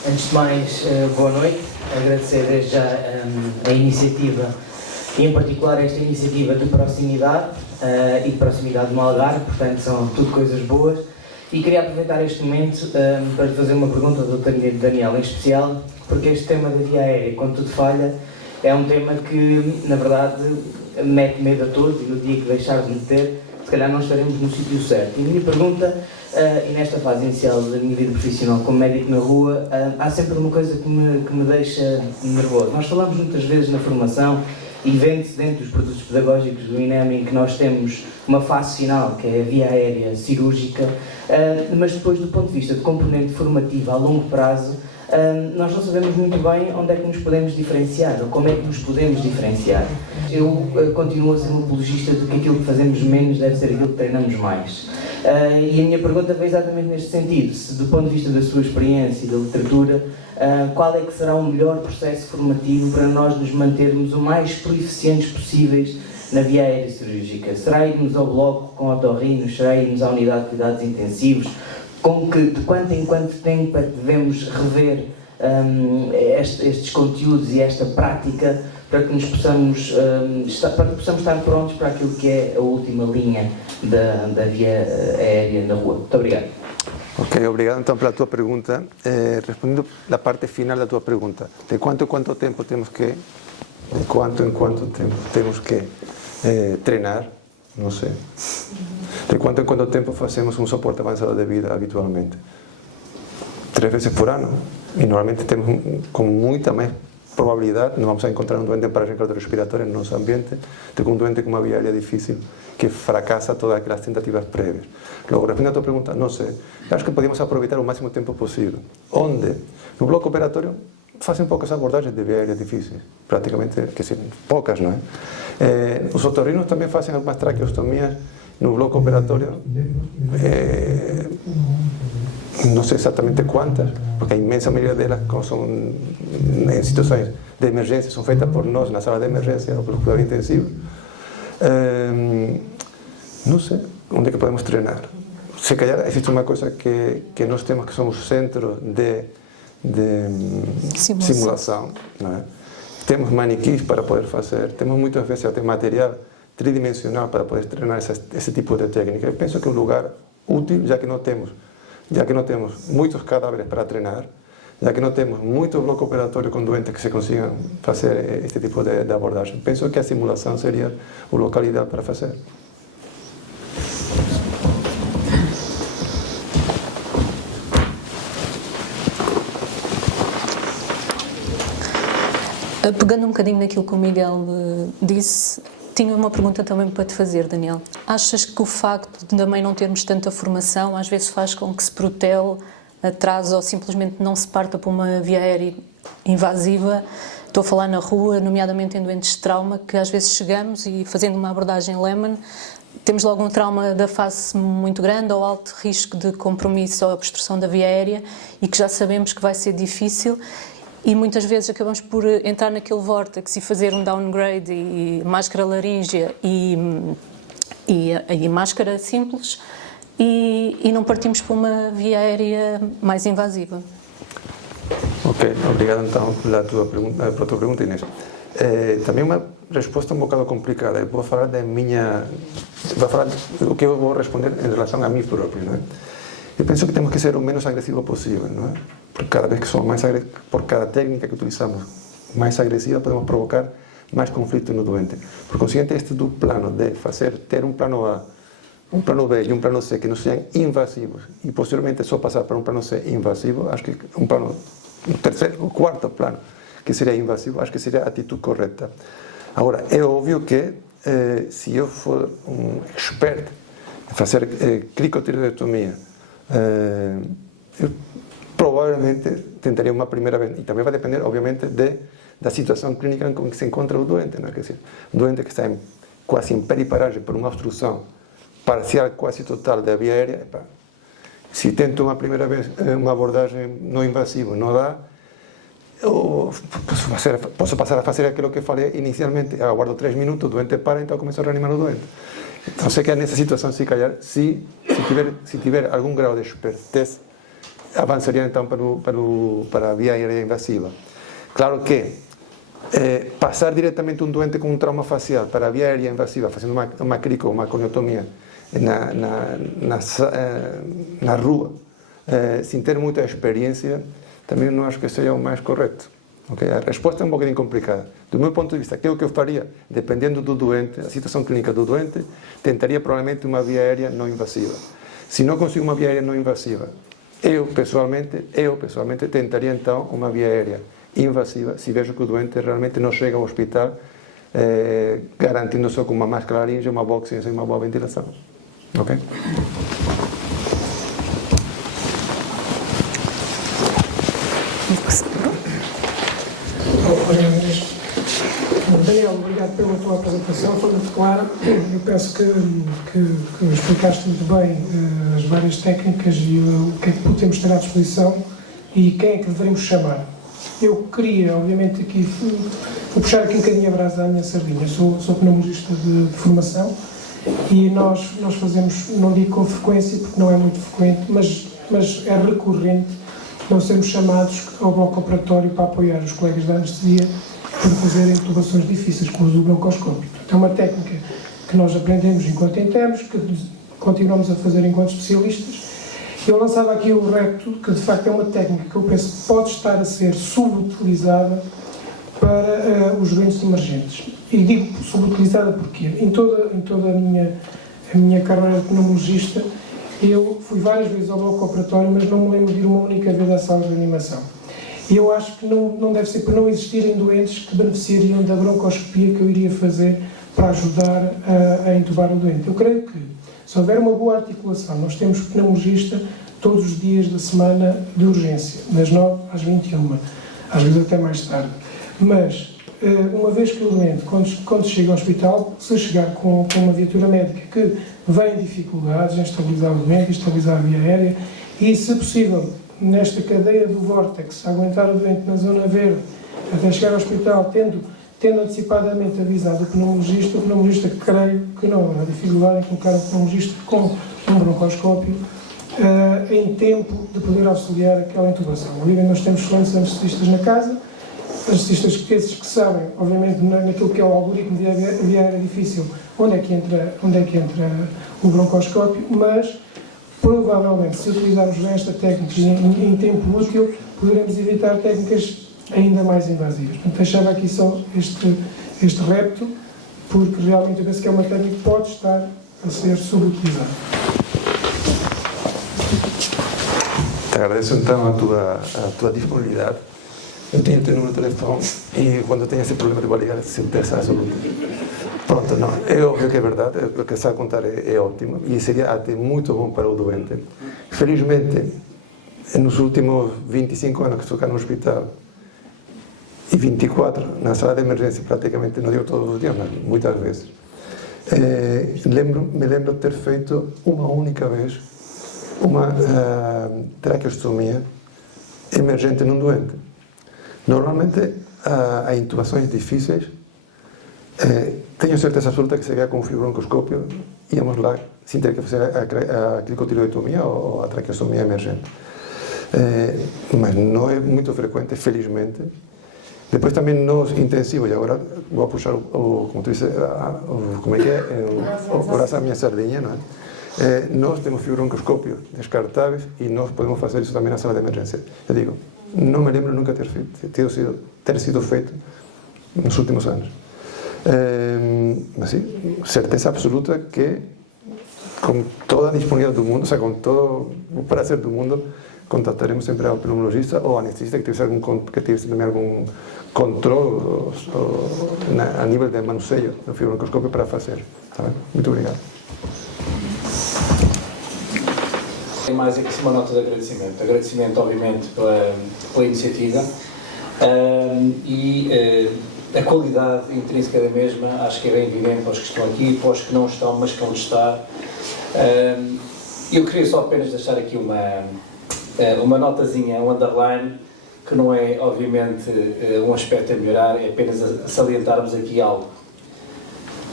Antes de mais, boa noite. Agradecer desde já a iniciativa, e em particular esta iniciativa de proximidade e de proximidade no Algarve, portanto são tudo coisas boas. E queria aproveitar este momento para lhe fazer uma pergunta ao Dr. Daniel, em especial, porque este tema da via aérea, quando tudo falha, é um tema que, na verdade, mete medo a todos, e no dia que deixar de meter, se calhar não estaremos no sítio certo. E a minha pergunta, e nesta fase inicial da minha vida profissional como médico na rua, há sempre uma coisa que me deixa nervoso. Nós falamos muitas vezes na formação, e vende-se dentro dos produtos pedagógicos do INEM, em que nós temos uma fase final, que é a via aérea cirúrgica, mas depois, do ponto de vista de componente formativa a longo prazo, nós não sabemos muito bem onde é que nos podemos diferenciar, ou como é que nos podemos diferenciar. Eu continuo a ser um apologista de que aquilo que fazemos menos deve ser aquilo que treinamos mais. E a minha pergunta veio exatamente neste sentido, se do ponto de vista da sua experiência e da literatura, qual é que será o melhor processo formativo para nós nos mantermos o mais proeficientes possíveis na via aérea cirúrgica? Será irmos ao bloco com otorrinos? Será irmos à unidade de cuidados intensivos? De quanto em quanto tempo é que devemos rever estes conteúdos e esta prática para que possamos estar prontos para aquilo que é a última linha da via aérea na rua? Muito obrigado. Ok, obrigado então pela tua pergunta. Respondendo a parte final da tua pergunta, de quanto em quanto tempo temos que treinar? Não sei. De quanto em quanto tempo fazemos um suporte avançado de vida habitualmente? 3 vezes por ano. E normalmente temos com muita mais probabilidade, não vamos a encontrar um doente em paragem cardiorrespiratória no nosso ambiente, do que um doente com uma via aérea difícil que fracassa todas aquelas tentativas prévias. Logo, respondendo a tua pergunta, não sei. Acho que podíamos aproveitar o máximo tempo possível. Onde? No bloco operatório fazem poucas abordagens de via aérea difíceis. Praticamente, que sim, poucas, não é? Os otorrinos também fazem algumas traqueostomias no bloco operatório. Não sei exatamente quantas, porque a imensa maioria delas, como são em situações de emergência, são feitas por nós na sala de emergência ou pelos cuidados intensivos. Não sei onde é que podemos treinar. Se calhar existe uma coisa que nós temos, que somos centros de simulação, não é? Temos manequins para poder fazer, temos muitas vezes até material tridimensional para poder treinar esse tipo de técnica. Eu penso que é um lugar útil, já que não temos muitos cadáveres para treinar, já que não temos muito bloco operatório com doentes que se consigam fazer este tipo de abordagem. Penso que a simulação seria o local ideal para fazer. Pegando um bocadinho naquilo que o Miguel disse, tinha uma pergunta também para te fazer, Daniel. Achas que o facto de também não termos tanta formação às vezes faz com que se protele, atrase ou simplesmente não se parta para uma via aérea invasiva Estou a falar na rua, nomeadamente em doentes de trauma, que às vezes chegamos e fazendo uma abordagem Lehmann, temos logo um trauma da face muito grande ou alto risco de compromisso ou obstrução da via aérea e que já sabemos que vai ser difícil e muitas vezes acabamos por entrar naquele vórtice e fazer um downgrade e máscara laríngea e máscara simples e não partimos para uma via aérea mais invasiva. Ok, obrigado então pela tua pergunta, Inês. Também uma resposta um bocado complicada. Eu vou falar do que eu vou responder em relação a mim próprio, não é? Eu penso que temos que ser o menos agressivo possível, não é? Porque cada vez que somos mais agressivos, por cada técnica que utilizamos mais agressiva, podemos provocar mais conflito no doente. Por conseguinte, este do plano de ter um plano A, um plano B e um plano C que não sejam invasivos e posteriormente só passar para um plano C invasivo, acho que o quarto plano que seria invasivo, acho que seria a atitude correta. Agora, é óbvio que se eu for um experto em fazer cricotiroidectomia, eu provavelmente tentaria uma primeira vez, e também vai depender, obviamente, da situação clínica em que se encontra o doente, não é? Quer dizer, um doente que está quase em periparagem por uma obstrução parcial quase total da via aérea, se tento uma primeira vez uma abordagem não invasiva, não dá, eu posso passar a fazer aquilo que falei inicialmente, eu aguardo 3 minutos, o doente para, então começo a reanimar o doente. Então sei que nessa situação, se calhar, se tiver algum grau de expertise, avançaria então para a via aérea invasiva. Claro que passar diretamente um doente com um trauma facial para a via aérea invasiva, fazendo uma crico ou uma coniotomia na rua, sem ter muita experiência, também não acho que seja o mais correto. Okay? A resposta é um bocadinho complicada. Do meu ponto de vista, aquilo que eu faria, dependendo do doente, a situação clínica do doente, tentaria provavelmente uma via aérea não invasiva. Se não consigo uma via aérea não invasiva, eu pessoalmente tentaria então uma via aérea invasiva, se vejo que o doente realmente não chega ao hospital garantindo só com uma máscara laríngea, uma boa oxigenação e uma boa ventilação. Ok? Daniel, obrigado pela tua apresentação, foi muito clara. Eu penso que explicaste muito bem as várias técnicas e o que é que podemos ter à disposição e quem é que devemos chamar. Eu queria, obviamente, aqui, vou puxar aqui um bocadinho a brasa à minha sardinha. Sou pneumologista de formação e nós fazemos, não digo com frequência, porque não é muito frequente, mas é recorrente não sermos chamados ao bloco operatório para apoiar os colegas da anestesia para fazerem intubações difíceis com o uso do broncoscópio. É uma técnica que nós aprendemos enquanto internos, que continuamos a fazer enquanto especialistas. Eu lançava aqui o repto, que de facto é uma técnica que eu penso que pode estar a ser subutilizada para os doentes emergentes. E digo subutilizada porque em toda a minha carreira de pneumologista, eu fui várias vezes ao bloco operatório, mas não me lembro de ir uma única vez à sala de reanimação. E eu acho que não deve ser por não existirem doentes que beneficiariam da broncoscopia que eu iria fazer para ajudar a intubar o doente. Eu creio que, se houver uma boa articulação, nós temos pneumologista todos os dias da semana de urgência, das 9 às 21, às vezes até mais tarde. Mas, uma vez que o doente, quando chega ao hospital, se chegar com uma viatura médica que vem em dificuldades em estabilizar o doente, estabilizar a via aérea, e, se possível, nesta cadeia do vórtex, aguentar o doente na zona verde, até chegar ao hospital, tendo antecipadamente avisado o pneumologista creio que não há dificuldade em colocar o pneumologista com um broncoscópio em tempo de poder auxiliar aquela intubação. Obviamente nós temos excelentes anestesistas na casa, anestesistas que sabem, obviamente, naquilo que é o algoritmo de via aérea difícil, onde é que entra o broncoscópio, mas provavelmente, se utilizarmos bem esta técnica em tempo útil, poderemos evitar técnicas ainda mais invasivas. Portanto, deixava aqui só este repto, porque realmente eu penso que é uma técnica que pode estar a ser subutilizada. Te agradeço então a tua disponibilidade. Eu tenho o teu número de telefone e quando tenho esse problema de vou ligar sempre essa solução. Pronto, não, é óbvio que é verdade, o que está a contar é ótimo e seria até muito bom para o doente. Felizmente, nos últimos 25 anos que estou cá no hospital, e 24 na sala de emergência, praticamente, não digo todos os dias, mas muitas vezes. Me lembro de ter feito uma única vez uma traqueostomia emergente num doente. Normalmente, há intubações difíceis. Tenho certeza absoluta que seria com o fibrobroncoscópio, íamos lá sem ter que fazer a cricotiroidectomia ou a traqueostomia emergente. Mas não é muito frequente, felizmente. Depois também nos intensivos, e agora vou puxar como tu disse, como é que é? O braço à minha sardinha, não é? Nós temos fibrobroncoscópios descartáveis e nós podemos fazer isso também na sala de emergência. Eu digo, não me lembro nunca ter sido feito nos últimos anos. Mas sim, certeza absoluta que com toda a disponibilidade do mundo, ou seja, com todo o prazer do mundo, contactaremos sempre ao pneumologista ou ao anestesista que tivesse também algum controle a nível de manuseio do fibrobroncoscópio para fazer. Tá bem? Muito obrigado. Tem mais aqui uma nota de agradecimento. Agradecimento, obviamente, pela iniciativa e a qualidade intrínseca da mesma, acho que é bem evidente para os que estão aqui, para os que não estão, mas que vão estar. Eu queria só apenas deixar aqui uma notazinha, um underline, que não é, obviamente, um aspecto a melhorar, é apenas a salientarmos aqui algo.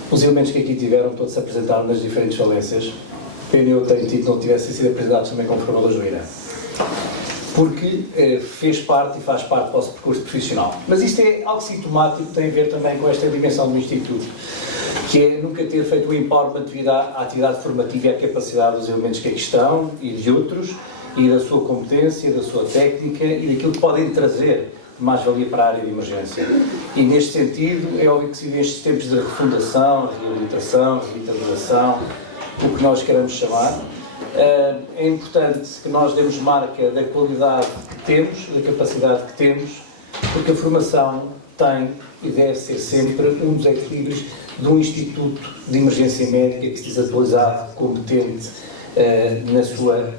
Os elementos que aqui tiveram, todos se apresentaram nas diferentes valências. Pena eu tenho tido que não tivessem sido apresentados também como formadores do IRA. Porque fez parte e faz parte do vosso percurso profissional. Mas isto é algo sintomático, tem a ver também com esta dimensão do Instituto, que é nunca ter feito o empowerment devido à atividade formativa e à capacidade dos elementos que aqui estão e de outros, e da sua competência, da sua técnica e daquilo que podem trazer de mais-valia para a área de emergência. E neste sentido, é óbvio que se vê estes tempos de refundação, reabilitação, revitalização, o que nós queremos chamar, é importante que nós demos marca da qualidade que temos, da capacidade que temos, porque a formação tem e deve ser sempre um dos equilíbrios de um Instituto de Emergência Médica que esteja atualizado, competente na sua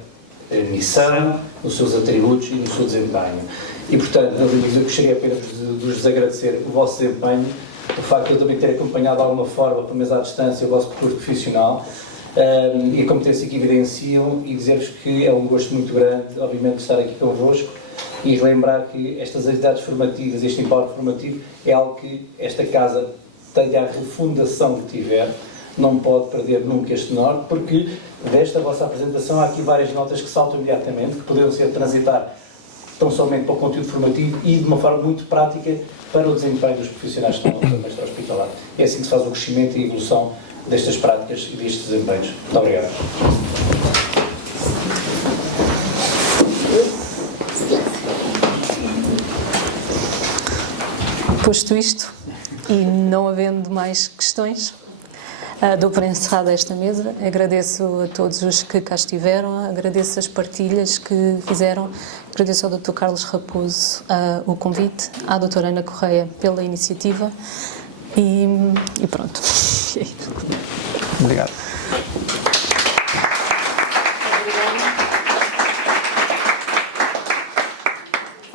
missão, nos seus atributos e no seu desempenho. E, portanto, eu gostaria apenas de vos agradecer o vosso desempenho, o facto de eu também ter acompanhado de alguma forma, pelo menos à distância, o vosso percurso profissional e a competência que evidenciam, e dizer-vos que é um gosto muito grande, obviamente, de estar aqui convosco e relembrar que estas atividades formativas, este empower formativo, é algo que esta casa tenha a refundação que tiver, não pode perder nunca este norte, porque desta vossa apresentação há aqui várias notas que saltam imediatamente, que poderiam ser transitar tão somente para o conteúdo formativo e de uma forma muito prática para o desempenho dos profissionais que estão no mestre hospitalar. É assim que se faz o crescimento e a evolução destas práticas e destes desempenhos. Muito obrigado. Posto isto, e não havendo mais questões, dou por encerrada esta mesa. Agradeço a todos os que cá estiveram, agradeço as partilhas que fizeram, agradeço ao Dr. Carlos Raposo o convite, à Dra. Ana Correia pela iniciativa e pronto. Obrigado.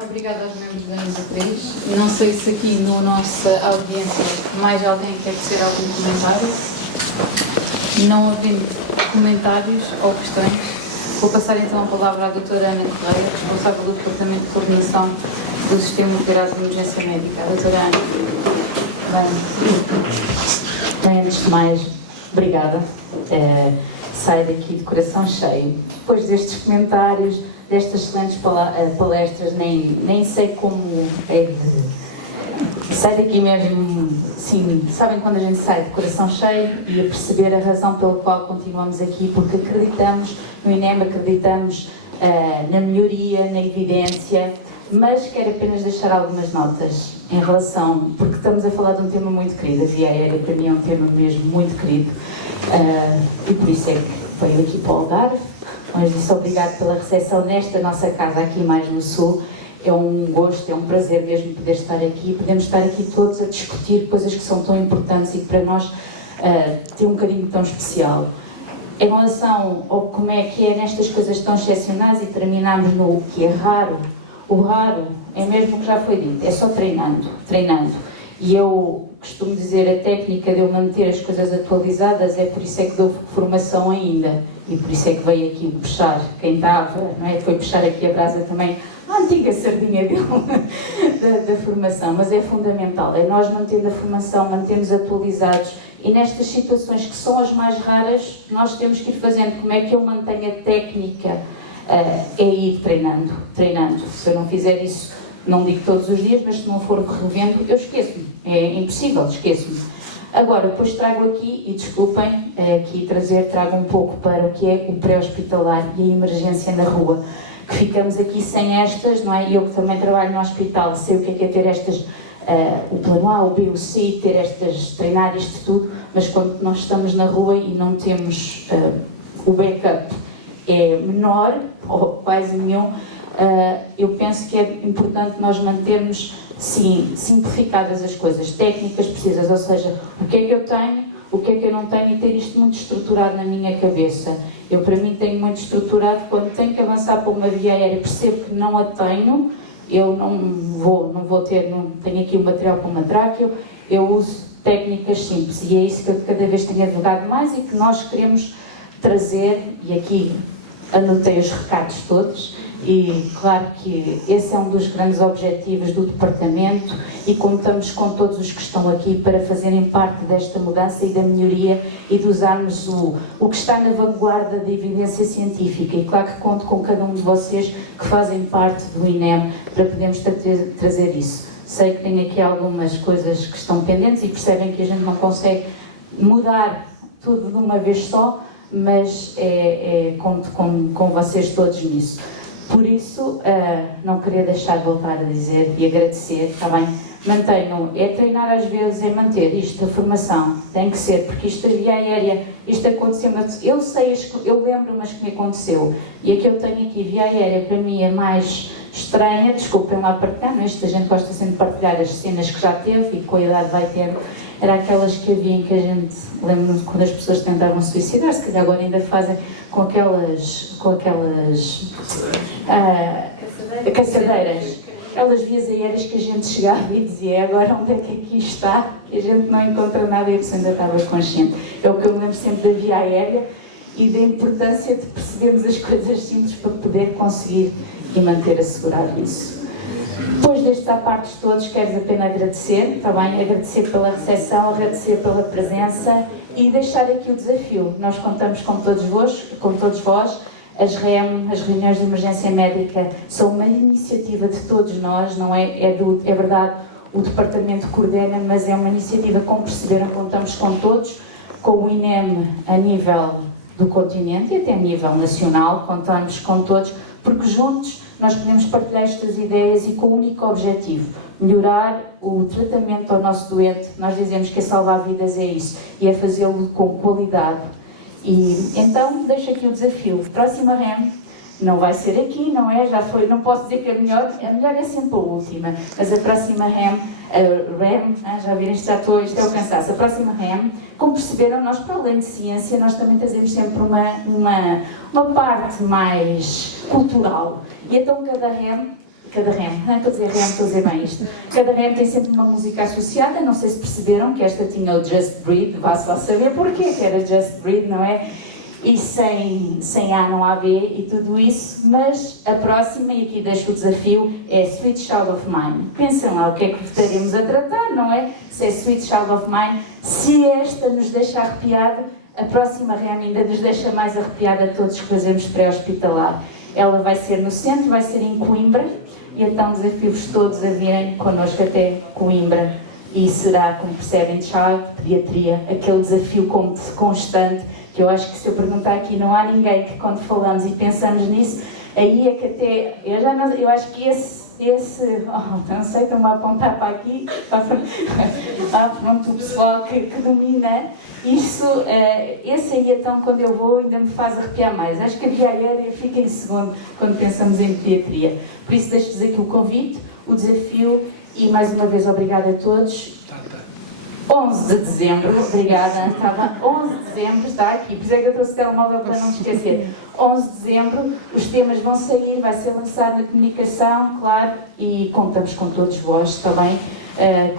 Obrigada aos membros da mesa 3. Não sei se aqui na nossa audiência mais alguém quer dizer algum comentário. Não havendo comentários ou questões, vou passar então a palavra à doutora Ana Correia, responsável do Departamento de Coordenação do Sistema Integrado de Emergência Médica. A doutora Ana. Bem, antes de mais, obrigada. Saio daqui de coração cheio. Depois destes comentários, destas excelentes palestras, nem sei como é de... Saio daqui mesmo, sim, sabem quando a gente sai de coração cheio e a perceber a razão pela qual continuamos aqui, porque acreditamos no INEM, acreditamos na melhoria, na evidência, mas quero apenas deixar algumas notas em relação, porque estamos a falar de um tema muito querido, a via aérea para mim é um tema mesmo muito querido, e por isso é que veio aqui para o Algarve. Mas disse obrigado pela recepção nesta nossa casa aqui mais no Sul. É um gosto, é um prazer mesmo poder estar aqui. Podemos estar aqui todos a discutir coisas que são tão importantes e que para nós têm um carinho tão especial. Em relação ao como é que é nestas coisas tão excepcionais, e terminamos no que é raro, O raro é mesmo o que já foi dito, é só treinando, treinando. E eu costumo dizer, a técnica de eu manter as coisas atualizadas é por isso é que dou formação ainda. E por isso é que veio aqui puxar quem estava, não é? Foi puxar aqui a brasa também, a antiga sardinha dele, da formação. Mas é fundamental, é nós mantendo a formação, mantendo-nos atualizados. E nestas situações que são as mais raras, nós temos que ir fazendo. Como é que eu mantenho a técnica? É ir treinando, treinando. Se eu não fizer isso, não digo todos os dias, mas se não for revendo, eu esqueço-me. É impossível, esqueço-me. Agora, depois trago aqui, e desculpem, trago um pouco para o que é o pré-hospitalar e a emergência na rua. Que ficamos aqui sem estas, não é? Eu que também trabalho no hospital, sei o que é ter estas, o plano A, o B, o C, ter estas, treinar isto tudo, mas quando nós estamos na rua e não temos o backup é menor, ou quase nenhum, eu penso que é importante nós mantermos, sim, simplificadas as coisas, técnicas precisas, ou seja, o que é que eu tenho, o que é que eu não tenho, e ter isto muito estruturado na minha cabeça. Eu, para mim, tenho muito estruturado, quando tenho que avançar para uma via aérea, percebo que não a tenho, eu não vou ter, não tenho aqui o material para uma tráqueo, eu uso técnicas simples, e é isso que eu cada vez tenho advogado mais e que nós queremos trazer, e aqui anotei os recados todos, e claro que esse é um dos grandes objetivos do Departamento e contamos com todos os que estão aqui para fazerem parte desta mudança e da melhoria e de usarmos o que está na vanguarda da evidência científica, e claro que conto com cada um de vocês que fazem parte do INEM para podermos trazer isso. Sei que tem aqui algumas coisas que estão pendentes e percebem que a gente não consegue mudar tudo de uma vez só, mas conto com vocês todos nisso. Por isso, não queria deixar de voltar a dizer e agradecer, está bem? Mantenham, é treinar às vezes, é manter isto, a formação, tem que ser, porque isto é via aérea, isto aconteceu, eu sei, eu lembro, mas que me aconteceu, e a que eu tenho aqui, via aérea, para mim é mais estranha, desculpem lá partilhar, mas a gente gosta sempre de partilhar as cenas que já teve e com a idade vai ter, era aquelas que havia em que a gente, lembro-me quando as pessoas tentavam suicidar, se calhar agora ainda fazem com aquelas caçadeiras, aquelas vias aéreas que a gente chegava e dizia agora onde é que aqui está, que a gente não encontra nada e a pessoa ainda estava consciente. É o que eu me lembro sempre da via aérea e da importância de percebermos as coisas simples para poder conseguir e manter assegurado isso. Depois destes apartes todos, quero apenas agradecer, está bem? Agradecer pela recepção, agradecer pela presença e deixar aqui o desafio. Nós contamos com todos vós, as REM, as reuniões de emergência médica, são uma iniciativa de todos nós, não é? É verdade, o Departamento coordena, mas é uma iniciativa, como perceberam, contamos com todos, com o INEM a nível do continente e até a nível nacional, contamos com todos, porque juntos nós podemos partilhar estas ideias e com o único objetivo, melhorar o tratamento ao nosso doente. Nós dizemos que salvar vidas é isso, e é fazê-lo com qualidade. E então, deixo aqui o desafio. Próxima REM, não vai ser aqui, não é? Já foi, não posso dizer que a melhor é sempre a última, mas a próxima REM, já viram, isto é o cansaço. A próxima REM, como perceberam, nós, para além de ciência, nós também trazemos sempre uma parte mais cultural. E então cada REM, não estou a dizer REM, estou a dizer bem isto, cada REM tem sempre uma música associada, não sei se perceberam que esta tinha o Just Breathe, vá-se lá saber porquê que era Just Breathe, não é? E sem A não há B e tudo isso, mas a próxima, e aqui deixo o desafio, é Sweet Child of Mine. Pensem lá o que é que estaremos a tratar, não é? Se é Sweet Child of Mine, se esta nos deixa arrepiado, a próxima REM ainda nos deixa mais arrepiado a todos que fazemos pré-hospitalar. Ela vai ser no centro, vai ser em Coimbra, e então desafio-vos todos a virem connosco até Coimbra. E será, como percebem, Child, pediatria, aquele desafio constante, que eu acho que se eu perguntar aqui, não há ninguém que quando falamos e pensamos nisso, aí é que até, eu acho que não sei, estão-me a apontar para aqui, pronto, o pessoal que domina isso, esse aí então, quando eu vou, ainda me faz arrepiar mais. Acho que a via aérea fica em segundo quando pensamos em pediatria. Por isso deixo-vos aqui o convite, o desafio, e mais uma vez obrigada a todos. 11 de dezembro, obrigada, estava 11 de dezembro, está aqui, por isso é que eu trouxe o telemóvel para não me esquecer. 11 de dezembro, os temas vão sair, vai ser lançado na comunicação, claro, e contamos com todos vós, está bem?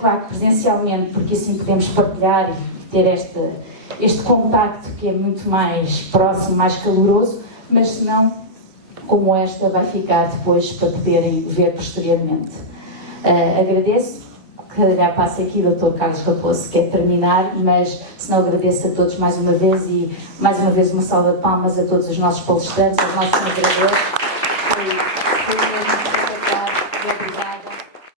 Claro que presencialmente, porque assim podemos partilhar e ter este contacto que é muito mais próximo, mais caloroso, mas se não, como esta, vai ficar depois para poderem ver posteriormente. Agradeço. Já passa aqui o Dr. Carlos Raposo, quer terminar, mas se não, agradeço a todos mais uma vez e mais uma vez uma salva de palmas a todos os nossos palestrantes, aos nossos moderadores. Foi muito espetacular. Obrigada.